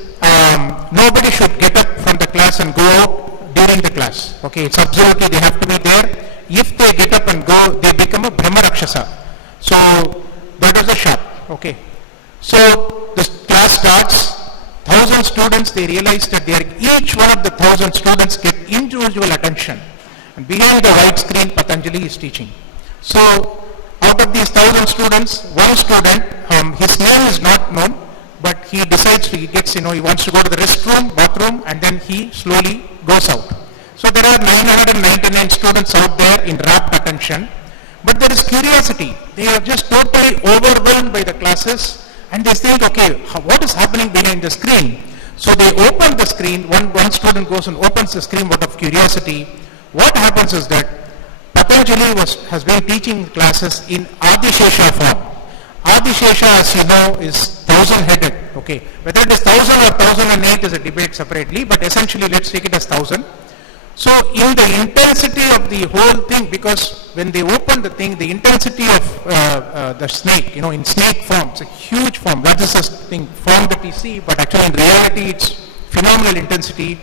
nobody should get up from the class and go out during the class. Okay, it's absolutely, they have to be there. If they get up and go, they become a Brahma Rakshasa. So, that is the shop. Okay. So, the class starts, 1,000 students, they realize that each one of the 1,000 students get individual attention. And behind the white screen, Patanjali is teaching. So, out of these 1,000 students, one student, his name is not known, but he decides he gets, he wants to go to the restroom, bathroom, and then he slowly goes out. So there are 999 students out there in rapt attention, but there is curiosity. They are just totally overwhelmed by the classes, and they think, okay, what is happening behind the screen? So they open the screen, one student goes and opens the screen out of curiosity. What happens is that Patanjali has been teaching classes in Adishesha form. Adishesha, as you know, is 1,000-headed. Okay, whether it is 1,000 or 1,008 is a debate separately, but essentially let's take it as 1,000. So in the intensity of the whole thing, because when they open the thing, the intensity of the snake, in snake form, it's a huge form. That is a thing form that we see, but actually in reality it's phenomenal intensity.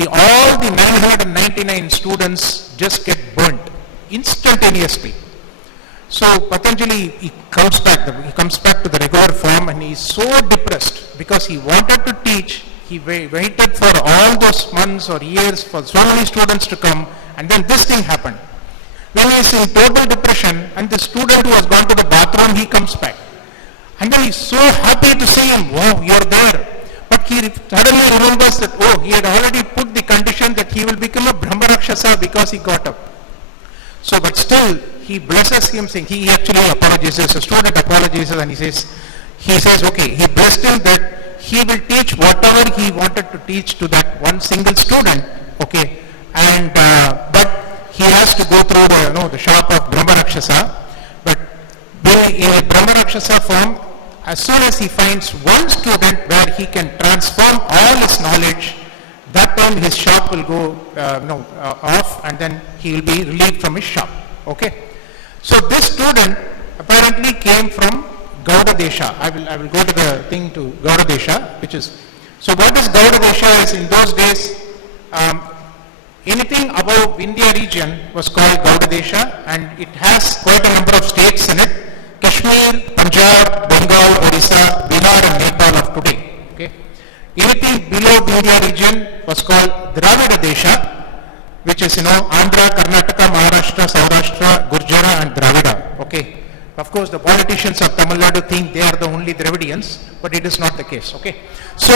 All the 999 students just get burnt instantaneously. So Patanjali, he comes back to the regular form, and he is so depressed because he wanted to teach. He waited for all those months or years for so many students to come, and then this thing happened. When he is in total depression, and the student who has gone to the bathroom, he comes back. And then he is so happy to see him, wow, you are there. But he suddenly remembers that, he had already put the condition that he will become a Brahma Rakshasa because he got up. So, but still, he blesses him, saying, he actually apologizes, the student apologizes, and he says, okay, he blessed him that he will teach whatever he wanted to teach to that one single student, okay, and but he has to go through the shop of Brahma Rakshasa. But being in a Brahma Rakshasa form, as soon as he finds one student where he can transform all his knowledge, that time his shop will go off, and then he will be relieved from his shop. Okay, so this student apparently came from Gauda Desha. I will go to the thing to Gauda Desha, which is, so what is Gauda Desha is, in those days, anything above Vindhya region was called Gauda Desha, and it has quite a number of states in it: Kashmir, Punjab, Bengal, Odisha, Bihar, and Nepal of today. Okay, anything below Vindhya region was called Dravida Desha, which is Andhra, Karnataka, Maharashtra, Saurashtra, Gurjara, and Dravida. Okay. Of course, the politicians of Tamil Nadu think they are the only Dravidians, but it is not the case. Okay, so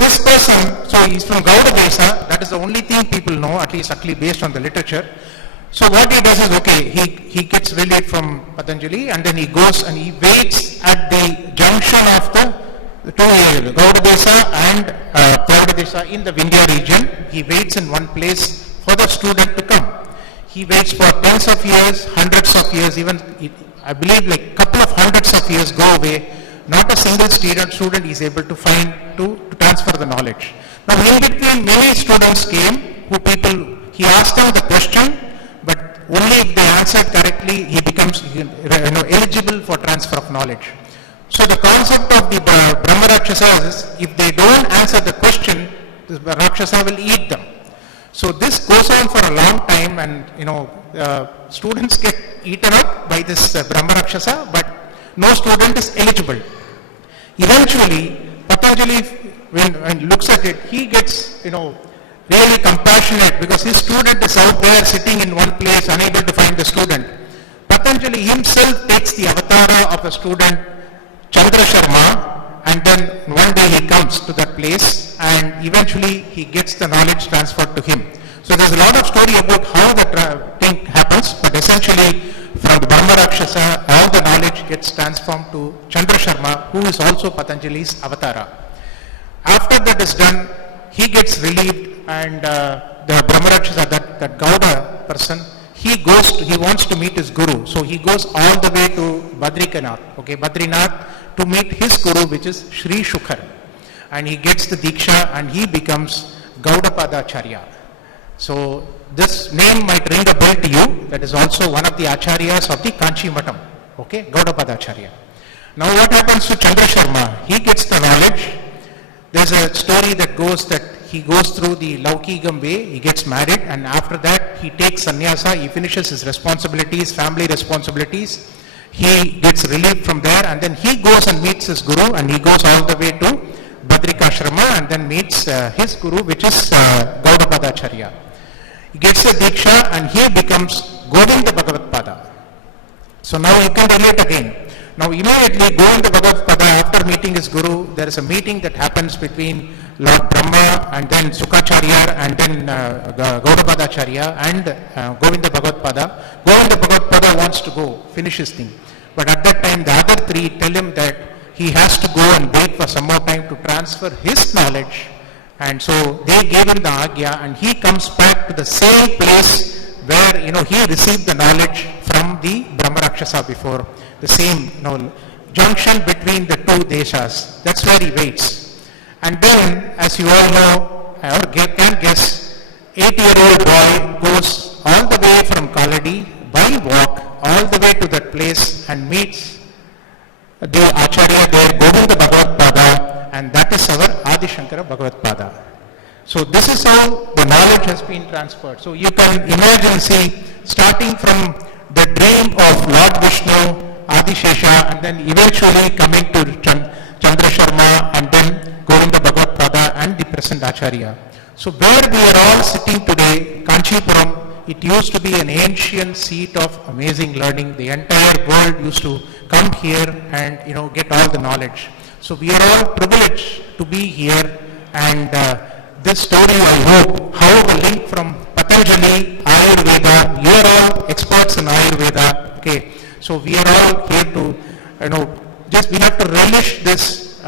this person, so he's from Gauda Desha. That is the only thing people know, at least based on the literature. So what he does is, okay, he gets relieved from Patanjali, and then he goes and he waits at the junction of the two areas, Gauda Desha and Gauda Desha in the Vindhya region. He waits in one place for the student to come. He waits for tens of years, hundreds of years, even I believe like couple of hundreds of years go away. Not a single student is able to find to transfer the knowledge. Now in between, many students came he asked them the question, but only if they answered correctly, he becomes eligible for transfer of knowledge. So the concept of the Brahma Rakshasa is, if they don't answer the question, the Rakshasa will eat them. So this goes on for a long time, and students get eaten up by this Brahma Rakshasa, but no student is eligible. Eventually, Patanjali, when he looks at it, he gets, really compassionate because his student is out there sitting in one place, unable to find the student. Patanjali himself takes the avatar of a student, Chandra Sharma, and then one day he comes to that place and eventually he gets the knowledge transferred to him. So there's a lot of story about how that thing happens, but essentially from the Brahma Rakshasa, all the knowledge gets transformed to Chandra Sharma, who is also Patanjali's avatara. After that is done, he gets relieved and the Brahma Rakshasa, that Gauda person, he wants to meet his guru. So he goes all the way to Badrinath to meet his guru, which is Sri Shukhar. And he gets the Diksha and he becomes Gaudapada Acharya. So this name might ring a bell to you. That is also one of the Acharyas of the Kanchi Matam. Gaudapada Acharya. Now what happens to Chandra Sharma? He gets the knowledge. There's a story that goes that he goes through the Laukigam way, he gets married, and after that he takes sannyasa, he finishes his responsibilities, family responsibilities, he gets relieved from there, and then he goes and meets his guru, and he goes all the way to Badrikashrama and then meets his guru, which is Gaudapada Acharya. He gets the Diksha and he becomes Govinda Bhagavatpada. So now you can relate again. Now immediately Govinda Bhagavatpada, after meeting his guru, there is a meeting that happens between Lord Brahma and then Sukacharya and then Gaudapada Acharya and Govinda Bhagavatpada. Govinda Bhagavatpada wants to go, finish his thing. But at that time the other three tell him that he has to go and wait for some more time to transfer his knowledge. And so they gave him the Agya and he comes back to the same place where he received the knowledge from the Brahma Rakshasa before. The same junction between the two deshas. That's where he waits. And then, as you all know, or can guess, 8-year-old boy goes all the way from Kaladi by walk all the way to that place and meets the Acharya there, Govinda Bhagavatpada, and that is our Adi Shankara Bhagavatpada. So this is how the knowledge has been transferred. So you can imagine, starting from the dream of Lord Vishnu, Adi Shesha, and then eventually coming to Chandra Sharma, and then Govinda Bhagavatpada and the present Acharya. So where we are all sitting today, Kanchipuram, it used to be an ancient seat of amazing learning. The entire world used to come here and get all the knowledge. So we are all privileged to be here, and this story, I hope, how the link from Patanjali, Ayurveda, you are all experts in Ayurveda, okay. So we are all here to, we have to relish this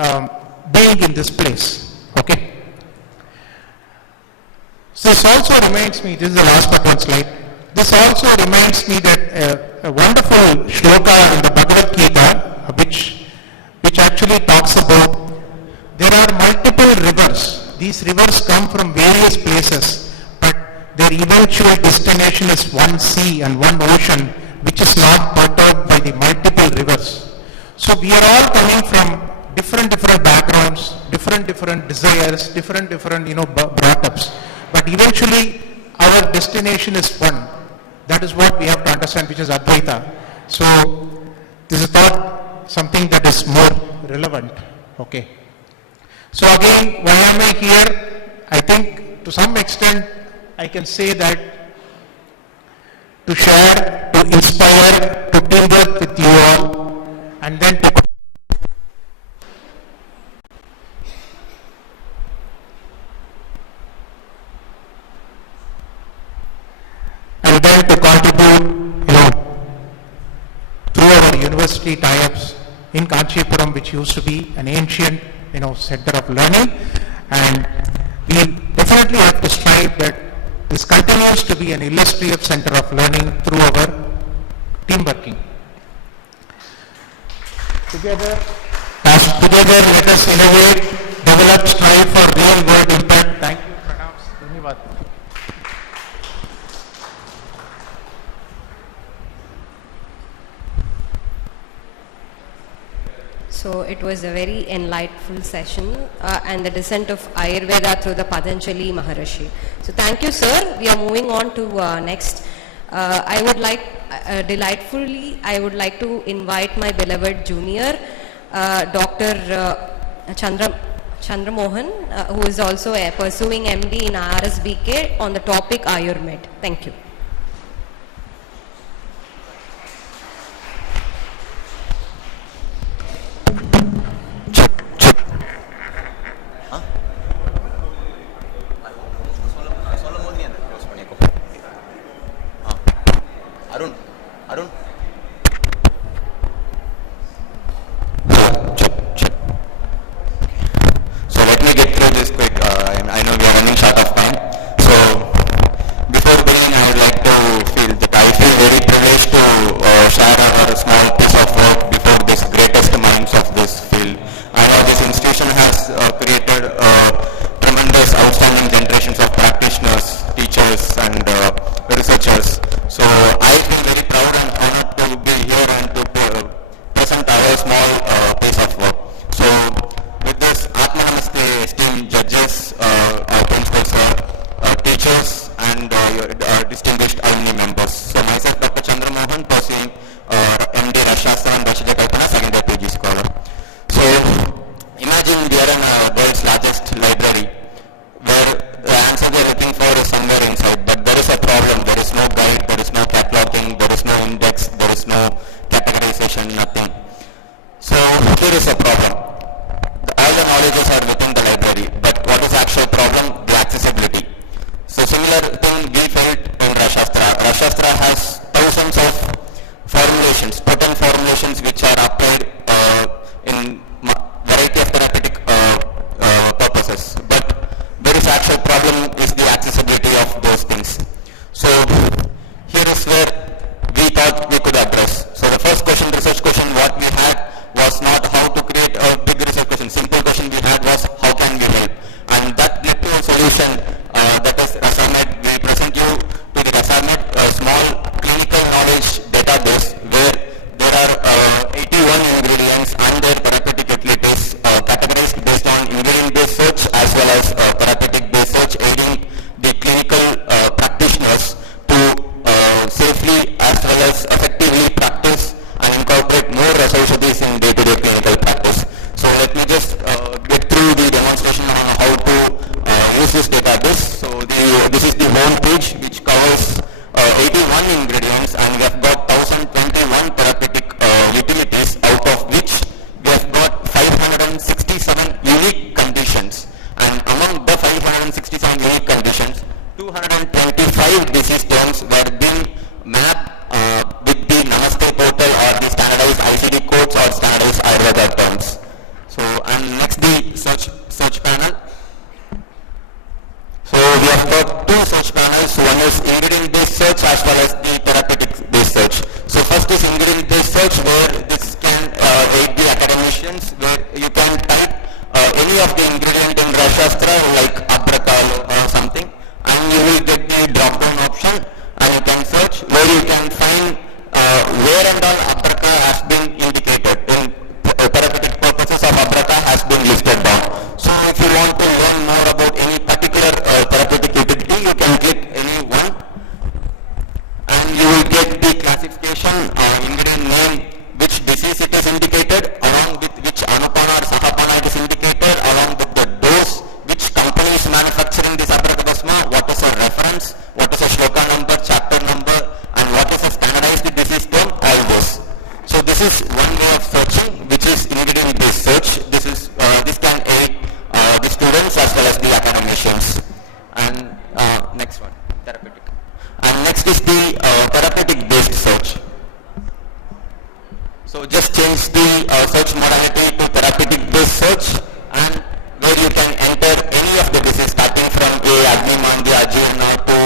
being in this place, okay. So this also reminds me, this is the last but one slide, this also reminds me that a wonderful shloka in the Bhagavad Gita, which actually talks about, there are multiple rivers. These rivers come from various places, but their eventual destination is one sea and one ocean, which is not perturbed by the multiple rivers. So we are all coming from different backgrounds, different desires, different brought-ups. But eventually our destination is one. That is what we have to understand, which is Advaita. So this is not something that is more relevant. Okay. So again, why am I here? I think to some extent I can say that to share, to inspire, to team work with you all, and then to contribute, through our university tie-ups in Kanchipuram, which used to be an ancient, center of learning, and we definitely have to strive that this continues to be an illustrious center of learning through our team working. Together, let us innovate, develop, strive for real world impact. Thank you, Pranam. Dhanyavad. So it was a very enlightful session and the descent of Ayurveda through the Patanjali Maharishi. So thank you, sir. We are moving on to next. I delightfully, I would like to invite my beloved junior, Dr. Chandra Mohan, who is also pursuing MD in RSBK on the topic Ayurved. Thank you. Arun. So let me get through this quick. I know we are running short of time. So before beginning, I would like to I feel very privileged to share a small piece of work before this greatest minds of this field. This institution has created tremendous, outstanding generations of practitioners, teachers, and researchers. So I feel very proud and honored to be here and to present our small piece of work. So with this, Atma Namaste, esteemed judges, principals, teachers, and distinguished alumni members. So myself, Dr. Chandra Mohan, pursuing MD Rashastra and Rashidakalpana, second year PG scholar. So imagine we are in the world's largest library, where the answer we are looking for is somewhere inside, but there is a problem. There is no guide, there is no cataloging, there is no index, there is no categorization, nothing. So here is a problem. All the knowledges are within the library, but what is the actual problem? The accessibility. So similar thing we felt in Rashastra. Rashastra has thousands of formulations, potent formulations which are applied in variety of therapeutic purposes. But there is actual problem is the accessibility of those things. So here is where we thought we could address. So the first question, research question, what we had was not how to create a big research question. Simple question we had was how can we help? And that led to a solution that is SJSACH. We present you to the SJSACH, a small clinical knowledge database where there are 81 ingredients and their therapeutic utilities categorized based on ingredient-based search as well as therapeutic-based search, aiding the clinical practitioners to safely as well as effectively practice and incorporate more Rashaushadhis in day-to-day clinical practice. So let me just get through the demonstration on how to use this database. So this is the home page which covers 81 ingredients, and we have got 1021 therapeutic utilities, out of which we have got 567 unique conditions. And among the 567 unique conditions, 225 disease terms were being mapped with the Namaste portal or the standardized ICD codes or standardized Ayurveda terms. So, and next the search panel. So we have got two search panels. One is ingredient-based search as well as the therapeutic-based search. So first is ingredient-based search, where this can aid the academicians, where you can type any of the ingredient in Rashastra like abrakal or something, and you will get the drop-down option, and you can search where you can find where and all abraka has been indicated. In therapeutic purposes of abraka has been listed down. So if you want to learn more about any particular therapeutic utility, you can click any one, and you will get the classification, ingredient name, which disease it is indicated, along with which anupana or sahapana it is indicated, along with the dose, which company is manufacturing this abrakabasma, what is a reference, what is a shloka number, chapter number, and what is a standardized disease term, all this. So this is one way of searching, which is ingredient-based search. This can aid the students as well as the academicians. And next one, therapeutic. And next is the therapeutic-based search. So just change the search modality to therapeutic-based search, and where you can enter any of the disease starting from Agni Mandya, Ajirna to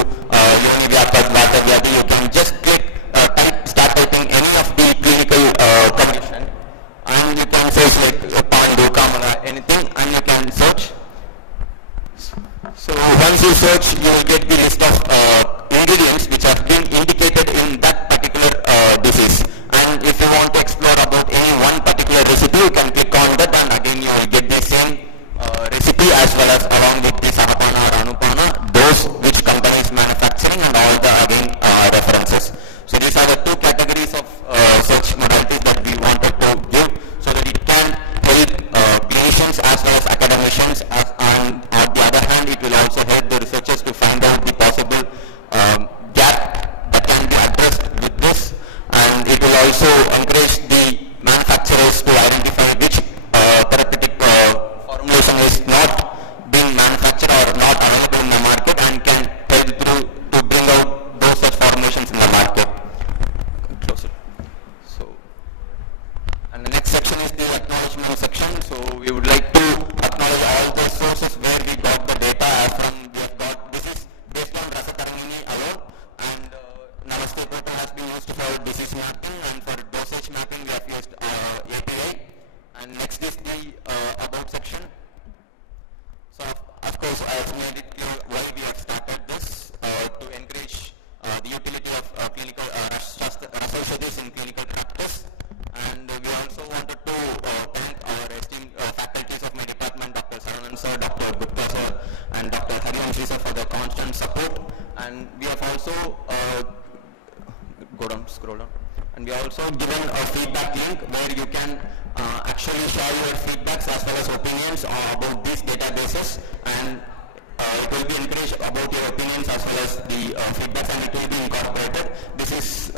Yoni Vyapat, Vata Vyadi. You can just click, start typing any of the clinical condition, and you can search like Pandu, Kamana, anything, and you can search. So once you search, you will get the list of ingredients which have been indicated in that particular disease. And if you want to explore about any one particular recipe, you can click on that, and again you will get the same recipe as well as along with the Sahapana or Anupana, those which company is manufacturing, and all the again references. So these are the two RASTE portal has been used for disease mapping, and for dosage mapping we have used API. And next is the about section. So of course I have made it clear why we have started this, to encourage the utility of clinical research studies in clinical practice. And we also wanted to thank our esteemed faculties of my department, Dr. Saranan sir, Dr. Gupta sir, and Dr. Harivanshi sir for their constant support. And we have also scroll down. And we have also given a feedback link where you can actually share your feedbacks as well as opinions about these databases, and it will be encouraged about your opinions as well as the feedbacks, and it will be incorporated. This is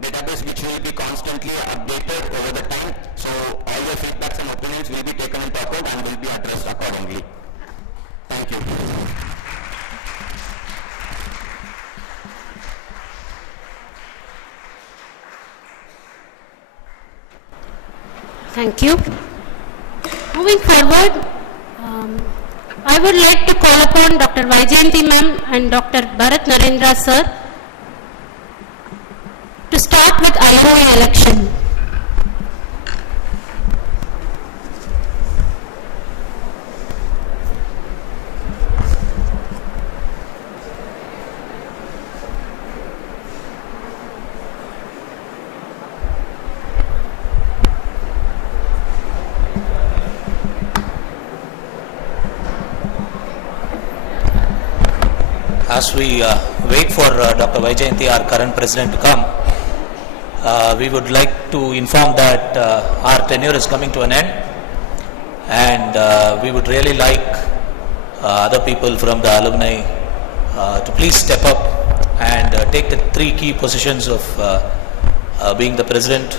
database which will be constantly updated over the time, so all your feedbacks and opinions will be taken into account and will be addressed accordingly. Thank you. Thank you. Moving forward, I would like to call upon Dr. Vaijayanti ma'am and Dr. Bharat Narendra sir to start with IOA election. As we wait for Dr. Vaijayanti, our current president, to come, we would like to inform that our tenure is coming to an end, and we would really like other people from the alumni to please step up and take the three key positions of being the president,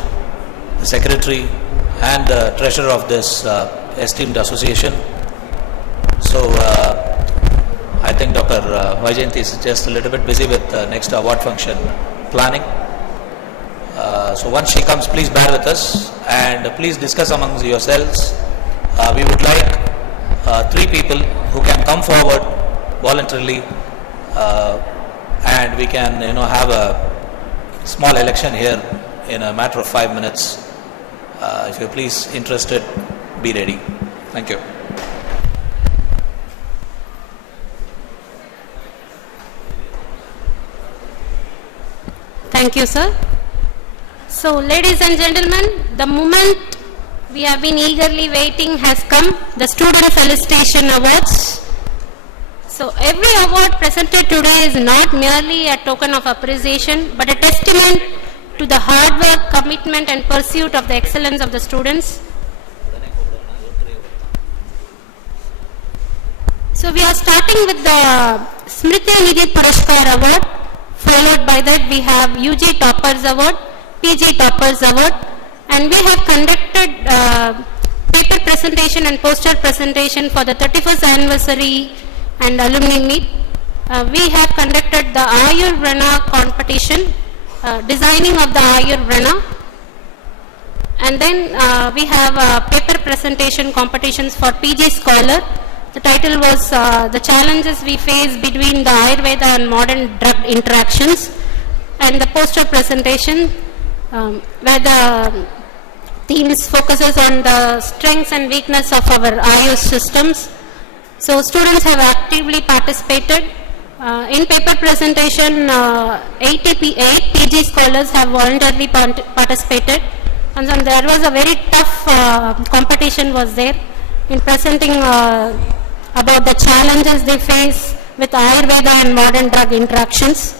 the secretary, and the treasurer of this esteemed association. So I think Dr. Vaijayanti is just a little bit busy with next award function planning. So once she comes, please bear with us and please discuss amongst yourselves. We would like three people who can come forward voluntarily, and we can have a small election here in a matter of 5 minutes. If you're please interested, be ready. Thank you. Thank you, sir. So, ladies and gentlemen, the moment we have been eagerly waiting has come, the Student Felicitation Awards. So, every award presented today is not merely a token of appreciation, but a testament to the hard work, commitment and pursuit of the excellence of the students. So, we are starting with the Smriti Nidhi Purashkar Award. Followed by that we have UG Toppers Award, PG Toppers Award, and we have conducted paper presentation and poster presentation for the 31st anniversary and alumni meet. We have conducted the Ayur Vrana competition, designing of the Ayur Vrana, and then we have paper presentation competitions for PG Scholar. The title was The Challenges We Face Between the Ayurveda and Modern Drug Interactions, and the poster presentation where the themes focuses on the strengths and weakness of our Ayush systems. So students have actively participated. In paper presentation, 8 PG scholars have voluntarily participated, and then there was a very tough competition was there in presenting about the challenges they face with Ayurveda and modern drug interactions.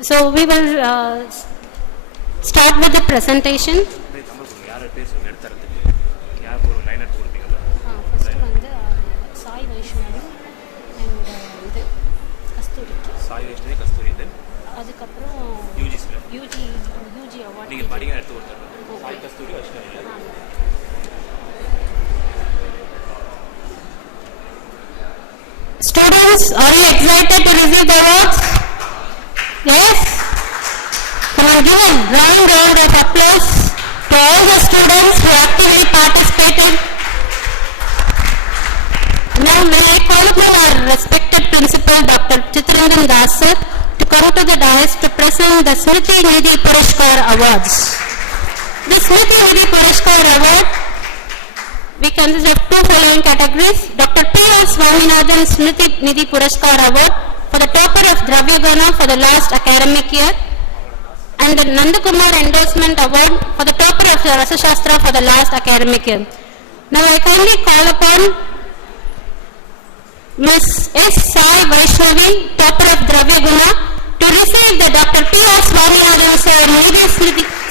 So we will start with the presentation. Students, are you excited to receive the awards? Yes? Can you give a round of applause to all the students who actively participated? Now may I call upon our respected principal, Dr. Chittaranjan Das sir, awards. The Smriti Nidhi Purashkar Award, we consist of two following categories. Dr. P.R. Swaminathan Smriti Nidhi Purashkar Award for the topper of Dravya Gana for the last academic year, and the Nandakumar Endorsement Award for the topper of the Rasa Shastra for the last academic year. Now I kindly call upon Ms. S. Sai Vaishnavi, topper of Dravya Guna, to receive the Dr. P.R. Swaminathan Sir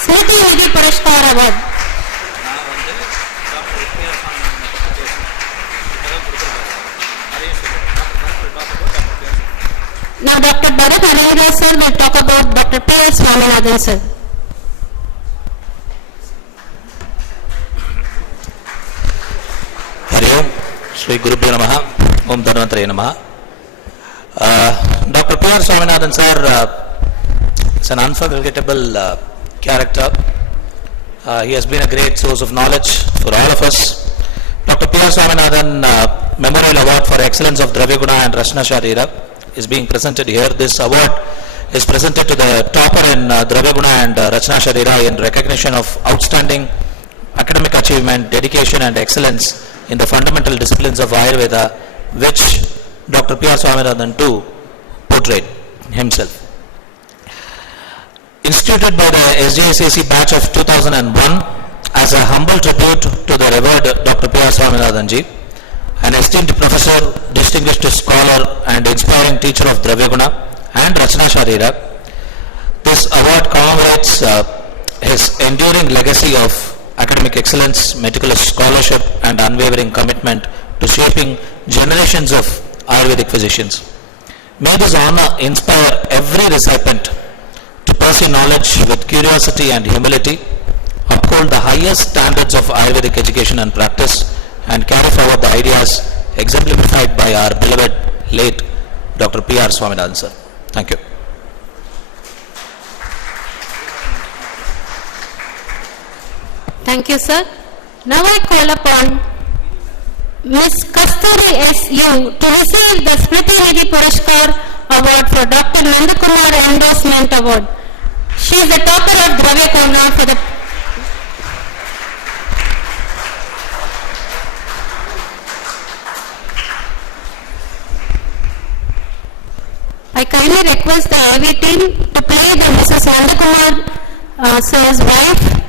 Smriti Nidhi Purashkar Award. Now Dr. Bharat Narendra Sir will talk about Dr. P.R. Swaminathan Sir. Hari Om, Shri Gurubhyo Namaha, Om Dhanvantaraye Namaha. Dr. P.R. Swaminathan Sir is an unforgettable character. He has been a great source of knowledge for all of us. Dr. P.R. Swaminathan Memorial Award for Excellence of Dravya Guna and Rachna Sharira is being presented here. This award is presented to the topper in Dravya Guna and Rachna Sharira in recognition of outstanding academic achievement, dedication and excellence in the fundamental disciplines of Ayurveda, which Dr. P.R. Swaminathan too portrayed himself. Instituted by the SJSACH batch of 2001 as a humble tribute to the revered Dr. P.R. Swaminathan ji, an esteemed professor, distinguished scholar and inspiring teacher of Dravya Guna and Rachna Sharira, this award commemorates his enduring legacy of academic excellence, meticulous scholarship and unwavering commitment to shaping generations of Ayurvedic physicians. May this honor inspire every recipient to pursue knowledge with curiosity and humility, uphold the highest standards of Ayurvedic education and practice, and carry forward the ideas exemplified by our beloved late Dr. P.R. Swaminathan sir. Thank you. Thank you, sir. Now I call upon Ms. Kasturi S.U. to receive the Smriti Nidhi Purashkar Award for Dr. Nandakumar Endorsement Award. She is the topper of Dravya Guna for the I kindly request the AV team to play the Mrs. Nandakumar sir's wife.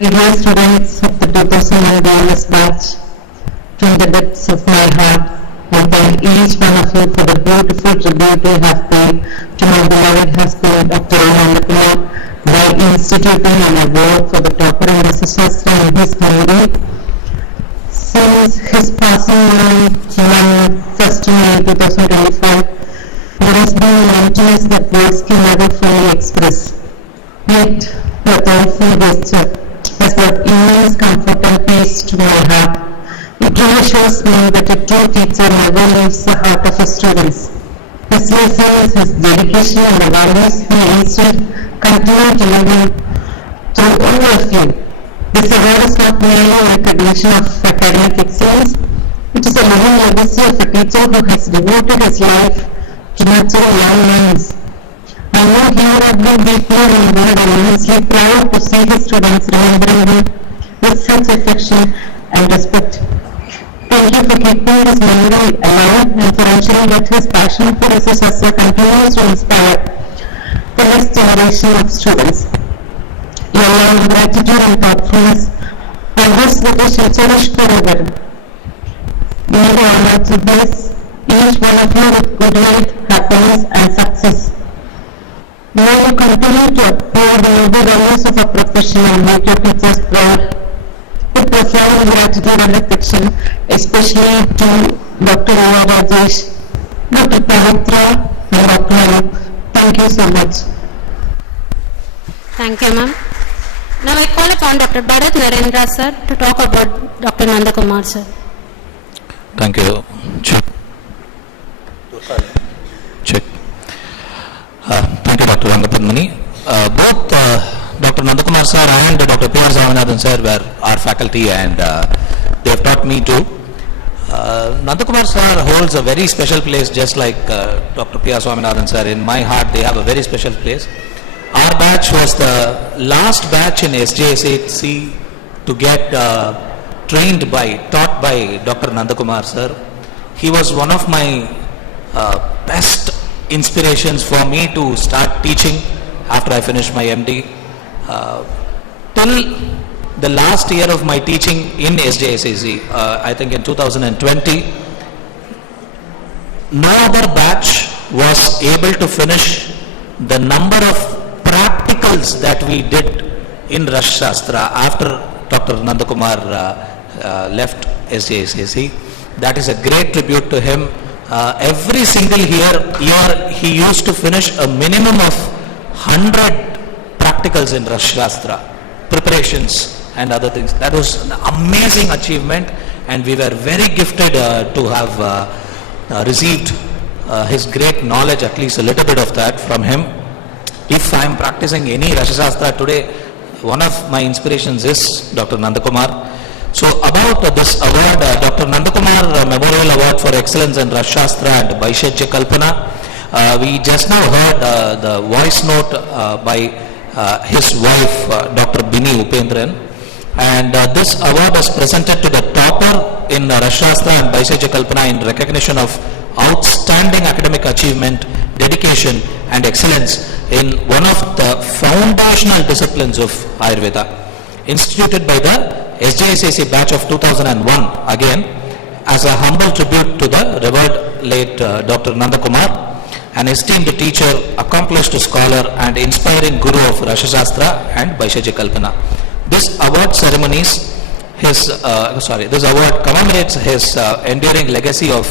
Dear students of the 2001 batch, from the depths of my heart, I thank each one of you for the beautiful tribute you have paid to my beloved husband, Dr. Nandakumar, by instituting an award for the topper in Rasa Shastra in his memory. Since his passing on 1st May 2025, there has been an emptiness that words can never fully express. Yet, the thoughtful gesture has brought immense comfort and peace to my heart. It really shows me that a true teacher never leaves the heart of his students. His lessons, his dedication and the values he instilled continue to live in through all of you. This award is not merely a recognition of academic excellence, it is a living legacy of a teacher who has devoted his life to nurturing young minds. I know he would have been deeply involved and immensely proud to see his students remembering him with such affection and respect. Thank you for keeping this memory alive and for ensuring that his passion for SJSACH continues to inspire the next generation of students. Your love, gratitude and thoughtfulness are this that we shall cherish forever. May the honor to bless each one of you with good health, happiness and success. May you continue to uphold the noble values of a profession and make your teachers proud. With profound gratitude and affection, especially to Dr. Rajesh, Dr. Pavitra and Dr. Manu. Thank you so much. Thank you, ma'am. Now I call upon Dr. Bharat Narendra sir to talk about Dr. Nandakumar sir. Thank you. Check. Check. Thank you, Dr. Rangapadmani. Both Dr. Nandakumar sir and Dr. P.R. Swaminathan sir were our faculty and they have taught me too. Nandakumar sir holds a very special place, just like Dr. P.R. Swaminathan sir. In my heart, they have a very special place. Our batch was the last batch in SJSACH to get taught by Dr. Nandakumar sir. He was one of my best inspirations for me to start teaching after I finished my MD. Till the last year of my teaching in SJSACH, I think in 2020, no other batch was able to finish the number of practicals that we did in Rash Shastra after Dr. Nandakumar left SJSACH. That is a great tribute to him. Every single year he used to finish a minimum of 100 practicals in Rash Shastra, preparations and other things. That was an amazing achievement, and we were very gifted to have received his great knowledge, at least a little bit of that from him. If I am practicing any Rash Shastra today, one of my inspirations is Dr. Nandakumar. So about this award, Dr. Nandakumar Memorial Award for Excellence in Rash Shastra and Vaisheshya Kalpana, we just now heard the voice note by his wife, Dr. Bini Upendran, and this award is presented to the topper in Rash Shastra and Vaisheshya Kalpana in recognition of outstanding academic achievement, dedication and excellence in one of the foundational disciplines of Ayurveda, instituted by the SJSACH batch of 2001, again as a humble tribute to the revered late Dr. Nandakumar, an esteemed teacher, accomplished scholar and inspiring guru of Rash Shastra and Vaisheshya Kalpana. This award this award commemorates his enduring legacy of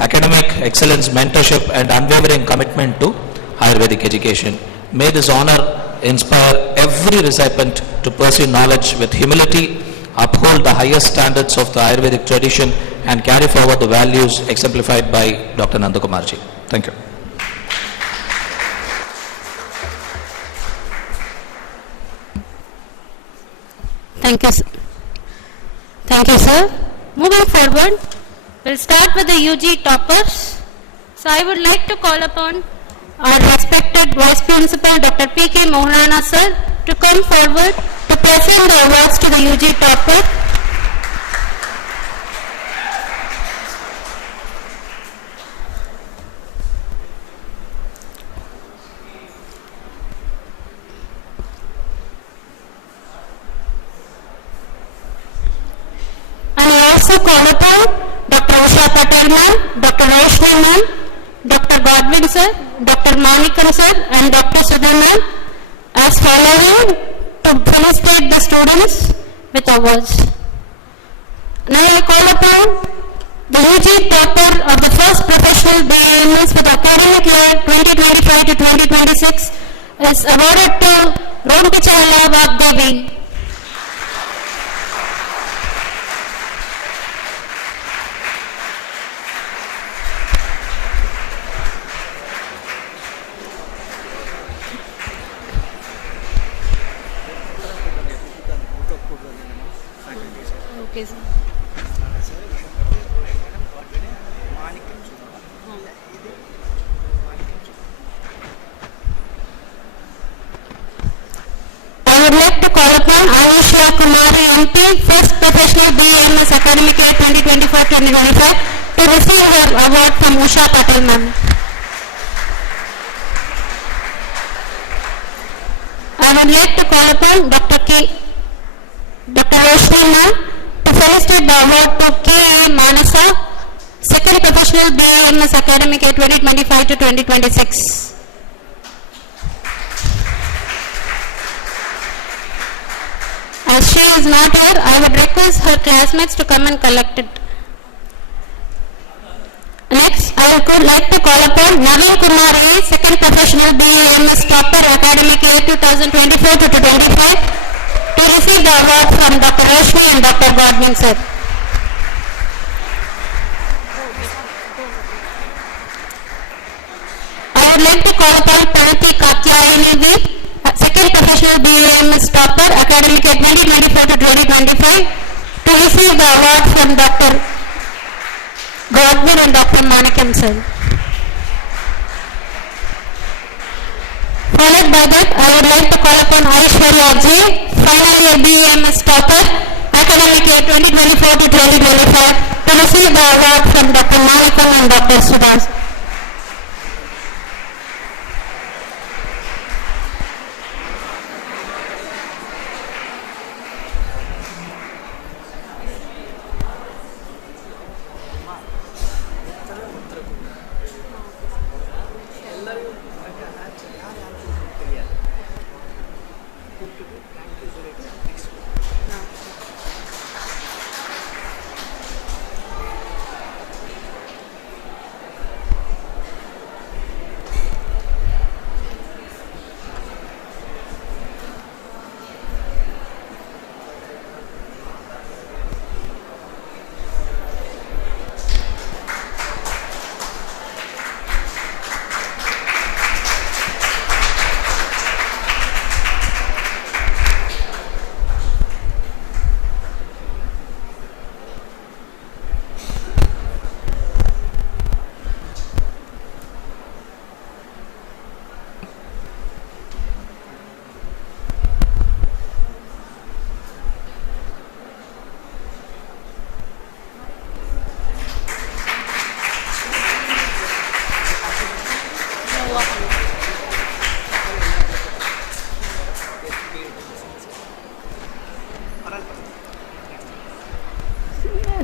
academic excellence, mentorship and unwavering commitment to Ayurvedic education. May this honor inspire every recipient to pursue knowledge with humility, uphold the highest standards of the Ayurvedic tradition and carry forward the values exemplified by Dr. Nandakumarji. Thank you. Thank you, sir. Thank you, sir. Moving forward, we'll start with the UG toppers. So I would like to call upon our respected Vice Principal Dr. P.K. Mohanana sir to come forward to present the awards to the UG topper. And I also call upon Dr. Usha Patel ma'am, Dr. Vaishnav ma'am, Dr. Godwin sir, Dr. Manikam sir and Dr. Sudhir ma'am as following to felicitate the students with awards. Now I call upon the UG topper of the first professional BAMS with academic year 2025 to 2026 is awarded to Rompichala Vagdevi. Okay, sir. I would like to call upon Ayusha Kumari MP, first professional BAMS academic year 2025-2025 to receive her award from Usha Patel ma'am. I would like to call upon Dr. Roshni ma'am to felicitate the award to K.A. Manasa, second professional BAMS academic year 2025 to 2026. As she is not here, I would request her classmates to come and collect it. Next, I would like to call upon Naveen Kumar A, second professional BAMS topper academic year 2024 to 2025 to receive the award from Dr. Roshni and Dr. Godwin sir. I would like to call upon Parati Katyayani V, second professional BAMS topper academic year 2024 to 2025 to receive the award from Dr. Godwin and Dr. Manikam sir. Followed by that, I would like to call upon Aishwarya G, final year BEMS topper, academic year 2024 to 2025, to receive the award from Dr. Malikam and Dr. Subhas.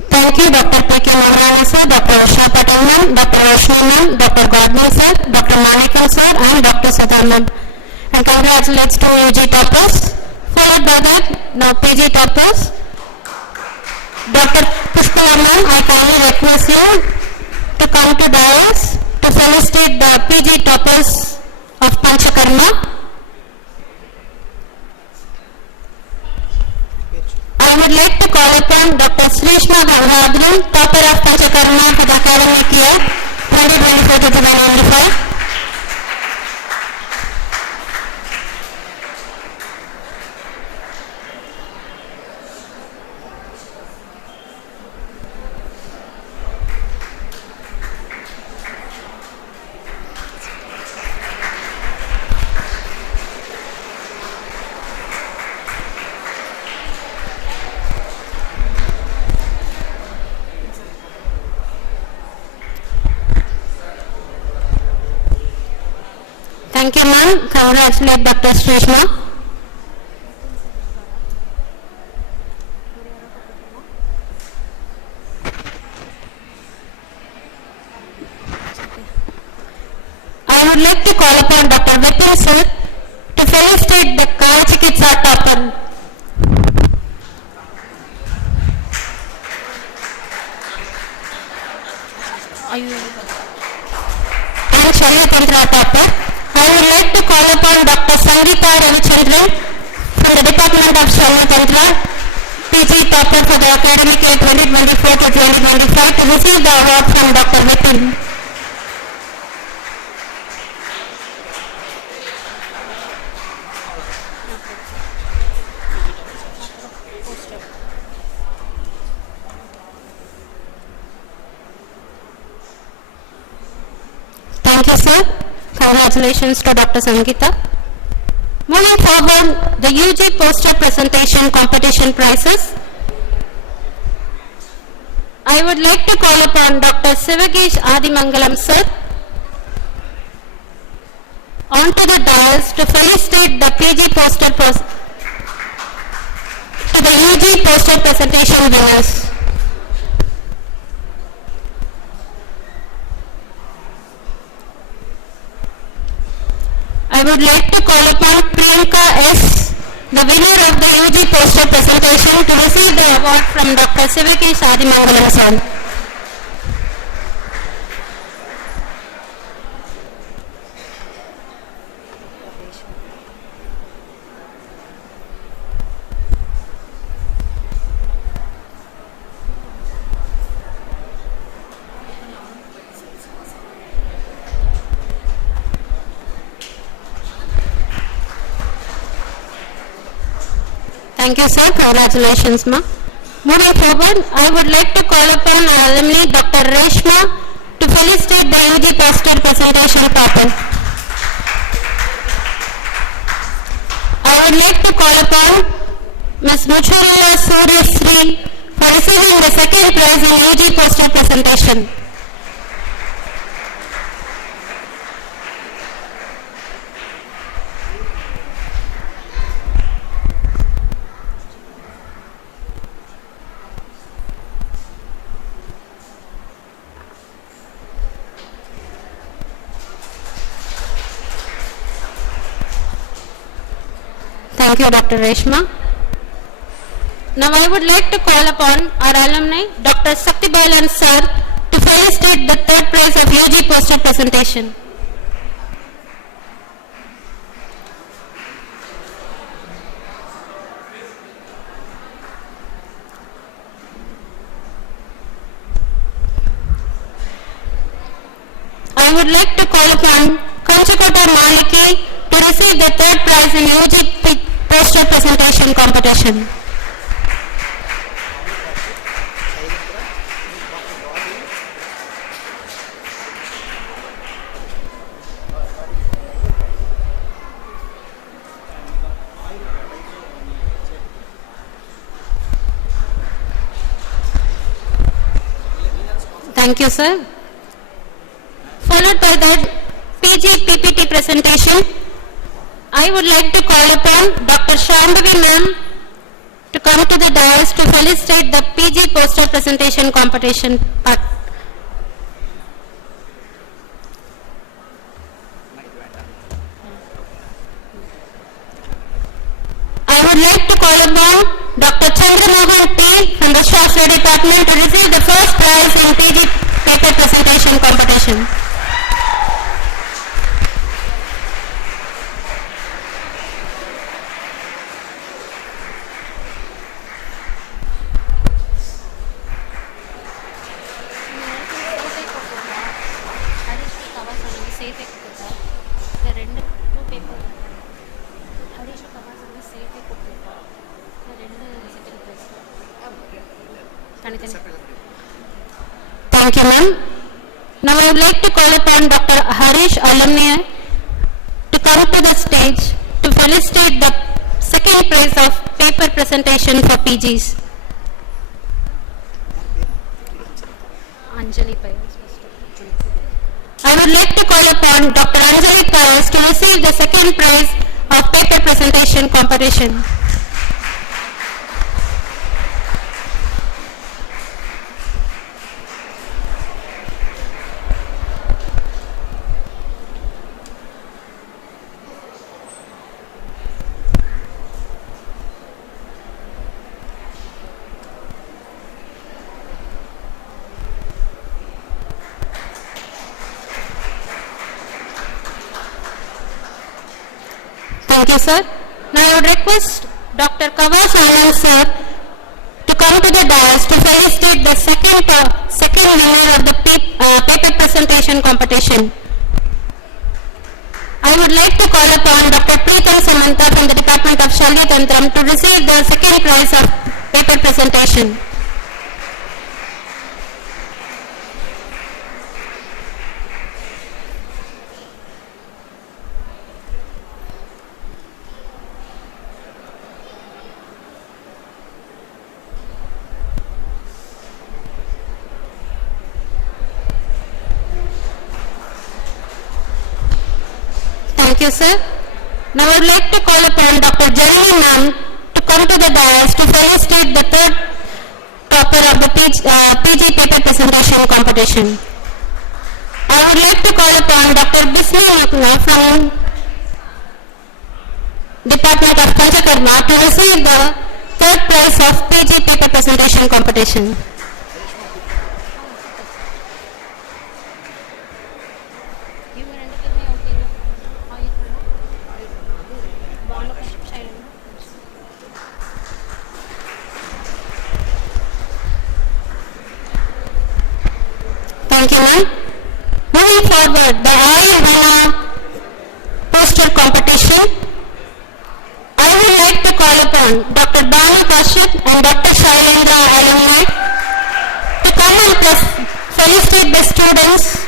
Thank you, Dr. P.K. Maharana sir, Dr. Usha Patel ma'am, Dr. Roshni ma'am, Dr. Godwin sir, Dr. Manikam sir, and Dr. Sudha ma'am. And congratulations to UG toppers. Followed by that, now PG toppers. Dr. Pushpa ma'am, I kindly request you to come to dais to felicitate the PG toppers of Panchakarma. I would like to call upon Dr. Srishma Gangahadri, topper of Panchakarma for the academic year 2024 to 2025. Thank you, ma'am. Congratulate Dr. Srishma. I would like to call upon Dr. Vipin sir to felicitate the Kavachikitsa topper. And Sharyatantra topper. I would like to call upon Dr. Sangeeta Ravichandran from the Department of Sharyatantra, PG topper for the academic year 2024 to 2025 to receive the award from Dr. Vipin. Thank you, sir. Congratulations to Dr. Sangeeta. Moving forward, the UG poster presentation competition prizes. I would like to call upon Dr. Sivagesh Adimangalam sir onto the dais to felicitate the PG poster to the UG poster presentation winners. I would like to call upon Priyanka S, the winner of the UG poster presentation, to receive the award from Dr. Sivagesh Adimangalam sir. Thank you, sir. Congratulations, ma. Moving forward, I would like to call upon our alumni, Dr. Reshma, to felicitate the UG poster presentation topper. would like to call upon Ms. Muchuriya Surya Sri for receiving the second prize in UG poster presentation. Thank you, Dr. Reshma. Now I would like to call upon our alumni, Dr. Saktibalan sir, to felicitate the third prize of UG poster presentation. I would like to call upon Kanchakota Maliki to receive the third prize in UG poster presentation competition. Thank you, sir. Followed by the PG PPT presentation, I would like to call upon Dr. Shambhavi ma'am to come to the dais to felicitate the PG poster presentation competition part. I would like to call upon Dr. Chandramohan P. from the Shastra Department to receive the first prize in PG paper presentation competition. Thank you, ma'am. Now I would like to call upon Dr. Harish Alumni to come to the stage to felicitate the second prize of paper presentation for PGs. Anjali Payas. I would like to call upon Dr. Anjali Payas to receive the second prize of paper presentation competition. Thank you, sir. Now I would request Dr. Kavash Anand sir to come to the dais to felicitate the second winner of the paper presentation competition. I would like to call upon Dr. Preetham Samantha from the Department of Shalya Tantram to receive the second prize of paper presentation. Thank you, sir. Now I would like to call upon Dr. Janani ma'am to come to the dais to felicitate the third topper of the PG paper presentation competition. I would like to call upon Dr. Bisnu Makna from Department of Panchakarma to receive the third prize of PG paper presentation competition. Thank you, ma'am. Moving forward, the Ayurveda poster competition. I would like to call upon Dr. Banu Kashif and Dr. Shailendra alumni to come and felicitate the students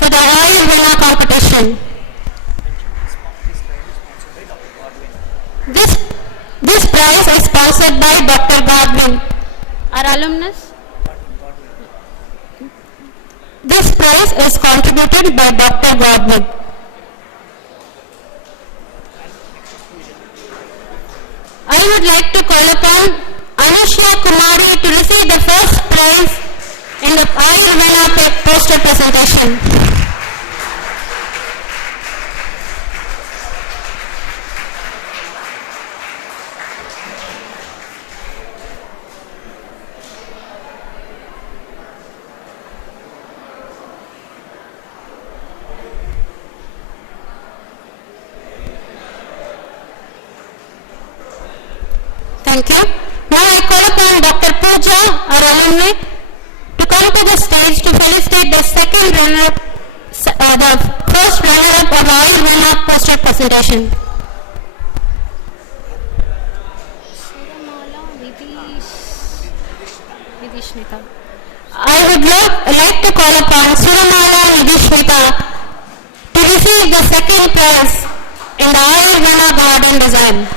for the Ayurveda competition. This sponsored by Dr. Godwin. Our alumnus? This prize is contributed by Dr. Godwin. I would like to call upon Anushya Kumari to receive the first prize in the Ayurveda poster presentation. Thank you. Now I call upon Dr. Pooja, our alumni, to come to the stage to felicitate the second runner-up, the first runner-up of Ayurveda poster presentation. I would like to call upon Suramala Nidishmita to receive the second prize in the Ayurveda garden design.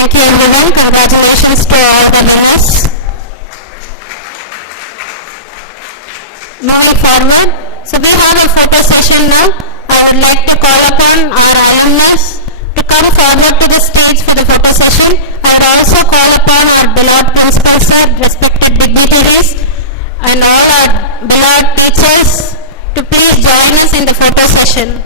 Thank you everyone. Congratulations to all the winners. Moving forward, so we have a photo session now. I would like to call upon our alumnus to come forward to the stage for the photo session. I would also call upon our beloved principal sir, respected dignitaries, and all our beloved teachers to please join us in the photo session.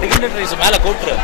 டிகினிட்டரிஸ் மேலே கூட்டுரு.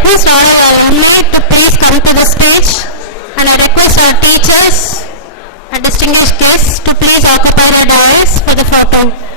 request all alumni to please come to the stage, and I request our teachers and distinguished guests to please occupy their dais for the photo.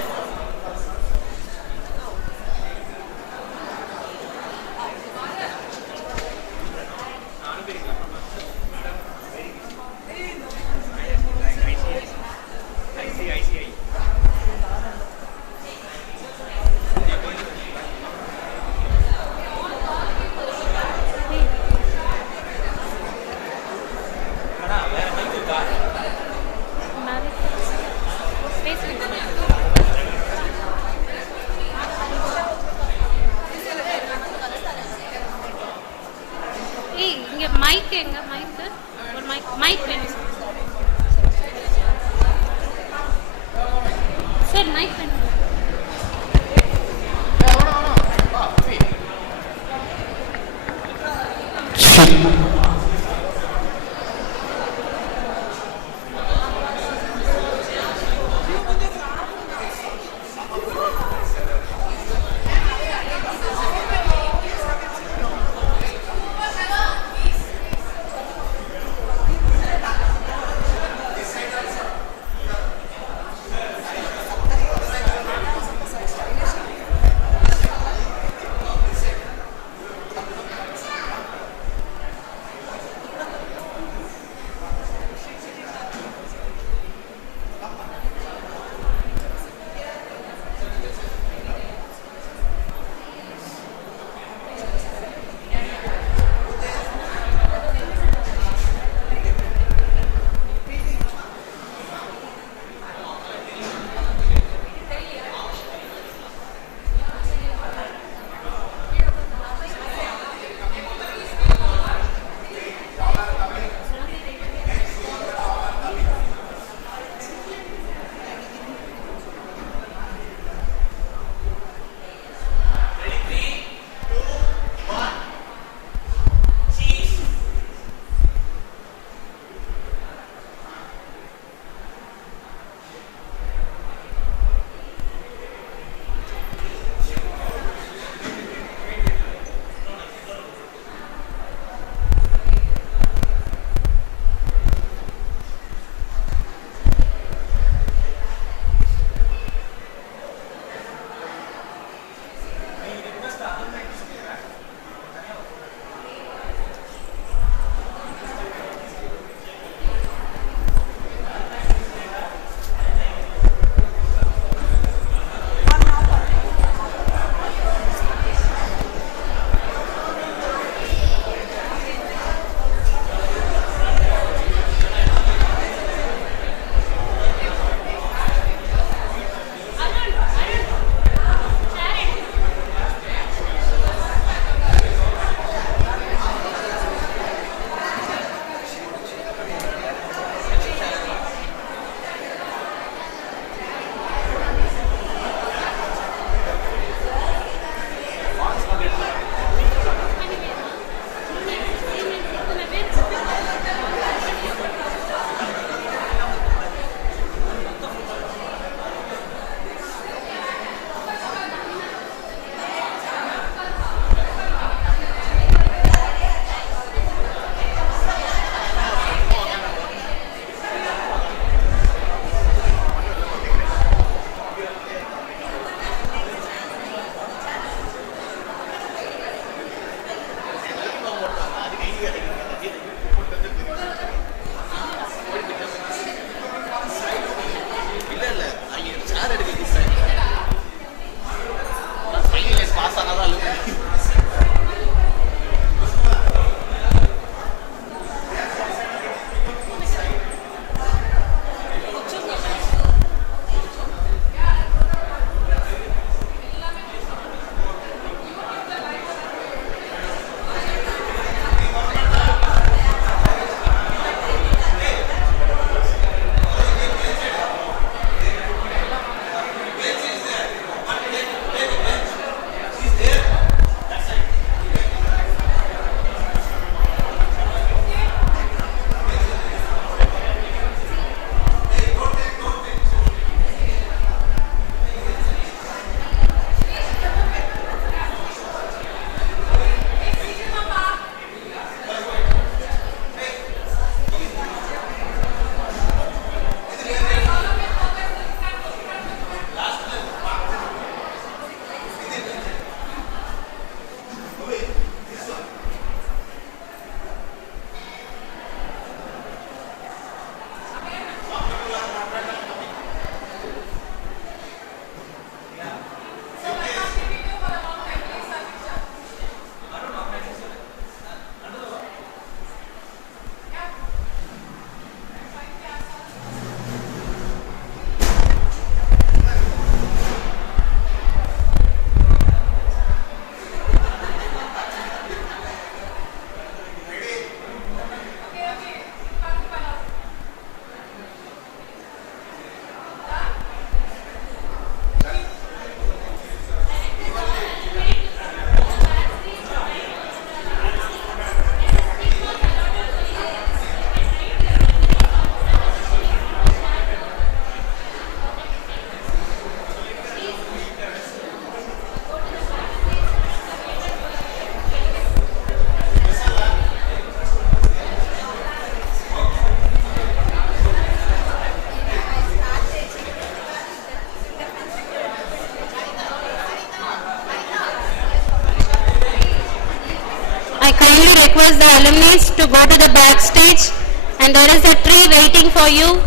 kindly request the alumni to go to the backstage, and there is a tree waiting for you.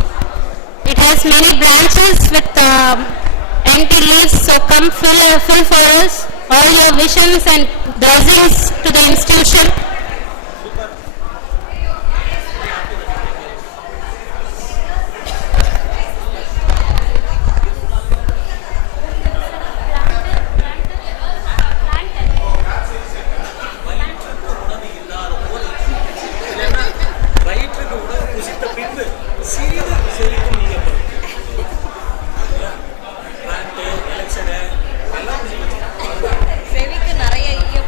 It has many branches with empty leaves, so come fill for us all your visions and blessings to the institution. செவிக்கு நிறைய ஈய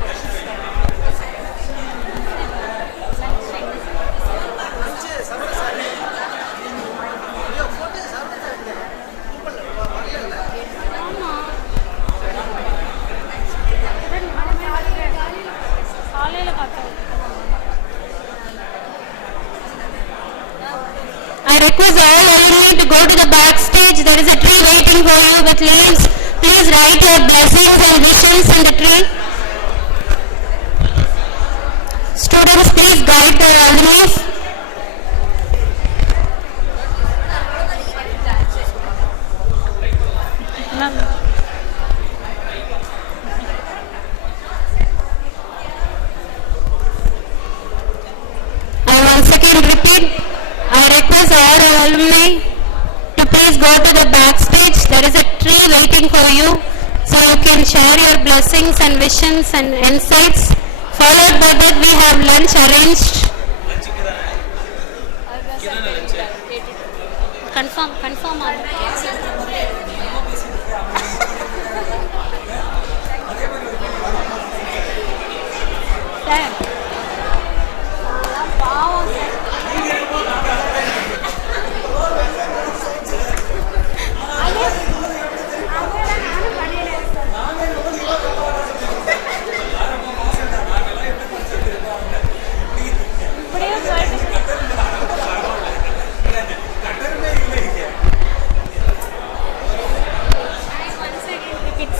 I request all alumni to go to the backstage. There is a tree waiting for you with leaves. Please write your blessings and wishes in the tree. Students, please guide their alumni. I once again repeat, I request all alumni to please go to the backstage. There is a tree waiting for you, so you can share your blessings and visions and insights. Followed by that, we have lunch arranged. Confirm all.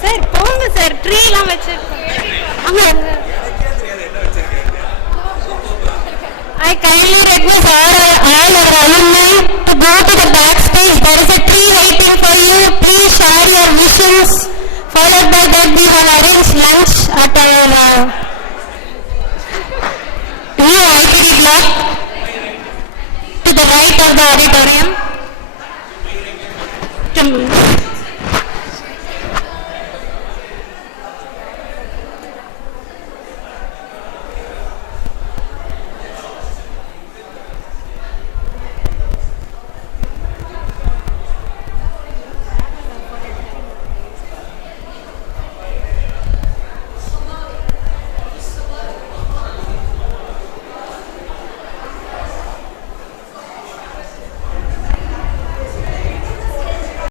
Sir போங்க sir, tree எல்லாம் வச்சிருக்கோம். I kindly request all our alumni to go to the backstage. There is a tree waiting for you. Please share your wishes. Followed by that, we